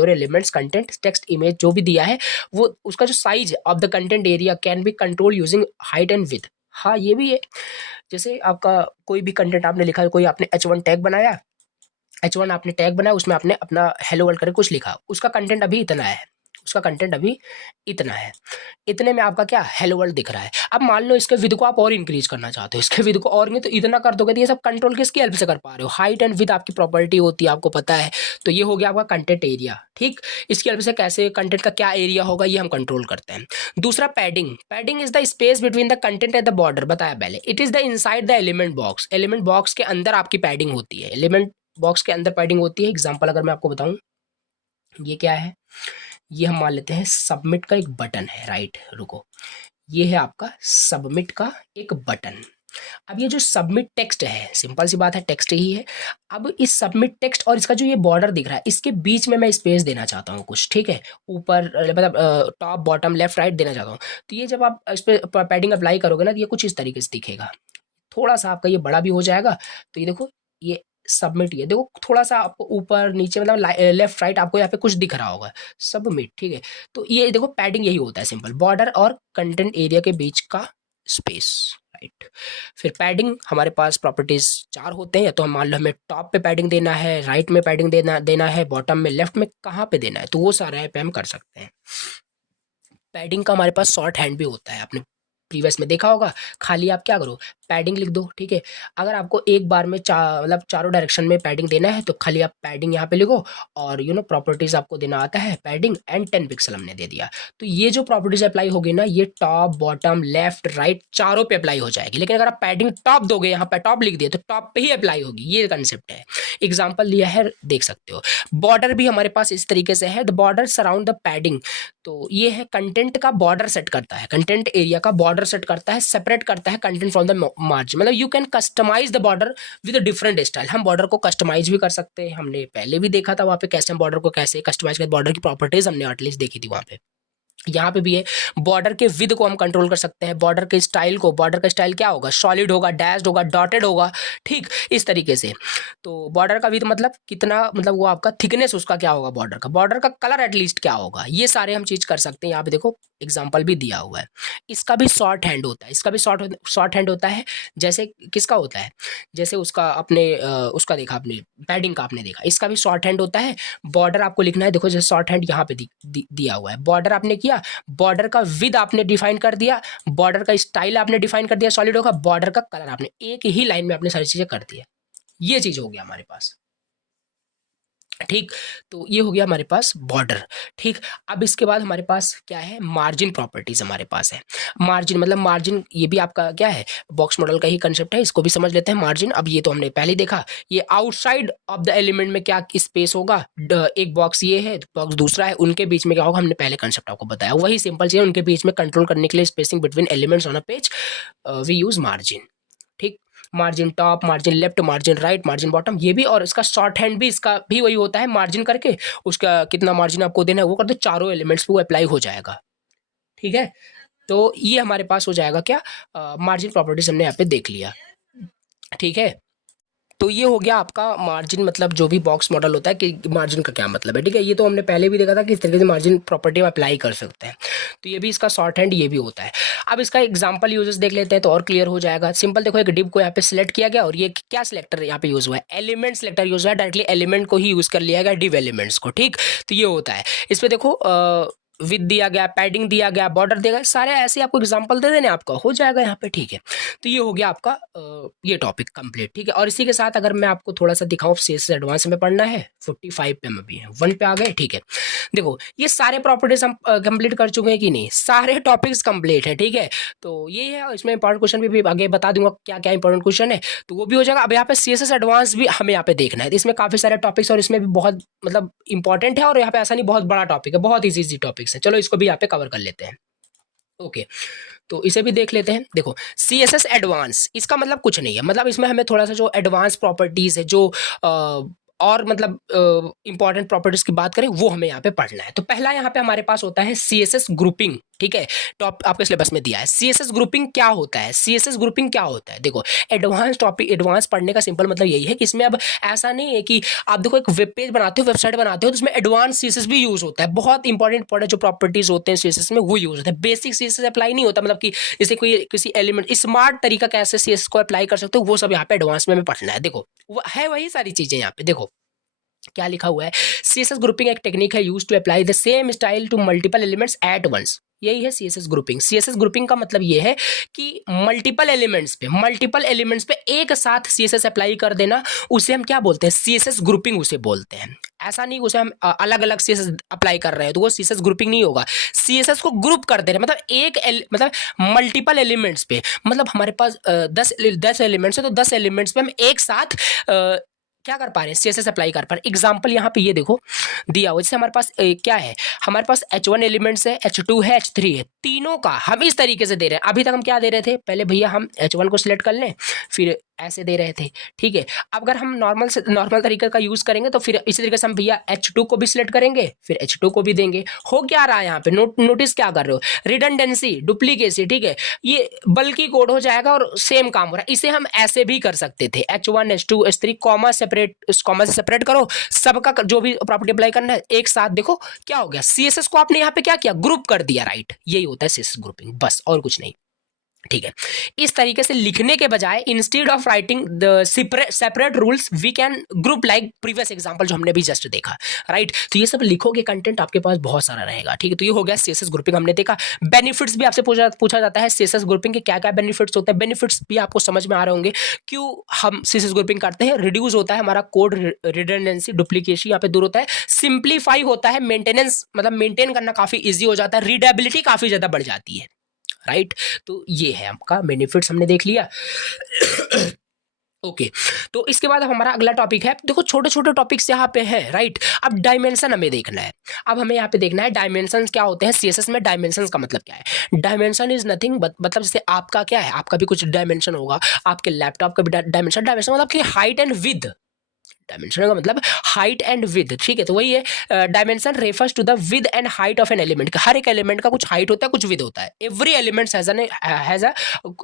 elements, content, text, image जो भी दिया है वो उसका जो size of the content area can be control using height and width. हाँ ये भी है, जैसे आपका कोई भी कंटेंट आपने लिखा है, कोई आपने H1 टैग बनाया, H1 आपने टैग बनाया, उसमें आपने अपना हेलो वर्ल्ड करके कुछ लिखा, उसका कंटेंट अभी इतना है, उसका कंटेंट अभी इतना है, इतने में आपका क्या हेलो वर्ल्ड दिख रहा है। अब मान लो इसके विद को आप और इंक्रीज करना चाहते हो, इसके विद को और नहीं तो इतना कर दोगे, तो ये सब कंट्रोल किसकी हेल्प से कर पा रहे हो, हाइट एंड विद आपकी प्रॉपर्टी होती है, आपको पता है। तो ये हो गया आपका कंटेंट एरिया, ठीक। इसकी हेल्प से कैसे कंटेंट का क्या एरिया होगा ये हम कंट्रोल करते हैं। दूसरा padding, padding is the space between the content and the border, बताया पहले। It is the inside the element box, element box के अंदर आपकी पैडिंग होती है, एलिमेंट बॉक्स के अंदर पैडिंग होती है। एग्जाम्पल अगर मैं आपको बताऊं, ये क्या है, ये हम मान लेते हैं सबमिट का एक बटन है, राइट, रुको, ये है आपका सबमिट का एक बटन, अब ये जो सबमिट टेक्स्ट है, सिंपल सी बात है, टेक्स्ट ही है। अब इस सबमिट टेक्स्ट और इसका जो ये बॉर्डर दिख रहा है, इसके बीच में मैं स्पेस देना चाहता हूँ कुछ, ठीक है, ऊपर मतलब टॉप बॉटम लेफ्ट राइट देना चाहता हूँ। तो ये जब आप इस पर पैडिंग अप्लाई करोगे ना, तो ये कुछ इस तरीके से दिखेगा। थोड़ा सा आपका ये बड़ा भी हो जाएगा। तो ये देखो, ये सबमिट, ये देखो थोड़ा सा आपको ऊपर नीचे मतलब लेफ्ट राइट आपको यहाँ पे कुछ दिख रहा होगा, सबमिट, ठीक है। तो ये देखो पैडिंग यही होता है, सिंपल बॉर्डर और कंटेंट एरिया के बीच का स्पेस, राइट। फिर पैडिंग हमारे पास प्रॉपर्टीज 4 होते हैं। या तो हम मान लो हमें टॉप पे पैडिंग देना है, राइट में पैडिंग देना है, बॉटम में, लेफ्ट में, कहाँ पे देना है, तो वो सारा यहाँ पे हम कर सकते हैं। पैडिंग का हमारे पास शॉर्ट हैंड भी होता है, आपने प्रीवियस में देखा होगा। खाली आप क्या करो, पैडिंग लिख दो, ठीक है। अगर आपको एक बार में मतलब चारों डायरेक्शन में पैडिंग देना है, तो खाली आप पैडिंग यहाँ पे लिखो, और प्रॉपर्टीज आपको देना आता है पैडिंग एंड 10 पिक्सल हमने दे दिया। तो ये जो प्रॉपर्टीज अप्लाई होगी ना, ये टॉप बॉटम लेफ्ट राइट चारों पे अप्लाई हो जाएगी। लेकिन अगर आप पैडिंग टॉप दोगे, यहाँ पे टॉप लिख दिए, तो टॉप पे ही अप्लाई होगी, ये कंसेप्ट है। एग्जाम्पल लिया है, देख सकते हो। बॉर्डर भी हमारे पास इस तरीके से है, the border surround the padding. तो ये है कंटेंट का बॉर्डर सेट करता है, कंटेंट एरिया का बॉर्डर सेट करता है, सेपरेट करता है कंटेंट फ्रॉम द मार्जिन। मतलब you can customise the border with a different style. हम बॉर्डर को कस्टमाइज भी कर सकते हैं, हमने पहले भी देखा था वहाँ पे कैसे हम बॉर्डर को कैसे कस्टमाइज कर, बॉर्डर की प्रॉपर्टीज हमने एटलीस्ट देखी थी वहाँ पे। यहाँ पे भी है, बॉर्डर के विद को हम कंट्रोल कर सकते हैं, बॉर्डर के स्टाइल को, बॉर्डर का स्टाइल क्या होगा, सॉलिड होगा, डैश्ड होगा, डॉटेड होगा, ठीक, इस तरीके से। तो बॉर्डर का विद मतलब कितना, मतलब वो आपका थिकनेस उसका क्या होगा, बॉर्डर का कलर एटलीस्ट क्या होगा, ये सारे हम चीज कर सकते हैं। यहाँ पे देखो एग्जाम्पल भी दिया हुआ है। इसका भी शॉर्ट हैंड होता है, इसका भी शॉर्ट हैंड होता है। जैसे किसका होता है, जैसे उसका अपने उसका देखा आपने, पैडिंग का आपने देखा, इसका भी शॉर्ट हैंड होता है। बॉर्डर आपको लिखना है, देखो जैसे शॉर्ट हैंड यहाँ पे दिया हुआ है, बॉर्डर आपने किया, बॉर्डर का विद आपने डिफाइन कर दिया, बॉर्डर का स्टाइल आपने डिफाइन कर दिया सॉलिड होगा, बॉर्डर का कलर आपने एक ही लाइन में आपने सारी चीजें कर दिया। ये चीज हो गया हमारे पास, ठीक। तो ये हो गया हमारे पास बॉर्डर, ठीक। अब इसके बाद हमारे पास क्या है, मार्जिन प्रॉपर्टीज हमारे पास है। मार्जिन मतलब मार्जिन, ये भी आपका क्या है, बॉक्स मॉडल का ही कंसेप्ट है, इसको भी समझ लेते हैं। मार्जिन, अब ये तो हमने पहले ही देखा, ये आउटसाइड ऑफ द एलिमेंट में क्या स्पेस होगा, एक बॉक्स ये है, बॉक्स दूसरा है, उनके बीच में क्या होगा, हमने पहले कंसेप्ट आपको बताया, वही सिंपल चीज है। उनके बीच में कंट्रोल करने के लिए spacing between elements on a page we use margin, ठीक। Margin top, margin left, margin right, margin bottom, ये भी। और इसका शॉर्ट हैंड भी, इसका भी वही होता है, मार्जिन करके उसका कितना मार्जिन आपको देना है वो कर दो, चारों एलिमेंट्स पे वो अप्लाई हो जाएगा, ठीक है। तो ये हमारे पास हो जाएगा क्या, मार्जिन प्रॉपर्टीज हमने यहाँ पे देख लिया, ठीक है। तो ये हो गया आपका मार्जिन, मतलब जो भी बॉक्स मॉडल होता है कि मार्जिन का क्या मतलब है, ठीक है। ये तो हमने पहले भी देखा था कि इस तरीके से मार्जिन प्रॉपर्टी में अप्लाई कर सकते हैं। तो ये भी इसका शॉर्ट हैंड ये भी होता है। अब इसका एग्जांपल यूजेस देख लेते हैं तो और क्लियर हो जाएगा। सिंपल देखो, एक डिव को यहाँ पे सिलेक्ट किया गया, और ये क्या सिलेक्टर यहाँ पे यूज हुआ है, एलिमेंट सिलेक्टर यूज हुआ है, डायरेक्टली एलिमेंट को ही यूज कर लिया गया, डिव एलिमेंट्स को, ठीक। तो ये होता है, इस पे देखो विद दिया गया, पैडिंग दिया गया, बॉर्डर दिया गया, सारे ऐसे आपको एग्जांपल दे देने, आपका हो जाएगा यहाँ पे, ठीक है। तो ये हो गया आपका ये टॉपिक कंप्लीट, ठीक है। और इसी के साथ अगर मैं आपको थोड़ा सा दिखाऊं, CSS एडवांस में पढ़ना है, 45 पे हम अभी है, 1 पे आ गए, ठीक है। देखो ये सारे प्रॉपर्टीज हम कंप्लीट कर चुके हैं कि नहीं, सारे टॉपिक्स कंप्लीट है, ठीक है। तो ये है, इसमें इंपॉर्टेंट क्वेश्चन भी आगे बता दूंगा क्या क्या इंपॉर्टेंट क्वेश्चन है, तो वो भी हो जाएगा। अब यहाँ पे CSS एडवांस भी हमें यहाँ पे देखना है, तो इसमें काफी सारे टॉपिक्स, और इसमें भी बहुत मतलब इंपॉर्टेंट है, और यहाँ पे ऐसा नहीं बहुत बड़ा टॉपिक है, बहुत इजी टॉपिक्स है। चलो इसको भी यहाँ पे कवर कर लेते हैं, ओके। तो इसे भी देख लेते हैं। देखो CSS एडवांस, इसका मतलब कुछ नहीं है, मतलब इसमें हमें थोड़ा सा जो एडवांस प्रॉपर्टीज है, जो और मतलब इंपॉर्टेंट प्रॉपर्टीज की बात करें, वो हमें यहाँ पे पढ़ना है। तो पहला यहाँ पे हमारे पास होता है CSS ग्रुपिंग, ठीक है। टॉप आपके सिलेबस में दिया है CSS ग्रुपिंग क्या होता है। CSS ग्रुपिंग क्या होता है, देखो एडवांस टॉपिक, एडवांस पढ़ने का सिंपल मतलब यही है कि इसमें अब ऐसा नहीं है कि आप देखो एक वेब पेज बनाते हो, वेबसाइट बनाते हो, तो उसमें एडवांस CSS भी यूज होता है, बहुत इंपॉर्टेंट जो प्रॉपर्टीज होते हैं CSS में वो यूज होता है। बेसिक CSS अप्लाई नहीं होता, मतलब कि जैसे कोई किसी एलिमेंट स्मार्ट तरीका कैसे CSS को अप्लाई कर सकते हो, वो सब यहाँ पे एडवांस में पढ़ना है। देखो है वही सारी चीजें यहाँ पे, देखो क्या लिखा हुआ है, CSS ग्रुपिंग एक टेक्निक है used to apply the same style to multiple elements at once. यही है CSS ग्रुपिंग। CSS ग्रुपिंग का मतलब ये है कि मल्टीपल एलिमेंट्स पे एक साथ CSS अप्लाई कर देना, उसे हम क्या बोलते हैं, CSS ग्रुपिंग उसे बोलते हैं। ऐसा नहीं उसे हम अलग अलग CSS अप्लाई कर रहे हैं तो वो CSS ग्रुपिंग नहीं होगा। CSS को ग्रुप कर दे रहे हैं, मतलब मतलब मल्टीपल एलिमेंट्स पे, मतलब हमारे पास 10 एलिमेंट्स है, तो 10 एलिमेंट्स पे हम एक साथ क्या कर पा रहे हैं, CSS अप्लाई कर पा रहे हैं। एग्जाम्पल यहाँ पे ये देखो दिया हुआ, जैसे हमारे पास क्या है, हमारे पास H1 एलिमेंट्स है, H2 है, H3 है, तीनों का हम इस तरीके से दे रहे हैं। अभी तक हम क्या दे रहे थे, पहले भैया हम H1 को सिलेक्ट कर लें, फिर ऐसे दे रहे थे, ठीक है। अब अगर हम नॉर्मल तरीके का यूज करेंगे तो फिर इसी तरीके से हम भैया H2 को भी सिलेक्ट करेंगे, फिर H2 को भी देंगे। हो क्या रहा है यहाँ पे, नोटिस क्या कर रहे हो, रिडंडेंसी, डुप्लीकेसी, ठीक है, ये बल्कि कोड हो जाएगा और सेम काम हो रहा है। इसे हम ऐसे भी कर सकते थे, H1 H2 H3 comma separate, इस कॉमा से सेपरेट करो, सबका जो भी प्रॉपर्टी अप्लाई करना है एक साथ। देखो क्या हो गया, CSS को आपने यहाँ पे क्या किया, ग्रुप कर दिया, राइट। यही होता है CSS ग्रुपिंग, बस और कुछ नहीं, ठीक है। इस तरीके से लिखने के बजाय instead of writing the separate rules we can group, like previous example जो हमने भी जस्ट देखा, राइट। तो ये सब लिखोगे, कंटेंट आपके पास बहुत सारा रहेगा, ठीक है। तो ये हो गया CSS ग्रुपिंग, हमने देखा। बेनिफिट्स भी आपसे पूछा जाता है CSS ग्रुपिंग के, क्या क्या बेनिफिट्स होते हैं। बेनिफिट्स भी आपको समझ में आ रहे होंगे क्यों हम CSS ग्रुपिंग करते हैं। रिड्यूस होता है हमारा कोड रिडंडेंसी, डुप्लीकेशन यहाँ पे दूर होता है। सिंप्लीफाई होता है, मेंटेनेंस मतलब मेंटेन करना काफी ईजी हो जाता है। रीडेबिलिटी काफी ज्यादा बढ़ जाती है, राइट। तो ये है आपका बेनिफिट्स, हमने देख लिया। ओके तो इसके बाद हमारा अगला टॉपिक है, देखो छोटे छोटे टॉपिक्स यहाँ पे है, राइट। अब डायमेंशन हमें देखना है। अब हमें यहाँ पे देखना है डायमेंशन क्या होते हैं CSS में। डायमेंशन का मतलब क्या है, डायमेंशन इज नथिंग मतलब जैसे आपका क्या है, आपका भी कुछ डायमेंशन होगा, आपके लैपटॉप का भी डायमेंशन मतलब कि हाइट एंड विड्थ, डायमेंशन का मतलब हाइट एंड विड्थ, ठीक है। तो वही है, dimension refers to the width and height of an element. हर एक एलिमेंट का कुछ हाइट होता है, कुछ विड्थ होता है। Every element has a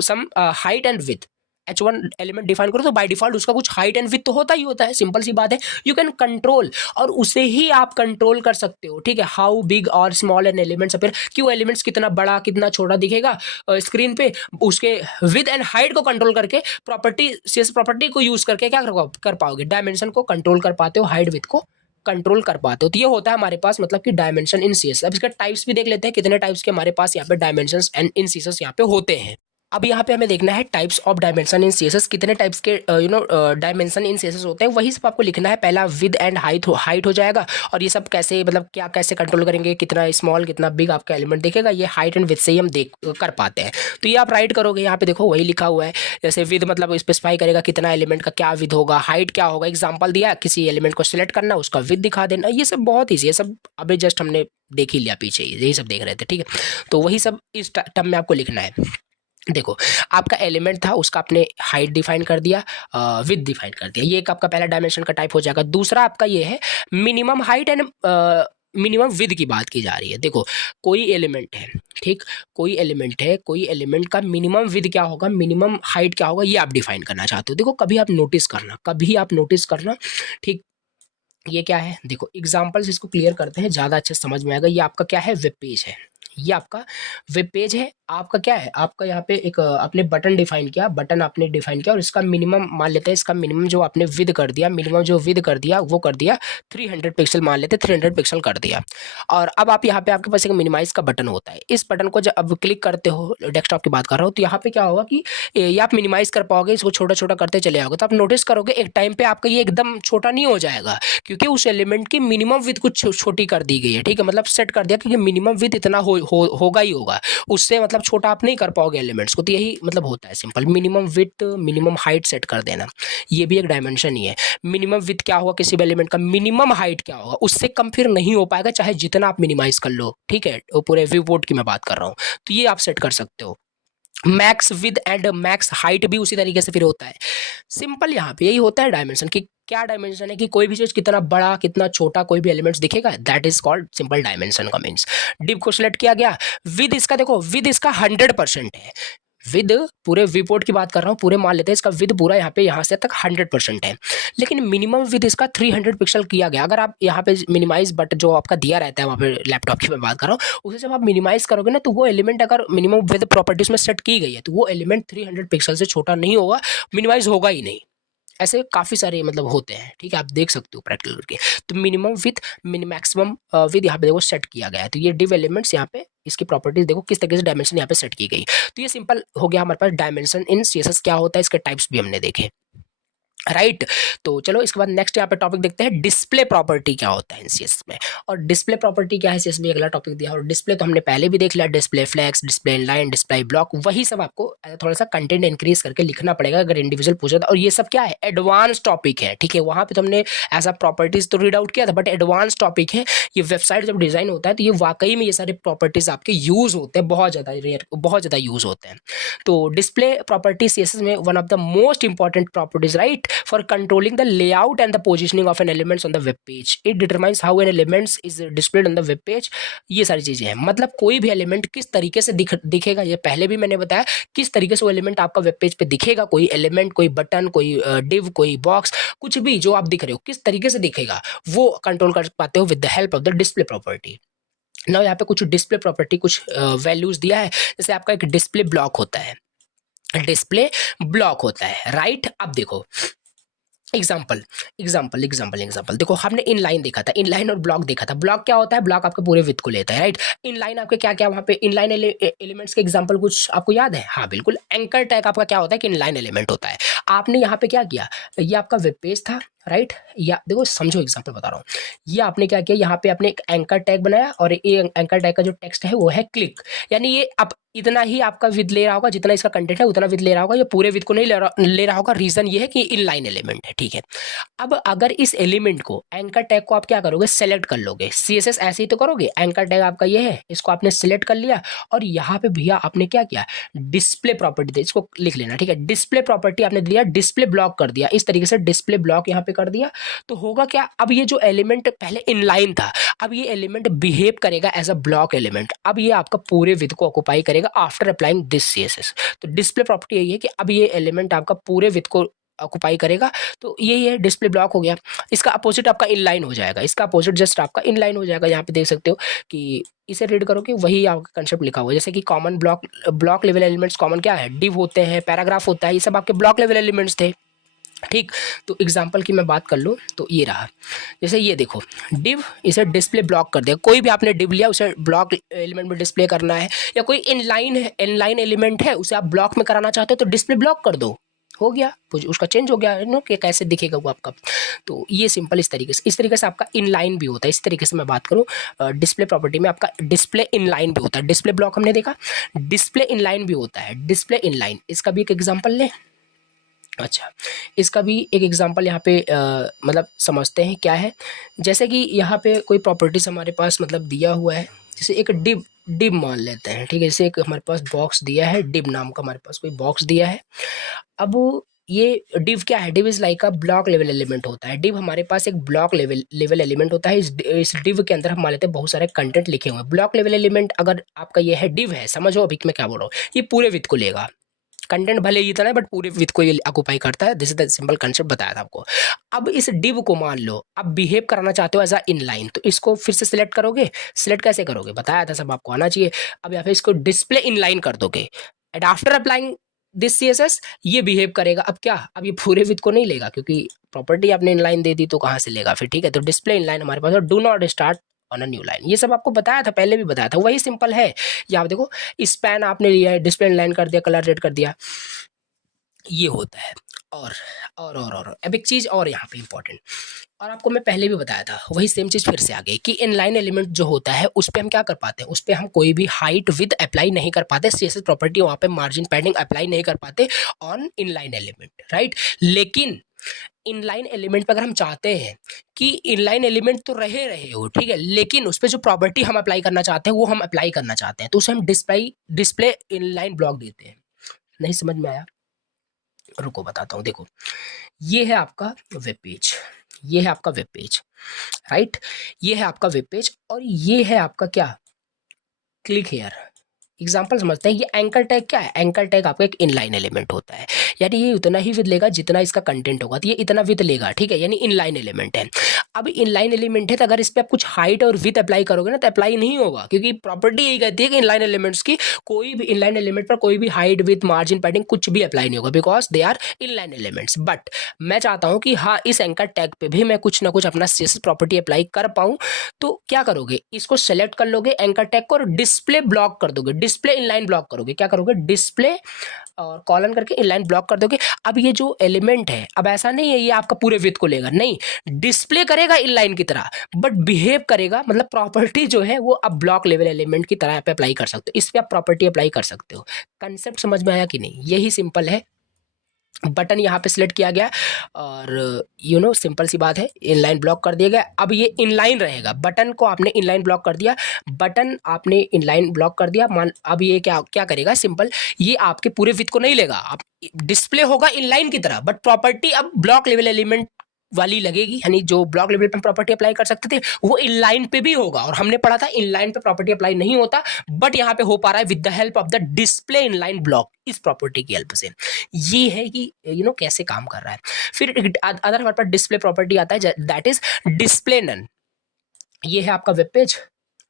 some height and width. H1 element define करो तो बाय डिफॉल्ट उसका कुछ हाइट एंड विड्थ तो होता ही होता है, सिंपल सी बात है। यू कैन कंट्रोल, और उसे ही आप कंट्रोल कर सकते हो, ठीक है। हाउ बिग और स्मॉल एन एलिमेंट्स अपीयर, कि वो एलिमेंट्स कितना बड़ा कितना छोटा दिखेगा स्क्रीन पे, उसके विड्थ एंड हाइट को कंट्रोल करके CSS प्रॉपर्टी को यूज करके क्या कर पाओगे, डायमेंशन को कंट्रोल कर पाते हो, हाइट विड्थ को कंट्रोल कर पाते हो। तो ये होता है हमारे पास मतलब कि डायमेंशन इन CSS। अब इसके टाइप्स भी देख लेते हैं, कितने टाइप्स के हमारे पास यहाँ पे डायमेंशंस एंड इन CSS यहाँ पे होते हैं। अब यहाँ पे हमें देखना है types of dimension in CSS, कितने टाइप्स के डायमेंशन इन CSS होते हैं, वही सब आपको लिखना है। पहला विद एंड हाइट हो जाएगा, और ये सब कैसे मतलब क्या कैसे कंट्रोल करेंगे, कितना स्मॉल कितना बिग आपका एलिमेंट दिखेगा, ये हाइट एंड विद से ही हम कर पाते हैं। तो ये आप राइट करोगे, यहाँ पे देखो वही लिखा हुआ है। जैसे विद मतलब स्पेसिफाई करेगा कितना एलिमेंट का क्या विद होगा, हाइट क्या होगा, एग्जाम्पल दिया, किसी एलिमेंट को सिलेक्ट करना, उसका विद दिखा देना। ये सब बहुत ईजी है, सब अभी जस्ट हमने देख ही लिया पीछे, यही सब देख रहे थे, ठीक है। तो वही सब इस टर्म में आपको लिखना है। देखो आपका एलिमेंट था, उसका आपने हाइट डिफाइन कर दिया, विड्थ डिफाइन कर दिया, ये एक आपका पहला डायमेंशन का टाइप हो जाएगा। दूसरा आपका ये है minimum height and minimum width की बात की जा रही है। देखो कोई एलिमेंट है, ठीक, कोई एलिमेंट का मिनिमम विड्थ क्या होगा, मिनिमम हाइट क्या होगा, ये आप डिफाइन करना चाहते हो। देखो कभी आप नोटिस करना, ठीक। ये क्या है, देखो एग्जाम्पल्स इसको क्लियर करते हैं, ज़्यादा अच्छे समझ में आएगा। ये आपका क्या है, वेब पेज है, ये आपका वेब पेज है। आपका क्या है, आपका यहाँ पे एक आपने बटन डिफाइन किया, और इसका मिनिमम मान लेते हैं, इसका मिनिमम जो आपने विद कर दिया, वो कर दिया 300 पिक्सल, मान लेते 300 पिक्सल कर दिया। और अब आप यहाँ पे आपके पास एक मिनिमाइज का बटन होता है, इस बटन को जब अब क्लिक करते हो, डेस्कटॉप की बात कर रहा हूँ, तो यहाँ पे क्या होगा कि ये आप मिनिमाइज कर पाओगे, इसको छोटा छोटा करते चले जाओगे, तो आप नोटिस करोगे एक टाइम पे आपका ये एकदम छोटा नहीं हो जाएगा, क्योंकि उस एलिमेंट की मिनिमम विड्थ कुछ छोटी कर दी गई है, ठीक है। मतलब सेट कर दिया क्योंकि मिनिमम विड्थ इतना होगा ही होगा, उससे मतलब छोटा आप नहीं कर पाओगे एलिमेंट्स को। तो यही मतलब होता है simple, minimum width minimum height set कर देना, ये भी एक डायमेंशन ही है। मिनिमम विड्थ क्या होगा किसी भी एलिमेंट का, मिनिमम हाइट क्या होगा, उससे कम फिर नहीं हो पाएगा, चाहे जितना आप मिनिमाइज कर लो, ठीक है। पूरे व्यू पोर्ट की मैं बात कर रहा हूँ, तो ये आप सेट कर सकते हो। Max with and max height भी उसी तरीके से फिर होता है। सिंपल यहाँ पे यही होता है डायमेंशन की, क्या डायमेंशन है कि कोई भी चीज कितना बड़ा कितना छोटा कोई भी एलिमेंट्स दिखेगा, that is called simple dimension का मीन्स। डिव को सिलेक्ट किया गया, विद इसका देखो, विद इसका 100% है, विद पूरे विपोर्ट की बात कर रहा हूँ, पूरे मान लेते हैं इसका विद पूरा यहाँ पे यहाँ से तक 100% है, लेकिन मिनिमम विद इसका 300 पिक्सल किया गया। अगर आप यहाँ पे मिनिमाइज बट जो आपका दिया रहता है वहाँ पे लैपटॉप की मैं बात कर रहा हूँ, उसे जब आप मिनिमाइज करोगे ना, तो वो एलिमेंट अगर मिनिमम विद प्रॉपर्टीज में सेट की गई है, तो वो एलिमेंट 300 पिक्सल से छोटा नहीं होगा, मिनिमाइज होगा ही नहीं। ऐसे काफ़ी सारे मतलब होते हैं, ठीक है, आप देख सकते हो प्रैक्टिकल करके। तो मिनिमम विथ मैक्सिमम विथ यहाँ पे देखो सेट किया गया है। तो ये डिव एलिमेंट्स यहाँ पे इसकी प्रॉपर्टीज देखो किस तरीके से डायमेंशन यहाँ पे सेट की गई। तो ये सिंपल हो गया हमारे पास डायमेंशन इन CSS क्या होता है, इसके टाइप्स भी हमने देखे। राइट तो चलो इसके बाद नेक्स्ट यहाँ पे टॉपिक देखते हैं डिस्प्ले प्रॉपर्टी क्या होता है इन सीएसएस में। और डिस्प्ले प्रॉपर्टी क्या है सीएसएस में अगला टॉपिक दिया। और डिस्प्ले तो हमने पहले भी देख लिया, display flex, display inline, display block, वही सब आपको थोड़ा सा कंटेंट इंक्रीज करके लिखना पड़ेगा अगर इंडिविजुअल पूछा था। और ये सब क्या है, एडवांस टॉपिक है, ठीक है। वहाँ पे तो हमने एज अ प्रॉपर्टीज तो रीड आउट किया था, बट एडवांस टॉपिक है। ये वेबसाइट जब डिजाइन होता है तो ये वाकई में ये सारे प्रॉपर्टीज आपके यूज होते हैं, बहुत ज़्यादा यूज होते हैं। तो डिस्प्ले प्रॉपर्टी सीएसएस में one of the most important properties, right, for controlling the layout and the positioning of an elements on the web page. It determines how an elements is displayed on the web page. ये सारी चीजें हैं, मतलब कोई भी element किस तरीके से दिखेगा, ये पहले भी मैंने बताया, किस तरीके से वो एलिमेंट आपका वेब पेज पे दिखेगा, कोई एलिमेंट, कोई बटन, कोई डिव, कोई बॉक्स, कुछ भी जो आप दिख रहे हो किस तरीके से दिखेगा वो कंट्रोल कर पाते हो with the help of the display property. ना यहाँ पे कुछ डिस्प्ले प्रॉपर्टी, कुछ वैल्यूज दिया है। जैसे आपका एक डिस्प्ले ब्लॉक होता है, डिस्प्ले ब्लॉक होता है, राइट। अब देखो एग्जाम्पल देखो, हमने इनलाइन देखा था, इनलाइन और ब्लॉक देखा था। ब्लॉक क्या होता है, ब्लॉक आपके पूरे विड्थ को लेता है, राइट। इनलाइन आपके क्या क्या वहाँ पे इनलाइन एलिमेंट्स के एग्जांपल कुछ आपको याद है? हाँ बिल्कुल, एंकर टैग आपका क्या होता है कि इनलाइन एलिमेंट होता है। आपने यहाँ पे क्या किया, ये आपका वेब पेज था, राइट। या देखो समझो, एग्जांपल बता रहा हूँ, ये आपने क्या किया, यहाँ पे आपने एक एंकर टैग बनाया और ये एंकर टैग का जो टेक्स्ट है वो है क्लिक, यानी ये अब इतना ही आपका विद ले रहा होगा, जितना इसका कंटेंट है उतना विद ले रहा होगा, ये पूरे विद को नहीं ले रहा होगा। रीजन ये है कि इनलाइन एलिमेंट है, ठीक है। अब अगर इस एलिमेंट को, एंकर टैग को आप क्या करोगे, सेलेक्ट कर लोगे। सीएसएस ऐसे ही तो करोगे, एंकर टैग आपका ये है, इसको आपने सिलेक्ट कर लिया और यहाँ पे भैया आपने क्या किया, डिस्प्ले प्रॉपर्टी, इसको लिख लेना, ठीक है। डिस्प्ले प्रॉपर्टी आपने दिया, डिस्प्ले ब्लॉक कर दिया, इस तरीके से डिस्प्ले ब्लॉक यहाँ पे कर दिया। तो होगा क्या, अब ये जो एलिमेंट पहले इनलाइन था, अब ये एलिमेंट बिहेव करेगा एज अ ब्लॉक एलिमेंट। अब ये आपका पूरे विड्थ को ऑक्युपाई करेगा आफ्टर अप्लाइंग दिस सीएसएस। तो डिस्प्ले प्रॉपर्टी यही है कि अब ये एलिमेंट आपका पूरे विड्थ को ऑक्युपाई करेगा, तो यही है डिस्प्ले ब्लॉक हो गया। इसका अपोजिट आपका इनलाइन हो जाएगा, इसका अपोजिट जस्ट आपका इनलाइन हो जाएगा। यहाँ पे देख सकते हो कि इसे रीड करोगे वही आपका कंसेप्ट लिखा हुआ है। जैसे कि common block level elements common क्या है, डिव होते हैं, पैराग्राफ होता है, ये सब आपके ब्लॉक लेवल एलिमेंट्स थे, ठीक। तो एग्जाम्पल की मैं बात कर लूँ तो ये रहा, जैसे ये देखो डिव, इसे डिस्प्ले ब्लॉक कर दिया। कोई भी आपने डिव लिया उसे ब्लॉक एलिमेंट में डिस्प्ले करना है, या कोई इनलाइन एलिमेंट है उसे आप ब्लॉक में कराना चाहते हो तो डिस्प्ले ब्लॉक कर दो, हो गया, उसका चेंज हो गया नो कि कैसे दिखेगा वो आपका। तो ये सिंपल इस तरीके से आपका इनलाइन भी होता है। इस तरीके से मैं बात करूँ डिस्प्ले प्रॉपर्टी में आपका डिस्प्ले इनलाइन भी होता है। डिस्प्ले ब्लॉक हमने देखा, डिस्प्ले इनलाइन भी होता है, डिस्प्ले इनलाइन। इसका भी एक एग्जाम्पल लें, अच्छा इसका भी एक एग्जांपल यहाँ पे मतलब समझते हैं क्या है। जैसे कि यहाँ पे कोई प्रॉपर्टीज हमारे पास मतलब दिया हुआ है, जैसे एक डिव मान लेते हैं, ठीक है। जैसे एक हमारे पास बॉक्स दिया है, डिव नाम का हमारे पास कोई बॉक्स दिया है। अब ये डिव क्या है, div is like a block level element होता है। डिव हमारे पास एक ब्लॉक लेवल एलिमेंट होता है। इस डिव के अंदर हम मान लेते हैं बहुत सारे कंटेंट लिखे हुए हैं। ब्लॉक लेवल एलिमेंट अगर आपका ये है डिव है, समझो अभी मैं क्या बोल रहा हूँ, ये पूरे विड्थ को लेगा, कंटेंट भले ही इतना है बट पूरे विड्थ को ये ऑक्युपाई करता है। This is the simple concept बताया था आपको। अब इस डिव को मान लो अब बिहेव कराना चाहते हो एज अ इनलाइन, तो इसको फिर से सिलेक्ट करोगे। सिलेक्ट कैसे करोगे, बताया था, सब आपको आना चाहिए। अब यहाँ पे इसको डिस्प्ले इनलाइन कर दोगे and after applying this CSS ये बिहेव करेगा। अब क्या, अब ये पूरे विड्थ को नहीं लेगा क्योंकि प्रॉपर्टी आपने इनलाइन दे दी तो कहाँ से लेगा फिर, ठीक है। तो डिस्प्ले इनलाइन हमारे पास, do not start on a new line, ये सब आपको बताया था, पहले भी बताया था, वही सिंपल है। यहाँ देखो स्पैन आपने लिया है, डिस्प्ले इनलाइन कर दिया, कलर रेड कर दिया, ये होता है। और अब एक चीज़ और यहाँ पे इंपॉर्टेंट, और आपको मैं पहले भी बताया था, वही सेम चीज़ फिर से आ गई कि इनलाइन एलिमेंट जो होता है उस पर हम क्या कर पाते हैं, उस पर हम कोई भी हाइट विद अप्लाई नहीं कर पाते। सीएसएस प्रॉपर्टी वहाँ पे मार्जिन पैडिंग अप्लाई नहीं कर पाते ऑन इनलाइन एलिमेंट, राइट। लेकिन इनलाइन एलिमेंट पर अगर हम चाहते हैं कि इनलाइन एलिमेंट तो रहे हो, ठीक है, लेकिन उस पर जो प्रॉपर्टी हम अप्लाई करना चाहते हैं वो हम अप्लाई करना चाहते हैं, तो उसे हम डिस्प्ले इनलाइन ब्लॉक देते हैं। नहीं समझ में आया, रुको बताता हूँ। देखो ये है आपका वेब पेज, ये है आपका वेब पेज, राइट, ये है आपका वेब पेज, और ये है आपका क्या, क्लिक हेयर। एग्जाम्पल समझते हैं। ये एंकर टैग क्या है, एंकर टैग आपका एक इनलाइन एलिमेंट होता है, यानी ये उतना ही विद लेगा जितना इसका कंटेंट होगा, तो ये इतना विद लेगा, ठीक है, यानी इनलाइन एलिमेंट है। अब इनलाइन एलिमेंट है तो अगर इस पर आप कुछ हाइट और विथ अप्लाई करोगे ना तो अप्लाई नहीं होगा, क्योंकि प्रॉपर्टी यही कहती है कि इनलाइन एलिमेंट्स की कोई भी इनलाइन एलिमेंट पर कोई भी हाइट विथ मार्जिन पैडिंग कुछ भी अप्लाई नहीं होगा, because they are inline elements. But मैं चाहता हूँ कि हाँ इस एंकर टैग पे भी मैं कुछ ना कुछ अपना सीएसएस प्रॉपर्टी अप्लाई कर पाऊँ, तो क्या करोगे, इसको सेलेक्ट कर लोगे एंकर टैग को और डिस्प्ले ब्लॉक कर दोगे। डिस्प्ले इनलाइन ब्लॉक करोगे, क्या करोगे, डिस्प्ले और कॉलन करके इनलाइन ब्लॉक कर दोगे। अब ये जो एलिमेंट है, अब ऐसा नहीं है ये आपका पूरे विड्थ को लेगा, नहीं, डिस्प्ले करेगा इनलाइन की तरह बट बिहेव करेगा, मतलब प्रॉपर्टी जो है वो अब ब्लॉक लेवल एलिमेंट की तरह यहाँ पे अप्लाई कर सकते हो, इस पे आप प्रॉपर्टी अप्लाई कर सकते हो। कंसेप्ट समझ में आया कि नहीं? यही सिंपल है। बटन यहाँ पे सिलेक्ट किया गया और सिंपल सी बात है, इनलाइन ब्लॉक कर दिया गया। अब ये इनलाइन रहेगा, बटन को आपने इनलाइन ब्लॉक कर दिया, बटन आपने इनलाइन ब्लॉक कर दिया, मान अब ये क्या क्या करेगा, सिंपल, ये आपके पूरे विड्थ को नहीं लेगा, आप डिस्प्ले होगा इनलाइन की तरह बट प्रॉपर्टी अब ब्लॉक लेवल एलिमेंट वाली लगेगी, यानी जो ब्लॉक लेवल पे प्रॉपर्टी अप्लाई कर सकते थे वो इनलाइन पे भी होगा। और हमने पढ़ा था इनलाइन पे प्रॉपर्टी अप्लाई नहीं होता, बट यहाँ पे हो पा रहा है with the help of the display inline block, इस प्रॉपर्टी की हेल्प से। ये है कि कैसे काम कर रहा है। फिर अदर हमारे पास डिस्प्ले प्रॉपर्टी आता है, दैट इज डिस्प्ले नन। ये है आपका वेब पेज,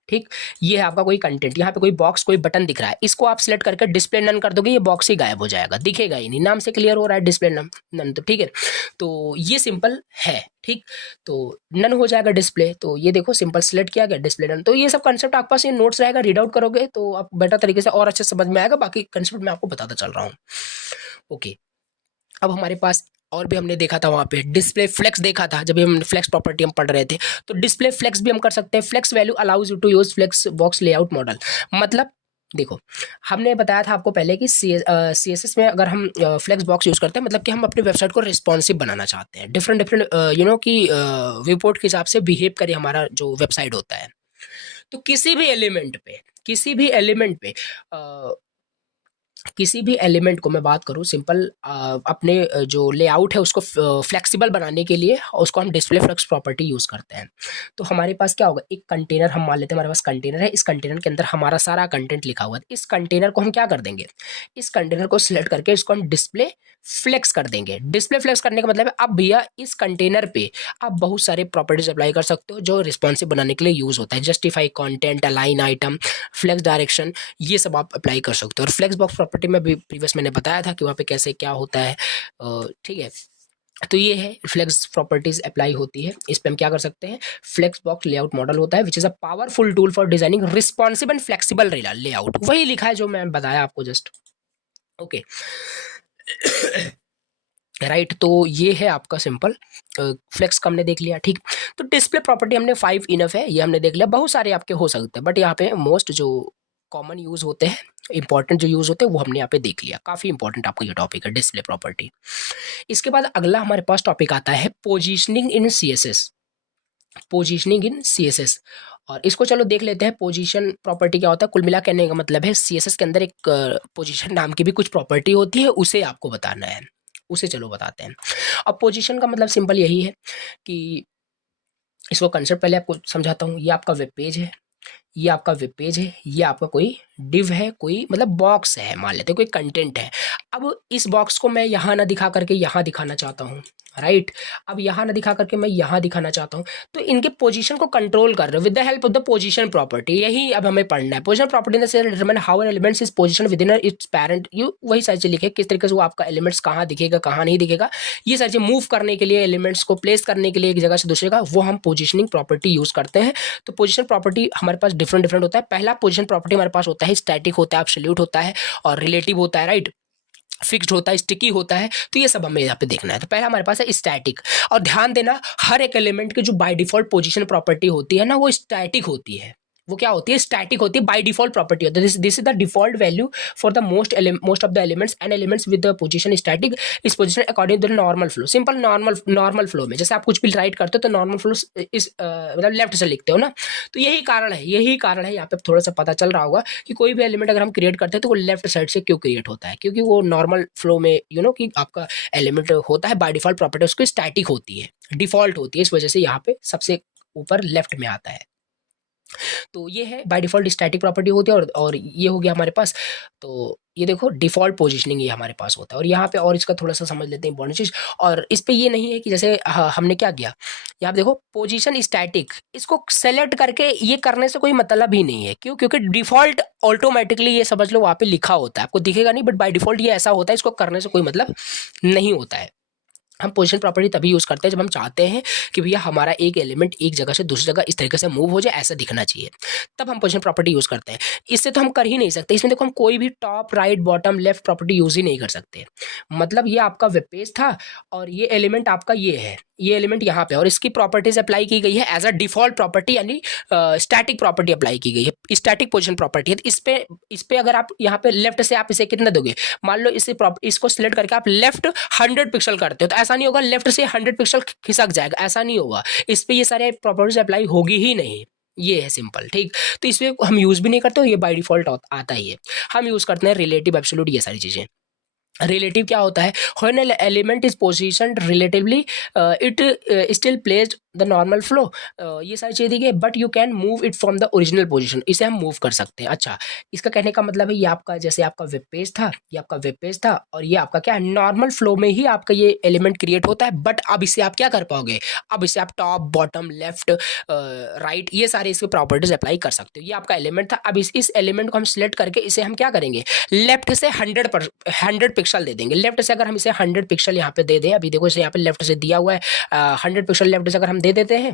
ठीक, ये है आपका कोई कंटेंट, यहाँ पे कोई बॉक्स कोई बटन दिख रहा है, इसको आप सिलेक्ट करके डिस्प्ले नन कर दोगे, ये बॉक्स ही गायब हो जाएगा, दिखेगा ही नहीं, नाम से क्लियर हो रहा है डिस्प्ले नन, तो ठीक है, तो ये सिंपल है, ठीक, तो नन हो जाएगा डिस्प्ले। तो ये देखो सिंपल सिलेक्ट किया गया डिस्प्ले नन। तो ये सब कंसेप्ट आपके पास ये नोट्स रहेगा, रीड आउट करोगे तो आप बेटर तरीके से और अच्छे समझ में आएगा, बाकी कंसेप्ट मैं आपको बताता चल रहा हूँ। ओके, अब हमारे पास और भी हमने देखा था वहाँ पे डिस्प्ले फ्लेक्स देखा था, जब हम फ्लेक्स प्रॉपर्टी हम पढ़ रहे थे, तो डिस्प्ले फ्लेक्स भी हम कर सकते हैं। Flex value allows you to use flex box layout model. मतलब देखो, हमने बताया था आपको पहले कि CSS में अगर हम फ्लेक्स बॉक्स यूज़ करते हैं, मतलब कि हम अपनी वेबसाइट को रिस्पॉन्सिव बनाना चाहते हैं, डिफरेंट कि व्यू पोर्ट के हिसाब से बिहेव करे हमारा जो वेबसाइट होता है। तो किसी भी एलिमेंट को मैं बात करूं सिंपल, अपने जो लेआउट है उसको फ्लेक्सिबल बनाने के लिए उसको हम डिस्प्ले फ्लेक्स प्रॉपर्टी यूज़ करते हैं। तो हमारे पास क्या होगा, एक कंटेनर हम मान लेते हैं, हमारे पास कंटेनर है, इस कंटेनर के अंदर हमारा सारा कंटेंट लिखा हुआ है। इस कंटेनर को हम क्या कर देंगे, इस कंटेनर को सिलेक्ट करके इसको हम डिस्प्ले फ्लेक्स कर देंगे। डिस्प्ले फ्लेक्स करने का मतलब है अब भैया इस कंटेनर पे आप बहुत सारे प्रॉपर्टीज अप्लाई कर सकते हो जो रिस्पॉन्सिव बनाने के लिए यूज़ होता है। Justify content, align item, flex direction, ये सब आप अप्लाई कर सकते हो। और फ्लेक्स बॉक्स प्रॉपर्टी में भी प्रीवियस मैंने बताया था कि वहाँ पे कैसे क्या होता है, ठीक है। तो ये है फ्लेक्स प्रॉपर्टीज अप्लाई होती है, इस पे हम क्या कर सकते हैं, फ्लेक्स बॉक्स लेआउट मॉडल होता है which is a powerful tool for designing responsive and flexible layout. वही लिखा है जो मैं बताया आपको जस्ट, ओके राइट। तो ये है आपका सिंपल फ्लेक्स का हमने देख लिया, ठीक। तो डिस्प्ले प्रॉपर्टी हमने 5 इनफ है, ये हमने देख लिया। बहुत सारे आपके हो सकते हैं बट यहाँ पे मोस्ट जो कॉमन यूज होते हैं, इंपॉर्टेंट जो यूज होते हैं वो हमने यहाँ पे देख लिया। काफी इंपॉर्टेंट आपको ये टॉपिक है डिस्प्ले प्रॉपर्टी। इसके बाद अगला हमारे पास टॉपिक आता है पोजीशनिंग इन CSS। पोजीशनिंग इन CSS, और इसको चलो देख लेते हैं। पोजीशन प्रॉपर्टी क्या होता है, कुल मिला कहने का मतलब है CSS के अंदर एक पोजीशन नाम की भी कुछ प्रॉपर्टी होती है, उसे आपको बताना है, उसे चलो बताते हैं। अब पोजीशन का मतलब सिंपल यही है कि इसको कंसेप्ट पहले आपको समझाता हूँ। ये आपका वेब पेज है, ये आपका वेब पेज है, ये आपका कोई डिव है, कोई मतलब बॉक्स है, मान लेते हैं कोई कंटेंट है। अब इस बॉक्स को मैं यहाँ ना दिखा करके यहाँ दिखाना चाहता हूँ, राइट। अब यहाँ ना दिखा करके मैं यहाँ दिखाना चाहता हूँ, तो इनके पोजीशन को कंट्रोल कर रहे हो with the help of the position property. यही अब हमें पढ़ना है। Position property in the sense determine how an elements is position with in its parent. You वही सारी चीज़ लिखे किस तरीके से वो आपका एलिमेंट्स कहाँ दिखेगा कहाँ नहीं दिखेगा, ये सारी चीज़ मूव करने के लिए, एलिमेंट्स को प्लेस करने के लिए एक जगह से दूसरे का, वो हम पोजीशनिंग प्रॉपर्टी यूज़ करते हैं। तो पोजीशन प्रॉपर्टी हमारे पास डिफरेंट होता है। पहला पोजीशन प्रॉपर्टी हमारे पास होता है स्टैटिक होता है, एब्सोल्यूट होता है और रिलेटिव होता है, राइट। फिक्स्ड होता है, स्टिकी होता है। तो ये सब हमें यहाँ पे देखना है। तो पहला हमारे पास है स्टैटिक, और ध्यान देना हर एक एलिमेंट की जो बाय डिफॉल्ट पोजीशन प्रॉपर्टी होती है ना, वो स्टैटिक होती है। वो क्या होती है, स्टैटिक होती है, बाय डिफॉल्ट प्रॉपर्टी होती है। This is the default value for the most of the elements and elements with the position static is position according to the normal flow. Simple normal flow में जैसे आप कुछ भी right करते हो तो नॉर्मल फ्लो इस मतलब लेफ्ट से लिखते हो ना, तो यही कारण है। यहाँ पे थोड़ा सा पता चल रहा होगा कि कोई भी एलिमेंट अगर हम क्रिएट करते हैं तो वो लेफ्ट साइड से क्यों क्रिएट होता है, क्योंकि वो नॉर्मल फ्लो में कि आपका एलिमेंट होता है बाय डिफॉल्ट प्रॉपर्टी उसकी स्टैटिक होती है, डिफॉल्ट होती है, इस वजह से यहाँ पे सबसे ऊपर लेफ्ट में आता है। तो ये है बाय डिफॉल्ट स्टैटिक प्रॉपर्टी होती है। और ये हो गया हमारे पास। तो ये देखो डिफॉल्ट पोजीशनिंग ये हमारे पास होता है। और यहाँ पे और इसका थोड़ा सा समझ लेते हैं इंपॉर्टेंट चीज। और इस पे ये नहीं है कि जैसे हमने क्या किया, यहाँ देखो पोजीशन स्टैटिक, इसको सेलेक्ट करके ये करने से कोई मतलब ही नहीं है। क्यों? क्योंकि डिफॉल्ट ऑटोमेटिकली ये समझ लो वहाँ पे लिखा होता है, आपको दिखेगा नहीं बट बाय डिफॉल्ट ये ऐसा होता है, इसको करने से कोई मतलब नहीं होता है, हम पोजीशन प्रॉपर्टी तभी यूज़ करते हैं जब हम चाहते हैं कि भैया हमारा एक एलिमेंट एक जगह से दूसरी जगह इस तरीके से मूव हो जाए, ऐसा दिखना चाहिए, तब हम पोजीशन प्रॉपर्टी यूज़ करते हैं। इससे तो हम कर ही नहीं सकते। इसमें देखो हम कोई भी top right bottom left property use ही नहीं कर सकते। मतलब ये आपका वेब पेज था और ये एलिमेंट आपका ये है, ये एलिमेंट यहाँ पे, और इसकी प्रॉपर्टीज अप्लाई की गई है एज अ डिफॉल्ट प्रॉपर्टी, यानी स्टैटिक प्रॉपर्टी अप्लाई की गई है, स्टैटिक पोजीशन प्रॉपर्टी है। इस पे अगर आप यहाँ पे लेफ्ट से आप इसे कितना दोगे, मान लो इसको सिलेक्ट करके आप लेफ्ट 100 पिक्सल करते हो, तो ऐसा नहीं होगा लेफ्ट से 100 पिक्सल खिसक जाएगा, ऐसा नहीं होगा। इस पे ये सारे प्रॉपर्टीज अप्लाई होगी ही नहीं। ये है सिंपल, ठीक। तो इसमें हम यूज़ भी नहीं करते हो, ये बाय डिफॉल्ट आता ही है। हम यूज़ करते हैं रिलेटिव, एब्सोल्यूट, ये सारी चीज़ें। रिलेटिव क्या होता है, when an element is positioned relatively it still placed the normal flow, ये सारी चीज़ें दी, but you can move it from the original position, इसे हम मूव कर सकते हैं। अच्छा, इसका कहने का मतलब है ये आपका, जैसे आपका वेब पेज था, ये आपका वेब पेज था और ये आपका क्या है, नॉर्मल फ्लो में ही आपका ये एलिमेंट क्रिएट होता है, बट अब इसे आप क्या कर पाओगे, अब इसे आप टॉप बॉटम लेफ्ट राइट ये सारे इसके प्रॉपर्टीज अप्लाई कर सकते हो। ये आपका एलिमेंट था, अब इस एलिमेंट को हम सिलेक्ट करके इसे हम क्या करेंगे, लेफ्ट से 100 पिक्सल दे देंगे। लेफ्ट से अगर हम इसे 100 पिक्सल यहाँ पे दे दें, अभी देखो इसे यहाँ पे लेफ्ट से दिया हुआ है 100 पिक्सल, लेफ्ट से अगर हम दे देते हैं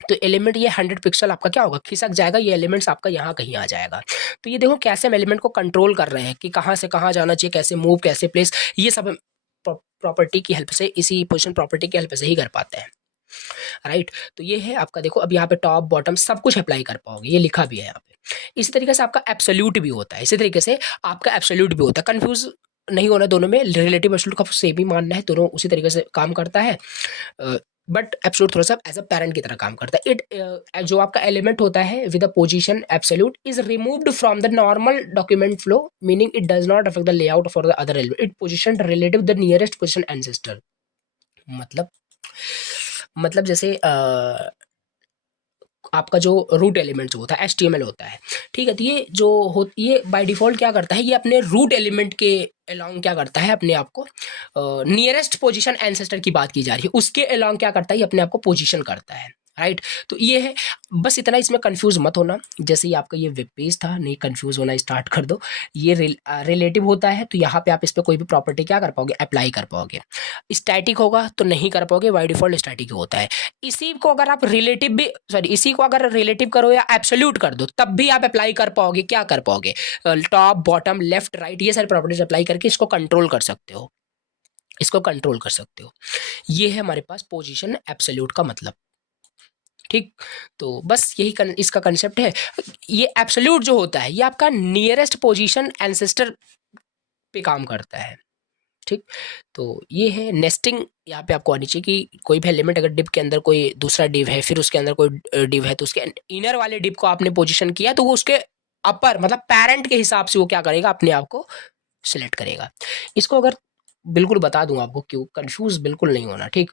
तो एलिमेंट ये 100 पिक्सल आपका क्या होगा, खिसक जाएगा, ये एलिमेंट्स आपका यहाँ कहीं आ जाएगा। तो ये देखो कैसे हम एलिमेंट को कंट्रोल कर रहे हैं कि कहाँ से कहाँ जाना चाहिए, कैसे मूव, कैसे प्लेस, ये सब प्रॉपर्टी की हेल्प से, इसी पोजीशन प्रॉपर्टी की हेल्प से ही कर पाते हैं, राइट। तो ये है आपका, देखो अब यहाँ पे टॉप बॉटम सब कुछ अप्लाई कर पाओगे, ये लिखा भी है यहाँ पे। इसी तरीके से आपका एब्सोल्यूट भी होता है, इसी तरीके से आपका एब्सोल्यूट भी होता है। कंफ्यूज नहीं होना, दोनों में रिलेटिव एब्सोल्यूट का सेम ही मानना है, दोनों उसी तरीके से काम करता है, बट एब्सोल्यूट थोड़ा सा एज अ पैरेंट की तरह काम करता है। जो आपका एलिमेंट होता है with a position absolute is removed from the normal document flow, meaning it does not affect the layout for the other element, it position relative the nearest position ancestor. मतलब जैसे आपका जो रूट एलिमेंट जो होता है HTML होता है, ठीक है, तो ये जो ये बाय डिफॉल्ट क्या करता है, ये अपने रूट एलिमेंट के अलोंग क्या करता है, अपने आप को नियरेस्ट पोजीशन एंसेस्टर की बात की जा रही है, उसके अलोंग क्या करता है, ये अपने आप को पोजीशन करता है, राइट। तो ये है, बस इतना, इसमें कंफ्यूज मत होना। जैसे ही आपका ये वेब पेज था, नहीं कंफ्यूज होना स्टार्ट कर दो। ये रिलेटिव होता है, तो यहाँ पे आप इस पर कोई भी प्रॉपर्टी क्या कर पाओगे, अप्लाई कर पाओगे। स्टैटिक होगा तो नहीं कर पाओगे, बाय डिफॉल्ट स्टैटिक होता है। इसी को अगर आप रिलेटिव भी, सॉरी, इसी को अगर रिलेटिव करो या एब्सोल्यूट कर दो, तब भी आप अप्लाई कर पाओगे, क्या कर पाओगे, टॉप बॉटम लेफ्ट राइट ये सारी प्रॉपर्टीज अप्लाई करके इसको कंट्रोल कर सकते हो, इसको कंट्रोल कर सकते हो। ये है हमारे पास पोजीशन एब्सोल्यूट का मतलब, ठीक। तो बस यही इसका कंसेप्ट है। ये एब्सोल्यूट जो होता है, ये आपका नियरेस्ट पोजीशन एंसेस्टर पे काम करता है, ठीक। तो ये है नेस्टिंग, यहाँ पे आपको आनी चाहिए कि कोई भी एलिमेंट अगर डिव के अंदर कोई दूसरा डिव है, फिर उसके अंदर कोई डिव है, तो उसके इनर वाले डिव को आपने पोजीशन किया, तो वो उसके अपर मतलब पेरेंट के हिसाब से वो क्या करेगा, अपने आप को सिलेक्ट करेगा। इसको अगर बिल्कुल बता दूं आपको, क्यों कंफ्यूज बिल्कुल नहीं होना, ठीक।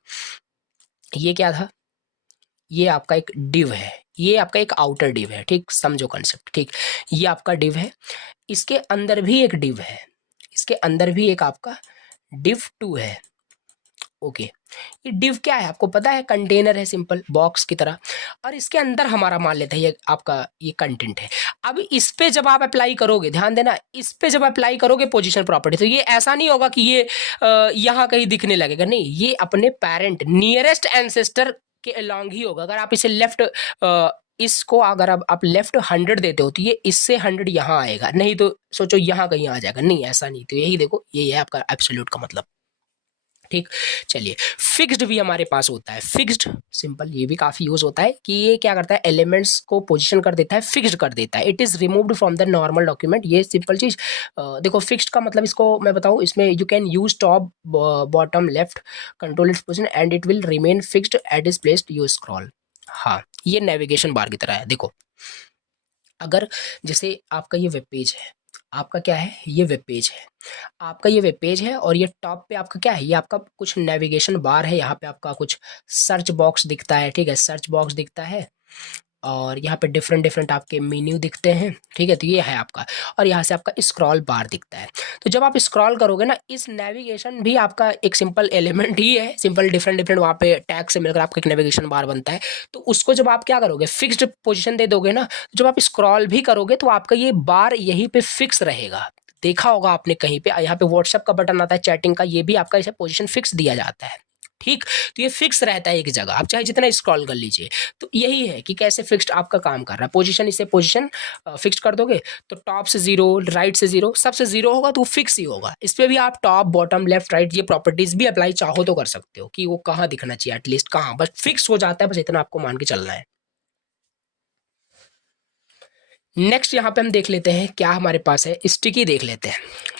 ये क्या था, ये आपका एक डिव है, ये आपका एक आउटर डिव है, ठीक, समझो कंसेप्ट, ठीक। ये आपका डिव है, इसके अंदर भी एक डिव है, इसके अंदर भी एक आपका div 2 है, ओके। ये div क्या है आपको पता है, कंटेनर है, सिंपल बॉक्स की तरह, और इसके अंदर हमारा मान लेते हैं ये आपका ये कंटेंट है। अब इस पे जब आप अप्लाई करोगे, ध्यान देना, इस पे जब अप्लाई करोगे पोजीशन प्रॉपर्टी, तो ये ऐसा नहीं होगा कि ये यहाँ कहीं दिखने लगेगा, नहीं, ये अपने पेरेंट नियरेस्ट एंसेस्टर के अलोंग ही होगा। अगर आप इसे लेफ्ट इसको अगर आप लेफ्ट 100 देते हो, तो ये इससे 100 यहाँ आएगा, नहीं तो सोचो यहाँ कहीं आ जाएगा, नहीं ऐसा नहीं। तो यही देखो, ये है आपका एब्सोल्यूट का मतलब, ठीक। चलिए, फिक्स्ड भी हमारे पास होता है, फिक्स्ड सिंपल, ये भी काफी यूज होता है कि ये क्या करता है, एलिमेंट्स को पोजीशन कर देता है, फिक्स्ड कर देता है। It is removed from the normal document, ये सिंपल चीज। देखो फिक्स्ड का मतलब, इसको मैं बताऊं, इसमें you can use top bottom left control its position and it will remain fixed at is placed you scroll. हाँ, ये नेविगेशन बार की तरह है। देखो अगर जैसे आपका ये वेब पेज है, आपका क्या है, ये वेब पेज है, आपका ये वेब पेज है, और ये टॉप पे आपका क्या है, ये आपका कुछ नेविगेशन बार है, यहाँ पे आपका कुछ सर्च बॉक्स दिखता है, ठीक है, सर्च बॉक्स दिखता है, और यहाँ पे डिफरेंट आपके मेन्यू दिखते हैं, ठीक है। तो ये है आपका, और यहाँ से आपका स्क्रॉल बार दिखता है। तो जब आप स्क्रॉल करोगे ना, इस नेविगेशन भी आपका एक सिंपल एलिमेंट ही है, सिंपल डिफरेंट वहाँ पे टैग से मिलकर आपका एक नेविगेशन बार बनता है। तो उसको जब आप क्या करोगे, फिक्स्ड पोजीशन दे दोगे ना, जब आप स्क्रॉल भी करोगे तो आपका ये बार यहीं पे फिक्स रहेगा। देखा होगा आपने कहीं पे, यहाँ पे व्हाट्सएप का बटन आता है चैटिंग का, ये भी आपका इसे पोजीशन फिक्स दिया जाता है, ठीक। तो ये फिक्स रहता है एक जगह, आप चाहे जितना स्क्रॉल कर लीजिए। तो यही है कि कैसे फिक्स्ड आपका काम कर रहा है। पोजीशन, इसे पोजीशन फिक्स कर दोगे तो टॉप से 0, राइट से 0, सबसे 0 होगा तो वो फिक्स ही होगा। इस पर भी आप टॉप, बॉटम, लेफ्ट, राइट ये प्रॉपर्टीज भी अप्लाई चाहो तो कर सकते हो कि वो कहाँ दिखना चाहिए, एटलीस्ट कहाँ, बस फिक्स हो जाता है, बस इतना आपको मान के चलना है। नेक्स्ट यहाँ पे हम देख लेते हैं क्या हमारे पास है, स्टिकी देख लेते हैं।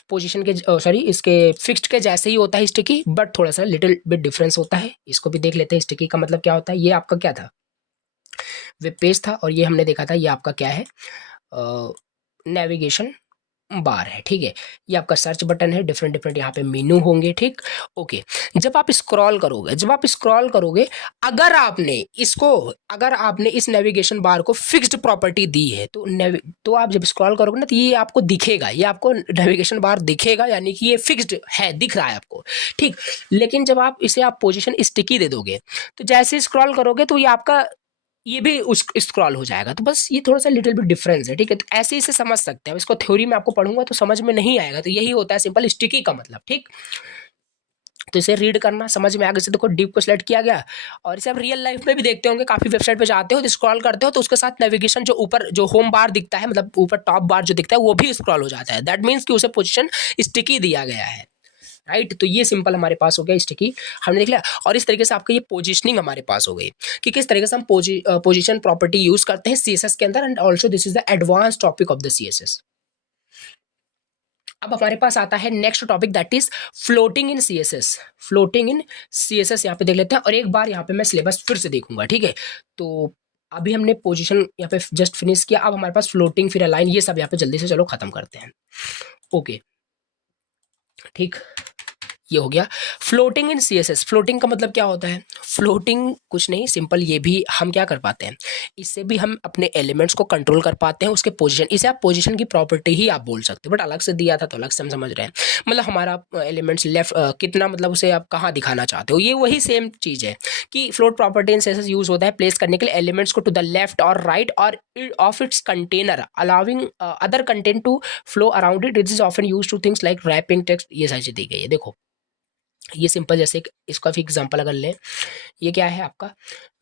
पोजीशन के सॉरी इसके फिक्स्ड के जैसे ही होता है स्टिकी, बट थोड़ा सा लिटिल बिट डिफरेंस होता है। इसको भी देख लेते हैं, स्टिकी का मतलब क्या होता है। ये आपका क्या था, वेब पेज था, और ये हमने देखा था ये आपका क्या है, नेविगेशन बार है। ठीक है, ये आपका सर्च बटन है, डिफरेंट डिफरेंट यहाँ पे मेनू होंगे। ठीक, ओके। जब आप स्क्रॉल करोगे, अगर आपने इस नेविगेशन बार को फिक्स्ड प्रॉपर्टी दी है तो आप जब स्क्रॉल करोगे ना तो ये आपको दिखेगा, ये आपको नेविगेशन बार दिखेगा, यानी कि ये फिक्स्ड है, दिख रहा है आपको। ठीक, लेकिन जब आप इसे पोजीशन स्टिकी दे दोगे तो जैसे स्क्रॉल करोगे तो ये आपका ये भी उस स्क्रॉल हो जाएगा। तो बस ये थोड़ा सा लिटिल बिट डिफरेंस है। ठीक है, तो ऐसे इसे समझ सकते हैं। इसको थ्योरी में आपको पढ़ूंगा तो समझ में नहीं आएगा। तो यही होता है सिंपल स्टिकी का मतलब। ठीक, तो इसे रीड करना, समझ में आगे से देखो डिव को सिलेक्ट किया गया, और इसे आप रियल लाइफ में भी देखते होंगे, काफी वेबसाइट पे जाते हो तो स्क्रॉल करते हो तो उसके साथ नेविगेशन जो ऊपर जो होम बार दिखता है, मतलब ऊपर टॉप बार जो दिखता है वो भी स्क्रॉल हो जाता है। दैट मीन्स कि उसे पोजीशन स्टिकी दिया गया है। राइट, तो ये सिंपल हमारे पास हो गया स्टिकी, हमने देख लिया। और इस तरीके से आपका ये पोजीशनिंग हमारे पास हो गई कि किस तरीके से हम पोजीशन प्रॉपर्टी यूज करते हैं सीएसएस के अंदर, and also this is the advance topic of the CSS. अब हमारे पास आता है next topic, that is floating in CSS. Floating in CSS यहाँ पे देख लेते हैं, और एक बार यहाँ पे मैं सिलेबस फिर से देखूंगा। ठीक है, तो अभी हमने पोजीशन यहाँ पे जस्ट फिनिश किया, अब हमारे पास फ्लोटिंग, फिर अलाइन, ये सब यहाँ पे जल्दी से चलो खत्म करते हैं। ओके, ठीक, ये हो गया फ्लोटिंग इन सीएसएस। फ्लोटिंग का मतलब क्या होता है, फ्लोटिंग कुछ नहीं, सिंपल ये भी हम क्या कर पाते हैं, इससे भी हम अपने एलिमेंट्स को कंट्रोल कर पाते हैं, उसके पोजीशन, इसे आप पोजीशन की प्रॉपर्टी ही आप बोल सकते हो, बट अलग से दिया था तो अलग से हम समझ रहे हैं। मतलब हमारा एलिमेंट्स लेफ्ट कितना, मतलब उसे आप कहाँ दिखाना चाहते हो, ये वही सेम चीज़ है कि float property in CSS use होता है प्लेस करने के लिए एलिमेंट्स को टू द लेफ्ट और राइट और of its container, allowing other content to flow around it. It is often use to things like wrapping text, ये सारी चीज़ दी गई है। देखो ये सिंपल, जैसे इसका भी एग्जांपल अगर लें, ये क्या है आपका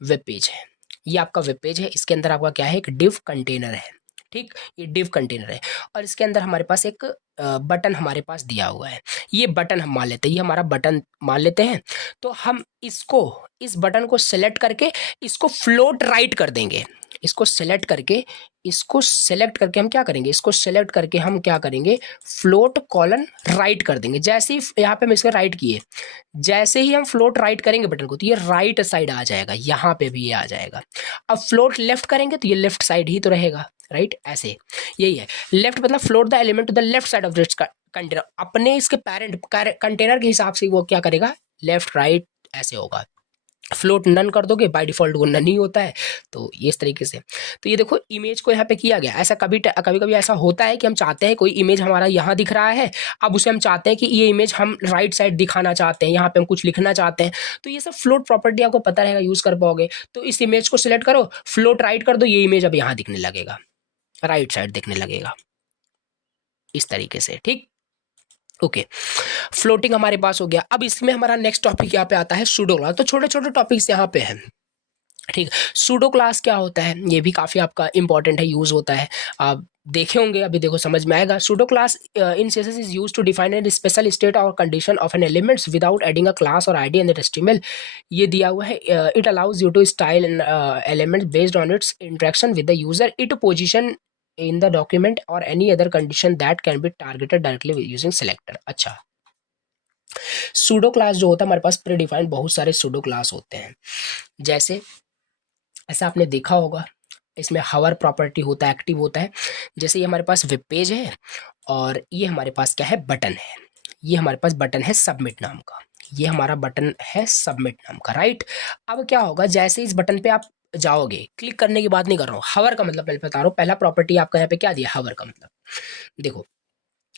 वेब पेज है, ये आपका वेब पेज है, इसके अंदर आपका क्या है, एक डिव कंटेनर है। ठीक, ये डिव कंटेनर है, और इसके अंदर हमारे पास एक बटन हमारे पास दिया हुआ है। ये बटन हम मान लेते हैं, ये हमारा बटन मान लेते हैं। तो हम इसको, इस बटन को सेलेक्ट करके इसको फ्लोट राइट कर देंगे। इसको सेलेक्ट करके हम क्या करेंगे, इसको सेलेक्ट करके हम क्या करेंगे, फ्लोट कॉलन राइट कर देंगे। जैसे ही यहाँ पे हम इसका राइट किए, जैसे ही हम फ्लोट राइट करेंगे बटन को तो ये राइट साइड आ जाएगा, यहाँ पे भी ये आ जाएगा। अब फ्लोट लेफ्ट करेंगे तो ये लेफ्ट साइड ही तो रहेगा। राइट, ऐसे यही है। लेफ्ट मतलब float the element to the left side of this container, अपने इसके पैरेंट कंटेनर के हिसाब से वो क्या करेगा, लेफ्ट राइट ऐसे होगा। फ्लोट नन कर दोगे, बाय डिफॉल्ट वो नन ही होता है। तो ये इस तरीके से, तो ये देखो इमेज को यहाँ पे किया गया। ऐसा कभी कभी ऐसा होता है कि हम चाहते हैं कोई इमेज हमारा यहाँ दिख रहा है, अब उसे हम चाहते हैं कि ये इमेज हम राइट साइड दिखाना चाहते हैं, यहाँ पे हम कुछ लिखना चाहते हैं, तो ये सब फ्लोट प्रॉपर्टी आपको पता रहेगा, यूज कर पाओगे। तो इस इमेज को सिलेक्ट करो, फ्लोट राइट कर दो, ये इमेज अब यहाँ दिखने लगेगा, राइट साइड दिखने लगेगा इस तरीके से। ठीक, ओके, फ्लोटिंग हमारे पास हो गया। अब इसमें हमारा नेक्स्ट टॉपिक यहाँ पे आता है सूडो क्लास। तो छोटे छोटे टॉपिक्स यहाँ पे हैं। ठीक, सूडो क्लास क्या होता है, ये भी काफ़ी आपका इंपॉर्टेंट है, यूज़ होता है, आप देखे होंगे, अभी देखो समझ में आएगा। Pseudo class in CSS is used to define an special state और condition of an elements without adding a class और आईडी एंड एचटीएमएल। ये दिया हुआ है, it allows you to style an element based on its interaction with the user, it position in the document or any other condition that can be targeted directly using selector। अच्छा, pseudo class जो होता है हमारे पास pre defined बहुत सारे pseudo class होते हैं। जैसे ऐसा आपने देखा होगा, इसमें हावर प्रॉपर्टी होता है, एक्टिव होता है। जैसे ये हमारे पास वेब पेज है और ये हमारे पास क्या है, बटन है। ये हमारे पास बटन है सबमिट नाम का, ये हमारा बटन है सबमिट नाम का। राइट, अब क्या होगा, जैसे इस बटन पे आप जाओगे, क्लिक करने की बात नहीं कर रहा हूँ, हावर का मतलब पहले बता रहा हूँ। पहला प्रॉपर्टी आपका यहाँ पे क्या दिया, हावर का मतलब, देखो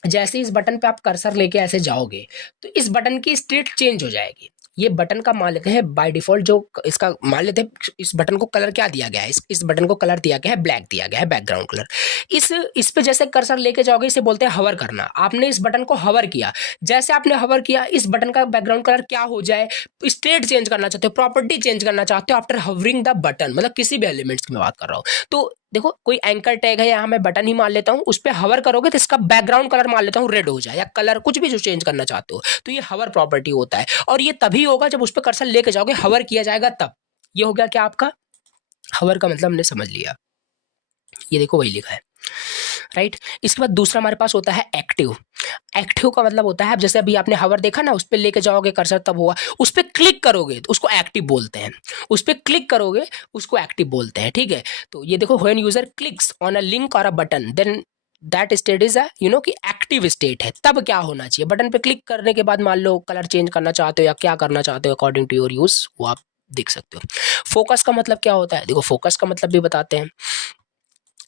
जैसे इस बटन पे आप कर्सर लेके ऐसे जाओगे तो इस बटन की स्टेट चेंज हो जाएगी। ये बटन का मान लेते हैं बाय डिफॉल्ट, जो इसका मान लेते हैं इस बटन को कलर क्या दिया गया है, इस बटन को कलर दिया गया है ब्लैक, दिया गया है बैकग्राउंड कलर। इस पे जैसे कर्सर लेके जाओगे, इसे बोलते हैं हवर करना। आपने इस बटन को हवर किया, जैसे आपने हवर किया इस बटन का बैकग्राउंड कलर क्या हो जाए, स्टेट चेंज करना चाहते हो, प्रॉपर्टी चेंज करना चाहते हो आफ्टर हवरिंग द बटन, मतलब किसी भी एलिमेंट्स की मैं बात कर रहा हूँ। तो देखो कोई एंकर टैग है, यहाँ मैं बटन ही मान लेता हूँ, उस पर हवर करोगे तो इसका बैकग्राउंड कलर मान लेता हूँ रेड हो जाए, या कलर कुछ भी जो चेंज करना चाहते हो, तो ये हवर प्रॉपर्टी होता है। और ये तभी होगा जब उस पर कर्सर लेके जाओगे, हवर किया जाएगा तब। ये हो गया क्या आपका हवर का मतलब, हमने समझ लिया। ये देखो वही लिखा है, राइट। इसके बाद दूसरा हमारे पास होता है एक्टिव। एक्टिव का मतलब होता है, जैसे अभी आपने हवर देखा ना, उस पर लेके जाओगे कर्सर तब हुआ, उस पर क्लिक करोगे तो उसको एक्टिव बोलते हैं, उस पर क्लिक करोगे उसको एक्टिव बोलते हैं, ठीक है। तो ये देखो, when user clicks on a link और a button then that state is कि एक्टिव स्टेट है। तब क्या होना चाहिए, बटन पे क्लिक करने के बाद मान लो कलर चेंज करना चाहते हो या क्या करना चाहते हो अकॉर्डिंग टू योर यूज, वो आप देख सकते हो। फोकस का मतलब क्या होता है, देखो फोकस का मतलब भी बताते हैं।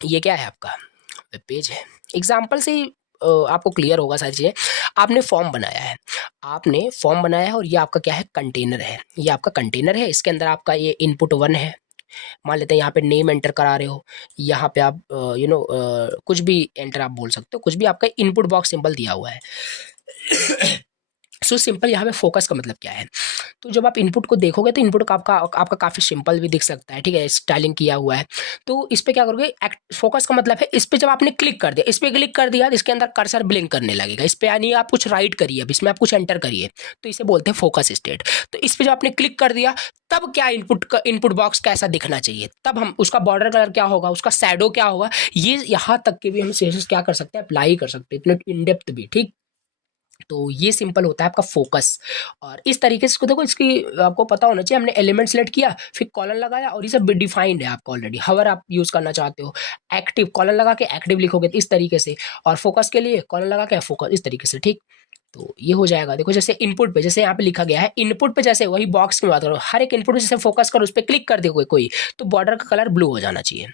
ये क्या है आपका वेब पेज है, एग्जाम्पल से ही आपको क्लियर होगा सारी चीज़ें। आपने फॉर्म बनाया है, आपने फॉर्म बनाया है और ये आपका क्या है कंटेनर है, ये आपका कंटेनर है। इसके अंदर आपका ये इनपुट 1 है, मान लेते हैं यहाँ पे नेम एंटर करा रहे हो, यहाँ पे आप कुछ भी एंटर आप बोल सकते हो, कुछ भी आपका इनपुट बॉक्स सिंबल दिया हुआ है। सो सिंपल यहाँ पे फोकस का मतलब क्या है, तो जब आप इनपुट को देखोगे तो इनपुट का आपका काफ़ी सिंपल भी दिख सकता है, ठीक है, स्टाइलिंग किया हुआ है। तो इस पे क्या करोगे, फोकस का मतलब है इस पे जब आपने क्लिक कर दिया, इस पे क्लिक कर दिया तो इसके अंदर कर्सर ब्लिंक करने लगेगा। इस पे यानी आप कुछ राइट करिए, अब इसमें आप कुछ एंटर करिए, तो इसे बोलते हैं फोकस स्टेट। तो इस पे जब आपने क्लिक कर दिया तब क्या इनपुट बॉक्स कैसा दिखना चाहिए, तब हम उसका बॉर्डर कलर क्या होगा, उसका शैडो क्या होगा, ये यहाँ तक के भी हम सीएसएस क्या कर सकते हैं, अप्लाई कर सकते हैं, इतने इन डेप्थ भी, ठीक। तो ये सिंपल होता है आपका फोकस। और इस तरीके से इसको देखो, इसकी आपको पता होना चाहिए, हमने एलिमेंट सेलेक्ट किया, फिर कॉलन लगाया और ये सब डिफाइंड है आपका ऑलरेडी। हवर आप यूज करना चाहते हो, एक्टिव कॉलन लगा के एक्टिव लिखोगे इस तरीके से, और फोकस के लिए कॉलन लगा के फोकस इस तरीके से, ठीक। तो ये हो जाएगा। देखो जैसे इनपुट पे, जैसे यहाँ पे लिखा गया है इनपुट पे, जैसे वही बॉक्स की बात करो, हर एक इनपुट पे जैसे फोकस करो, उस पर क्लिक कर दे कोई, तो बॉर्डर का कलर ब्लू हो जाना चाहिए,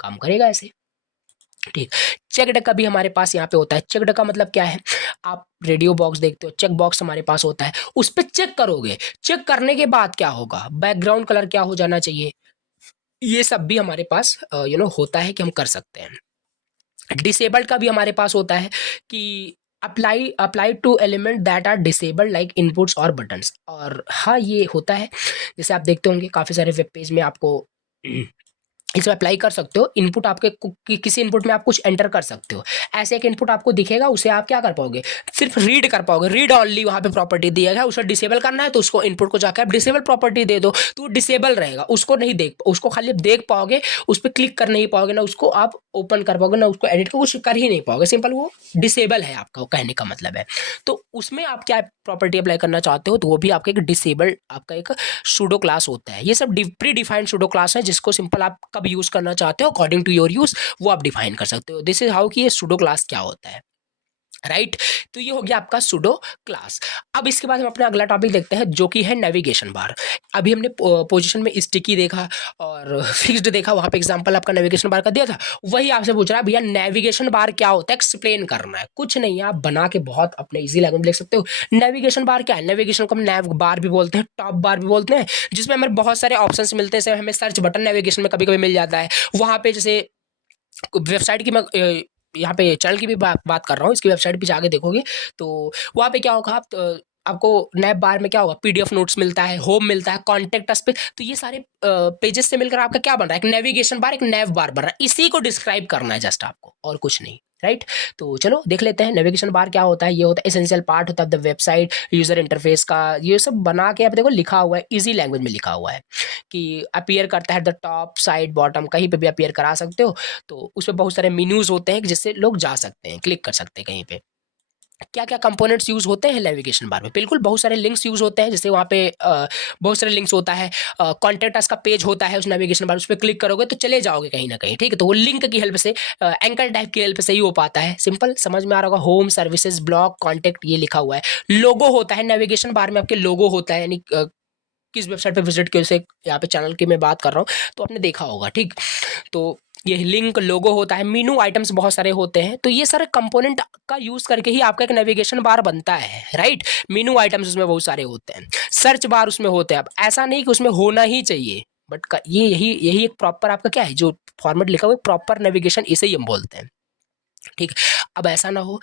काम करेगा ऐसे, ठीक। चेकड का भी हमारे पास यहाँ पे होता है। चेकड का मतलब क्या है, आप रेडियो बॉक्स देखते हो, चेक बॉक्स हमारे पास होता है, उस पर चेक करोगे, चेक करने के बाद क्या होगा, बैकग्राउंड कलर क्या हो जाना चाहिए, ये सब भी हमारे पास होता है कि हम कर सकते हैं। डिसेबल्ड का भी हमारे पास होता है कि apply to element that are disabled like inputs और बटन्स। और हाँ, ये होता है, जैसे आप देखते होंगे काफ़ी सारे वेब पेज में आपको इसमें अप्लाई कर सकते हो। इनपुट आपके किसी इनपुट में आप कुछ एंटर कर सकते हो, ऐसे एक इनपुट आपको दिखेगा, उसे आप क्या कर पाओगे, सिर्फ रीड कर पाओगे, रीड ऑनली वहाँ पे प्रॉपर्टी दिया गया है। उसे डिसेबल करना है तो उसको इनपुट को जाकर आप डिसेबल प्रॉपर्टी दे दो, तो वो डिसेबल रहेगा, उसको नहीं उसको खाली देख पाओगे, उस पर क्लिक कर नहीं पाओगे, ना उसको आप ओपन कर पाओगे, ना उसको एडिट कुछ कर ही नहीं पाओगे, सिंपल वो डिसेबल है आपका, वो कहने का मतलब है। तो उसमें आप क्या प्रॉपर्टी अप्लाई करना चाहते हो, तो वो भी आपका एक डिसेबल आपका एक सूडो क्लास होता है। ये सब प्री डिफाइंड सूडो क्लास है, जिसको सिंपल आप कब यूज करना चाहते हो अकॉर्डिंग टू योर यूज, वो आप डिफाइन कर सकते हो। दिस इज हाउ कि ये सूडो क्लास क्या होता है, राइट। तो ये हो गया आपका सूडो क्लास। अब इसके बाद हम अपना अगला टॉपिक देखते हैं, जो कि है नेविगेशन बार। अभी हमने पोजीशन में स्टिकी देखा और फिक्स्ड देखा, वहां पे एग्जांपल आपका नेविगेशन बार का दिया था। वही आपसे पूछ रहा है भैया नेविगेशन बार क्या होता है, एक्सप्लेन करना है। कुछ नहीं है, आप बना के बहुत अपने इजी लैंग्वेज में लिख सकते हो। नेविगेशन बार क्या है, नेविगेशन को हम नैव बार भी बोलते हैं, टॉप बार भी बोलते हैं, जिसमें हमें बहुत सारे ऑप्शंस मिलते हैं। जैसे हमें सर्च बटन नेविगेशन में कभी कभी मिल जाता है, वहां पे जैसे वेबसाइट की मैं यहाँ पे चैनल की भी बात कर रहा हूँ, इसकी वेबसाइट पे जाके देखोगे तो वहाँ पे क्या होगा, आप आपको नैप बार में क्या होगा, पीडीएफ नोट्स मिलता है, होम मिलता है, कॉन्टेक्ट अस पे, तो ये सारे पेजेस से मिलकर आपका क्या बन रहा है, एक नेविगेशन बार, एक नैव बार बन रहा है। इसी को डिस्क्राइब करना है जस्ट आपको, और कुछ नहीं, राइट। तो चलो देख लेते हैं नेविगेशन बार क्या होता है। ये होता है एसेंशियल पार्ट होता है द वेबसाइट यूजर इंटरफेस का। ये सब बना के आप देखो लिखा हुआ है, इजी लैंग्वेज में लिखा हुआ है कि अपीयर करता है द टॉप साइड बॉटम, कहीं पे भी अपीयर करा सकते हो। तो उसमें बहुत सारे मेन्यूज होते हैं जिससे लोग जा सकते हैं, क्लिक कर सकते हैं कहीं पे। क्या क्या कंपोनेंट्स यूज होते हैं नेविगेशन बार में, बिल्कुल बहुत सारे लिंक्स यूज होते हैं। जैसे वहाँ पे बहुत सारे लिंक्स होता है, कॉन्टेक्ट अस का पेज होता है उस नेविगेशन बार, उस पर क्लिक करोगे तो चले जाओगे कहीं ना कहीं, ठीक है। तो वो लिंक की हेल्प से, एंकर टाइप की हेल्प से ही हो पाता है। सिंपल समझ में आ रहा होगा, होम, सर्विसेज, ब्लॉग, कॉन्टेक्ट, ये लिखा हुआ है। लोगो होता है नेविगेशन बार में, आपके लोगो होता है, यानी किस वेबसाइट पे विजिट किए, जैसे यहाँ पे चैनल की मैं बात कर रहा हूँ तो आपने देखा होगा, ठीक। तो ये लिंक, लोगो होता है, मेनू आइटम्स बहुत सारे होते हैं। तो ये सारे कंपोनेंट का यूज करके ही आपका एक नेविगेशन बार बनता है, राइट। मेनू आइटम्स उसमें बहुत सारे होते हैं, सर्च बार उसमें होते हैं। अब ऐसा नहीं कि उसमें होना ही चाहिए, बट ये यही यही एक प्रॉपर आपका क्या है, जो फॉर्मेट लिखा हुआ है प्रॉपर नेविगेशन, इसे ही हम बोलते हैं, ठीक। अब ऐसा ना हो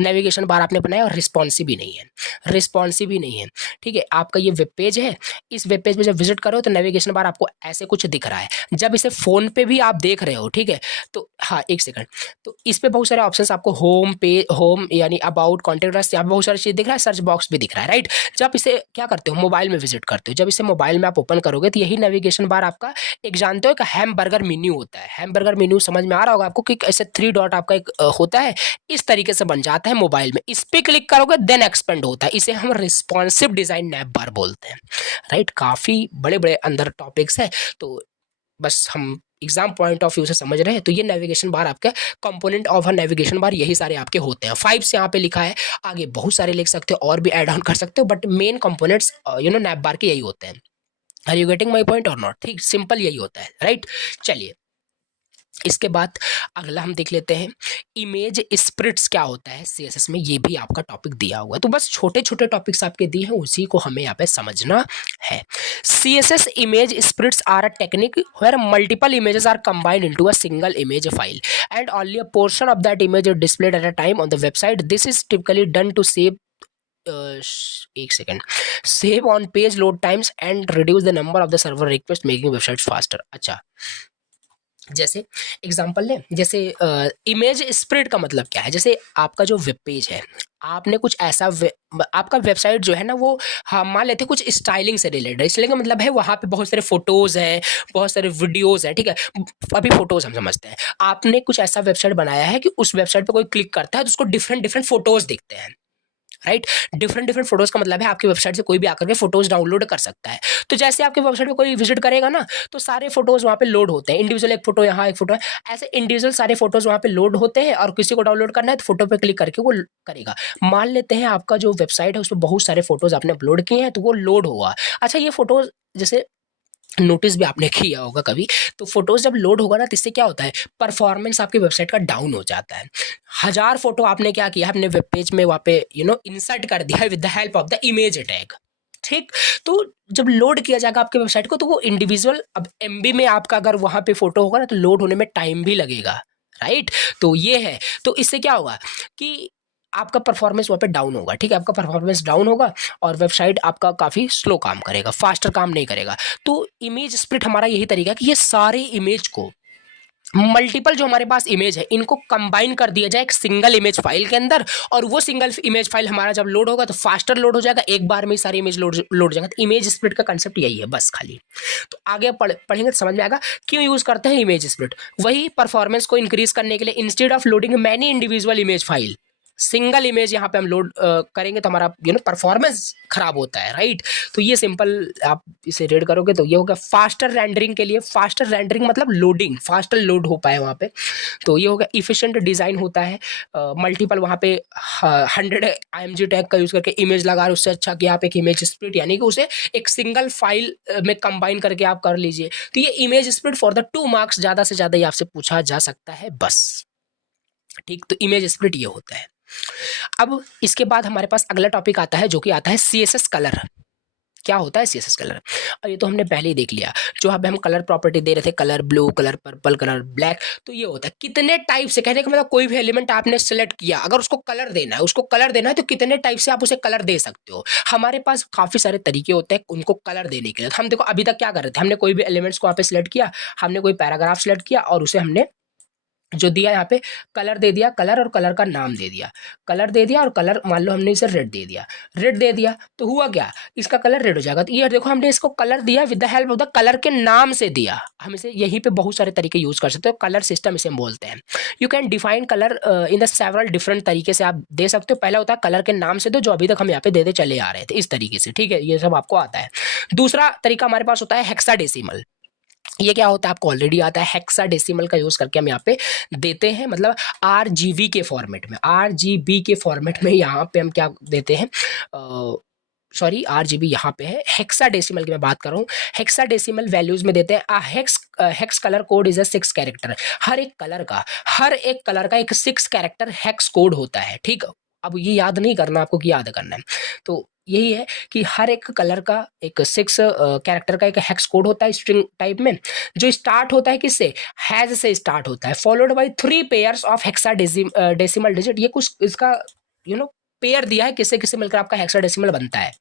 नेविगेशन बार आपने बनाया और रिस्पॉन्सिव ही नहीं है, रिस्पॉन्सिव ही नहीं है, ठीक है। आपका ये वेब पेज है, इस वेब पेज में जब विजिट करो तो नेविगेशन बार आपको ऐसे कुछ दिख रहा है। जब इसे फ़ोन पे भी आप देख रहे हो, ठीक है, तो हाँ एक सेकंड, तो इस पे बहुत सारे ऑप्शंस आपको होम पे, होम यानी अबाउट, कॉन्टेक्ट अस, यहाँ पे बहुत सारी चीज़ दिख रहा है, सर्च बॉक्स भी दिख रहा है, राइट। जब इसे क्या करते हो, मोबाइल में विजिट करते हो, जब इसे मोबाइल में आप ओपन करोगे तो यही नेविगेशन बार आपका एक जानते हो एक हैमबर्गर मेन्यू होता है। हैमबर्गर मेन्यू समझ में आ रहा होगा आपको कि ऐसे 3 डॉट आपका एक होता है, इस तरीके से बन जाता है मोबाइल में। इस पे क्लिक करोगे देन एक्सपेंड होता है, इसे हम रिस्पॉन्सिव डिजाइन नैप बार बोलते हैं, राइट। काफी बड़े बड़े अंदर टॉपिक्स है, तो बस हम एग्जाम पॉइंट ऑफ व्यू से समझ रहे हैं। तो ये नेविगेशन बार आपके component of a navigation bar यही सारे आपके होते हैं। 5 से यहाँ पे लिखा है, आगे बहुत सारे लिख सकते हो और भी ऐड ऑन कर सकते हो, but main components nav bar के यही होते हैं। Are you getting my point और नॉट? ठीक, सिंपल यही होता है, राइट। चलिए इसके बाद अगला हम देख लेते हैं, इमेज स्प्रिट्स क्या होता है सीएसएस में, ये भी आपका टॉपिक दिया हुआ है। तो बस छोटे छोटे टॉपिक्स आपके दिए हैं, उसी को हमें यहाँ पे समझना है। CSS image sprites are a technique where multiple images are combined into a single image file and only a portion of that image is displayed at a time on the website. This is typically done to save एक second, save on page load times and reduce the number of the server request making website faster. अच्छा, जैसे example लें, जैसे image spread का मतलब क्या है, जैसे आपका जो वेब पेज है, आपने कुछ ऐसा आपका वेबसाइट जो है ना वो, हाँ मान लेते हैं कुछ स्टाइलिंग से रिलेटेड है। स्टाइलिंग का मतलब है वहाँ पे बहुत सारे फोटोज़ हैं, बहुत सारे वीडियोज़ हैं, ठीक है। अभी फोटोज़ हम समझते हैं, आपने कुछ ऐसा वेबसाइट बनाया है कि उस वेबसाइट पे कोई क्लिक करता है तो उसको डिफरेंट डिफरेंट फोटोज़ दिखते हैं, राइट। डिफरेंट डिफरेंट फोटोज का मतलब है आपकी वेबसाइट से कोई भी आकर के फोटोज डाउनलोड कर सकता है। तो जैसे आपके वेबसाइट पे कोई विजिट करेगा ना, तो सारे फोटोज वहाँ पे लोड होते हैं, इंडिविजुअल एक फोटो यहाँ, एक फोटो है, ऐसे इंडिविजुअल सारे फोटोज वहाँ पे लोड होते हैं। और किसी को डाउनलोड करना है तो फोटो पे क्लिक करके वो करेगा। मान लेते हैं आपका जो वेबसाइट है उसमें बहुत सारे फोटोज आपने अपलोड किए हैं, तो वो लोड होगा। अच्छा, ये फोटोज जैसे नोटिस भी आपने किया होगा कभी, तो फोटोज जब लोड होगा ना तो इससे क्या होता है, परफॉर्मेंस आपकी वेबसाइट का डाउन हो जाता है। 1000 फोटो आपने क्या किया, अपने वेब पेज में वहाँ पे इंसर्ट कर दिया with the help of the image tag, ठीक। तो जब लोड किया जाएगा आपके वेबसाइट को तो वो इंडिविजुअल, अब एमबी में आपका अगर वहाँ पे फोटो होगा ना तो लोड होने में टाइम भी लगेगा, राइट। तो ये है, तो इससे क्या होगा कि आपका परफॉर्मेंस वहाँ पे डाउन होगा, ठीक है। आपका परफॉर्मेंस डाउन होगा और वेबसाइट आपका काफ़ी स्लो काम करेगा, फास्टर काम नहीं करेगा। तो इमेज स्प्लिट हमारा यही तरीका है कि ये सारे इमेज को, मल्टीपल जो हमारे पास इमेज है, इनको कंबाइन कर दिया जाए एक सिंगल इमेज फाइल के अंदर। और वो सिंगल इमेज फाइल हमारा जब लोड होगा तो फास्टर लोड हो जाएगा, एक बार में ही सारी इमेज लोड हो जाएगा। तो इमेज स्प्लिट का कंसेप्ट यही है बस खाली। तो आगे पढ़ेंगे तो समझ में आएगा क्यों यूज करते हैं इमेज स्प्लिट। वही परफॉर्मेंस को इंक्रीज करने के लिए, instead of loading many individual image file, single image यहाँ पे हम लोड करेंगे तो हमारा परफॉर्मेंस खराब होता है, राइट। तो ये सिंपल आप इसे रीड करोगे तो ये होगा फास्टर रेंडरिंग के लिए। फास्टर रेंडरिंग मतलब लोडिंग, फास्टर लोड हो पाए वहाँ पे। तो ये होगा इफिशिएंट डिज़ाइन होता है। मल्टीपल वहाँ पे 100 IMG टैग का यूज़ करके इमेज लगा रहे, उससे अच्छा कि आप एक इमेज स्प्लिट यानी कि उसे एक सिंगल फाइल में कंबाइन करके आप कर लीजिए। तो ये image split for the 2 marks ज़्यादा से ज़्यादा ये आपसे पूछा जा सकता है बस, ठीक। तो इमेज स्प्लिट ये होता है। अब इसके बाद हमारे पास अगला टॉपिक आता है जो कि आता है सीएसएस कलर। क्या होता है सीएसएस कलर? और ये तो हमने पहले ही देख लिया, जो अब हम कलर प्रॉपर्टी दे रहे थे, colour blue, colour purple, colour black. तो ये होता है कितने टाइप से, कहने का मतलब कोई भी एलिमेंट आपने सेलेक्ट किया, अगर उसको कलर देना है, तो कितने टाइप से आप उसे कलर दे सकते हो। हमारे पास काफ़ी सारे तरीके होते हैं उनको कलर देने के लिए। तो हम देखो अभी तक क्या कर रहे थे, हमने कोई भी एलिमेंट्स को यहाँ पे सिलेक्ट किया, हमने कोई पैराग्राफ सेलेक्ट किया और उसे हमने जो दिया यहाँ पे कलर दे दिया, कलर और कलर का नाम दे दिया, कलर दे दिया और कलर मान लो हमने इसे रेड दे दिया, रेड दे दिया तो हुआ क्या, इसका कलर रेड हो जाएगा। तो ये देखो हमने इसको कलर दिया with the help of the colour के नाम से दिया। हम इसे यहीं पे बहुत सारे तरीके यूज कर सकते हो, कलर सिस्टम इसे हम बोलते हैं। You can define colour in the several different तरीके से आप दे सकते हो। पहला होता है कलर के नाम से दो, जो अभी तक हम यहाँ पे देते चले आ रहे थे इस तरीके से, ठीक है, ये सब आपको आता है। दूसरा तरीका हमारे पास होता है हेक्साडेसिमल। ये क्या होता है आपको ऑलरेडी आता है, हेक्साडेसिमल का यूज करके हम यहाँ पे देते हैं, मतलब RGB के फॉर्मेट में, RGB के फॉर्मेट में यहाँ पे हम क्या देते हैं, सॉरी RGB यहाँ पे है, हेक्साडेसिमल की मैं बात कर रहा हूँ। हेक्साडेसिमल वैल्यूज में देते हैं। Hex colour code is a 6 character. हर एक कलर का एक 6 कैरेक्टर हेक्स कोड होता है, ठीक। अब ये याद नहीं करना आपको कि याद करना है, तो यही है कि हर एक कलर का एक 6 कैरेक्टर का एक हेक्स कोड होता है स्ट्रिंग टाइप में, जो स्टार्ट होता है किससे, हैज से स्टार्ट होता है, followed by 3 pairs of hexadecimal digit. ये कुछ इसका पेयर दिया है, किससे किससे मिलकर आपका हेक्साडेसिमल बनता है।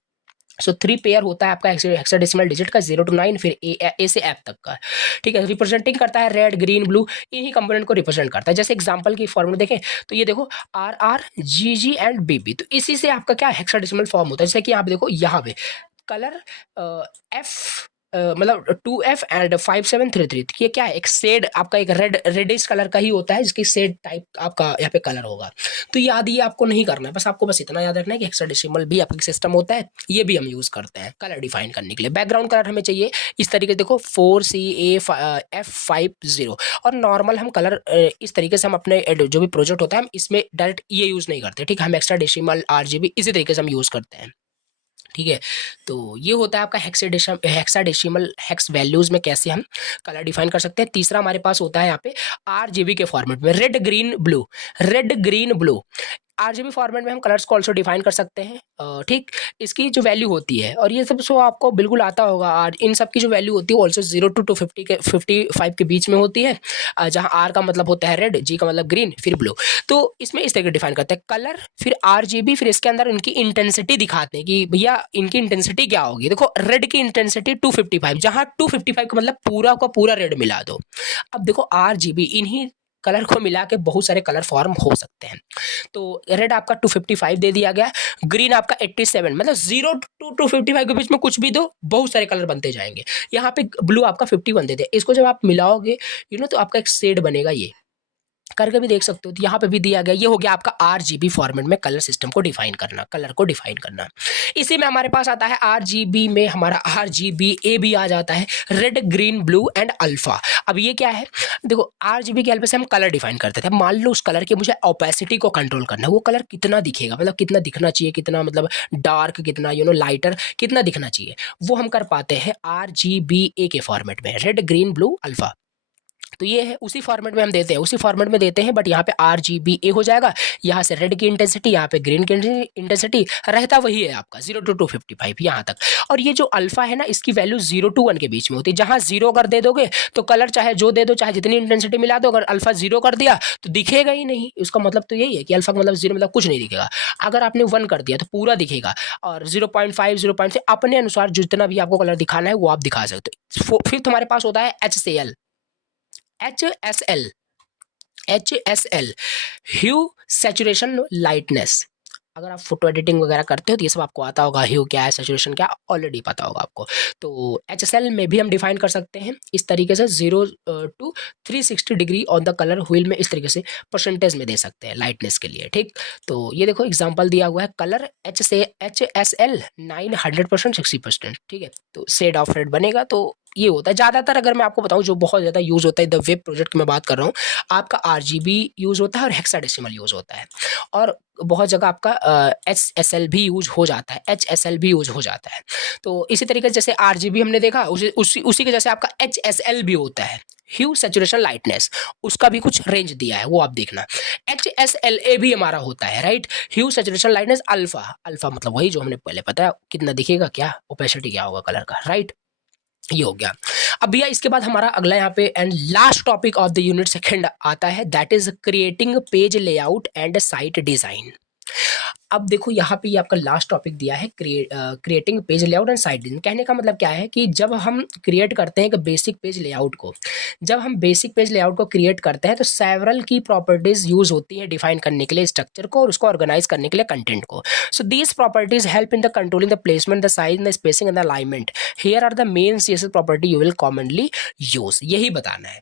सो 3 पेयर होता है आपका हेक्साडेसिमल डिजिट का, 0 to 9, फिर ए से एफ तक का, ठीक है। रिप्रेजेंटिंग करता है रेड, ग्रीन, ब्लू, इन्हीं कंपोनेंट को रिप्रेजेंट करता है। जैसे एग्जांपल की फॉर्मेट देखें तो ये देखो RR, GG एंड BB, तो इसी से आपका क्या हेक्साडेसिमल फॉर्म होता है। जैसे कि यहाँ पे देखो, यहाँ पे कलर F मतलब 2F एंड 5733, ये क्या है, एक शेड आपका, एक रेडिश कलर का ही होता है, जिसकी शेड टाइप आपका यहाँ पे कलर होगा। तो याद ये आपको नहीं करना है, बस आपको बस इतना याद रखना है कि हेक्साडेसिमल भी आपका सिस्टम होता है, ये भी हम यूज करते हैं कलर डिफाइन करने के लिए। बैकग्राउंड कलर हमें चाहिए इस तरीके से, देखो 4CA F50, और नॉर्मल हम कलर इस तरीके से हम अपने जो भी प्रोजेक्ट होता है हम इसमें डायरेक्ट ये यूज नहीं करते, ठीक है। हम हेक्साडेसिमल RGB इसी तरीके से हम यूज करते हैं, ठीक है। तो ये होता है आपका हेक्साडेसिमल हेक्स वैल्यूज में कैसे हम कलर डिफाइन कर सकते हैं। तीसरा हमारे पास होता है यहाँ पे RGB के फॉर्मेट में, red green blue. RGB format में हम कलर्स को ऑल्सो डिफाइन कर सकते हैं, ठीक। इसकी जो वैल्यू होती है, और ये सब सो आपको बिल्कुल आता होगा, आज इन सब की जो वैल्यू होती है ऑल्सो 0 to 55 के बीच में होती है, जहाँ R का मतलब होता है रेड, G का मतलब ग्रीन, फिर ब्लू। तो इसमें इस तरीके डिफाइन करते हैं कलर, फिर RGB, फिर इसके अंदर इनकी इंटेंसिटी दिखाते हैं कि भैया इनकी इंटेंसिटी क्या होगी। देखो रेड की इंटेंसिटी 255, जहाँ 255 का मतलब पूरा का पूरा रेड मिला दो। अब देखो RGB, इन्हीं कलर को मिला के बहुत सारे कलर फॉर्म हो सकते हैं। तो रेड आपका 255 दे दिया गया, ग्रीन आपका 87, मतलब 0 to 255 के बीच में कुछ भी दो, बहुत सारे कलर बनते जाएंगे। यहाँ पे ब्लू आपका 51 दे दे, इसको जब आप मिलाओगे तो आपका एक शेड बनेगा, ये करके भी देख सकते हो। तो यहाँ पे भी दिया गया, ये हो गया आपका RGB फॉर्मेट में कलर सिस्टम को डिफाइन करना, कलर को डिफाइन करना। इसी में हमारे पास आता है RGB में हमारा RGBA भी आ जाता है, red, green, blue and alpha. अब ये क्या है, देखो RGB के हेल्प से हम कलर डिफाइन करते थे। मान लो उस कलर की मुझे ओपेसिटी को कंट्रोल करना है, वो कलर कितना दिखेगा, मतलब कितना दिखना चाहिए, कितना मतलब डार्क, कितना लाइटर, कितना दिखना चाहिए, वो हम कर पाते हैं RGBA के फॉर्मेट में, रेड, ग्रीन, ब्लू, अल्फा। तो ये है, उसी फॉर्मेट में हम देते हैं, उसी फॉर्मेट में देते हैं, बट यहाँ पे RGBA हो जाएगा, यहाँ से रेड की इंटेंसिटी, यहाँ पे ग्रीन की इंटेंसिटी रहता वही है आपका 0 to 255 यहाँ तक। और ये जो अल्फा है ना, इसकी वैल्यू 0 to 1 के बीच में होती है। जहाँ 0 अगर दे दोगे तो कलर चाहे जो दे दो, चाहे जितनी इंटेंसिटी मिला दो, अगर अल्फा 0 कर दिया तो दिखेगा ही नहीं। उसका मतलब तो यही है कि अल्फा का मतलब 0 मतलब कुछ नहीं दिखेगा। अगर आपने 1 कर दिया तो पूरा दिखेगा, और 0.5 0.6 अपने अनुसार जितना भी आपको कलर दिखाना है वो आप दिखा सकते हो। फिर तुम्हारे पास होता है HSL, ह्यू, सैचुरेशन, लाइटनेस। अगर आप फोटो एडिटिंग वगैरह करते हो तो ये सब आपको आता होगा, ह्यू क्या है, सैचुरेशन क्या, ऑलरेडी पता होगा आपको। तो HSL में भी हम डिफाइन कर सकते हैं इस तरीके से, 0 to 360 degree on the colour wheel में, इस तरीके से परसेंटेज में दे सकते हैं लाइटनेस के लिए, ठीक। तो ये देखो एग्जांपल दिया हुआ है, कलर HSL 900% 60%, ठीक है। तो शेड ऑफ रेड बनेगा। तो ये होता है ज़्यादातर, अगर मैं आपको बताऊं जो बहुत ज़्यादा यूज़ होता है, द वेब प्रोजेक्ट की मैं बात कर रहा हूँ, आपका RGB यूज़ होता है और हेक्साडेसिमल यूज़ होता है, और बहुत जगह आपका HSL भी यूज हो जाता है, तो इसी तरीके से जैसे RGB हमने देखा, उसी के जैसे आपका HSL भी होता है, ह्यू, सैचुरेशन, लाइटनेस, उसका भी कुछ रेंज दिया है, वो आप देखना। HSLA भी हमारा होता है, राइट, ह्यू, सैचुरेशन, लाइटनेस, अल्फा मतलब वही जो हमने पहले पता है, कितना दिखेगा, क्या ओपेसिटी क्या होगा कलर का, राइट। ये हो गया। अब भैया इसके बाद हमारा अगला यहाँ पे and last topic of the unit second आता है, that is creating page layout and site design. अब देखो यहाँ पे ये आपका लास्ट टॉपिक दिया है, creating page layout and site design. कहने का मतलब क्या है कि जब हम क्रिएट करते हैं बेसिक पेज लेआउट को, क्रिएट करते हैं तो सेवरल की प्रॉपर्टीज यूज होती है डिफाइन करने के लिए स्ट्रक्चर को और उसको ऑर्गेनाइज करने के लिए कंटेंट को। So these properties help in the controlling the placement, the size, the spacing and the alignment. Here are the main CSS property you will commonly use. यही बताना है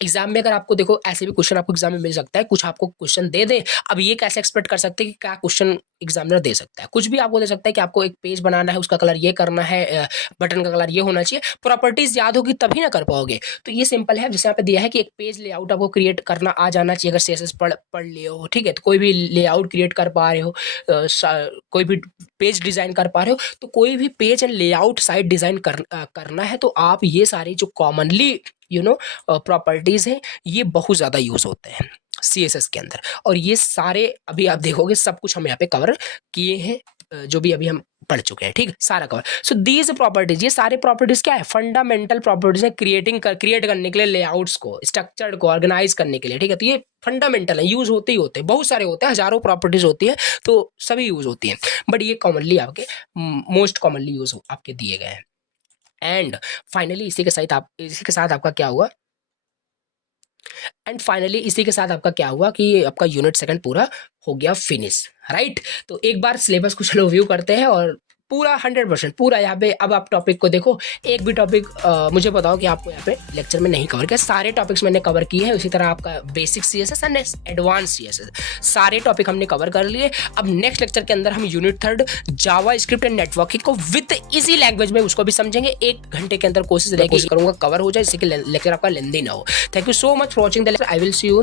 एग्जाम में। अगर आपको देखो ऐसे भी क्वेश्चन आपको एग्जाम में मिल सकता है, कुछ आपको क्वेश्चन दे दे, अब ये कैसे एक्सपेक्ट कर सकते हैं कि क्या क्वेश्चन एग्जामिनर दे सकता है। कुछ भी आपको दे सकता है कि आपको एक पेज बनाना है, उसका कलर ये करना है, बटन का कलर ये होना चाहिए, प्रॉपर्टीज याद होगी तभी ना कर पाओगे। तो ये सिंपल है, जैसे यहाँ पे दिया है कि एक पेज लेआउट आपको क्रिएट करना आ जाना चाहिए, अगर CSS पढ़ लिए हो, ठीक है। तो कोई भी लेआउट क्रिएट कर पा रहे हो, कोई भी पेज डिजाइन कर पा रहे हो, तो कोई भी page and layout site design करना है तो आप ये सारी जो कॉमनली प्रॉपर्टीज हैं ये बहुत ज्यादा यूज होते हैं CSS के अंदर। और ये सारे अभी आप देखोगे सब कुछ हम यहाँ पे कवर किए हैं, जो भी अभी हम पढ़ चुके हैं, ठीक है, सारा कवर। सो दीज प्रॉपर्टीज, ये सारे प्रॉपर्टीज क्या है, फंडामेंटल प्रॉपर्टीज है क्रिएट करने के लिए, लेआउट्स को, स्ट्रक्चर्ड को ऑर्गेनाइज करने के लिए, ठीक है। तो ये फंडामेंटल है, यूज होते ही होते हैं, बहुत सारे होते हैं, हजारों प्रॉपर्टीज होती है, तो सभी यूज होती हैं, बट ये कॉमनली आपके मोस्ट कॉमनली यूज आपके दिए गए हैं। एंड फाइनली इसी के साथ आपका क्या हुआ, क्या हुआ कि आपका यूनिट सेकंड पूरा हो गया फिनिश, राइट। तो एक बार सिलेबस को चलो व्यू करते हैं और पूरा 100% पूरा यहाँ पे अब आप टॉपिक को देखो, एक भी टॉपिक मुझे बताओ कि आपको यहाँ पे लेक्चर में नहीं कवर किया, सारे टॉपिक्स मैंने कवर किए हैं। उसी तरह आपका basic CSS and advance CSS सारे टॉपिक हमने कवर कर लिए। अब नेक्स्ट लेक्चर के अंदर हम unit 3 Java script and networking को विद इजी लैंग्वेज में उसको भी समझेंगे। 1 घंटे के अंदर कोशिश करूंगा कवर हो जाए, इससे कि लेक्चर आपका लेंदी ना हो। Thank you so much for watching the lecture. I will see you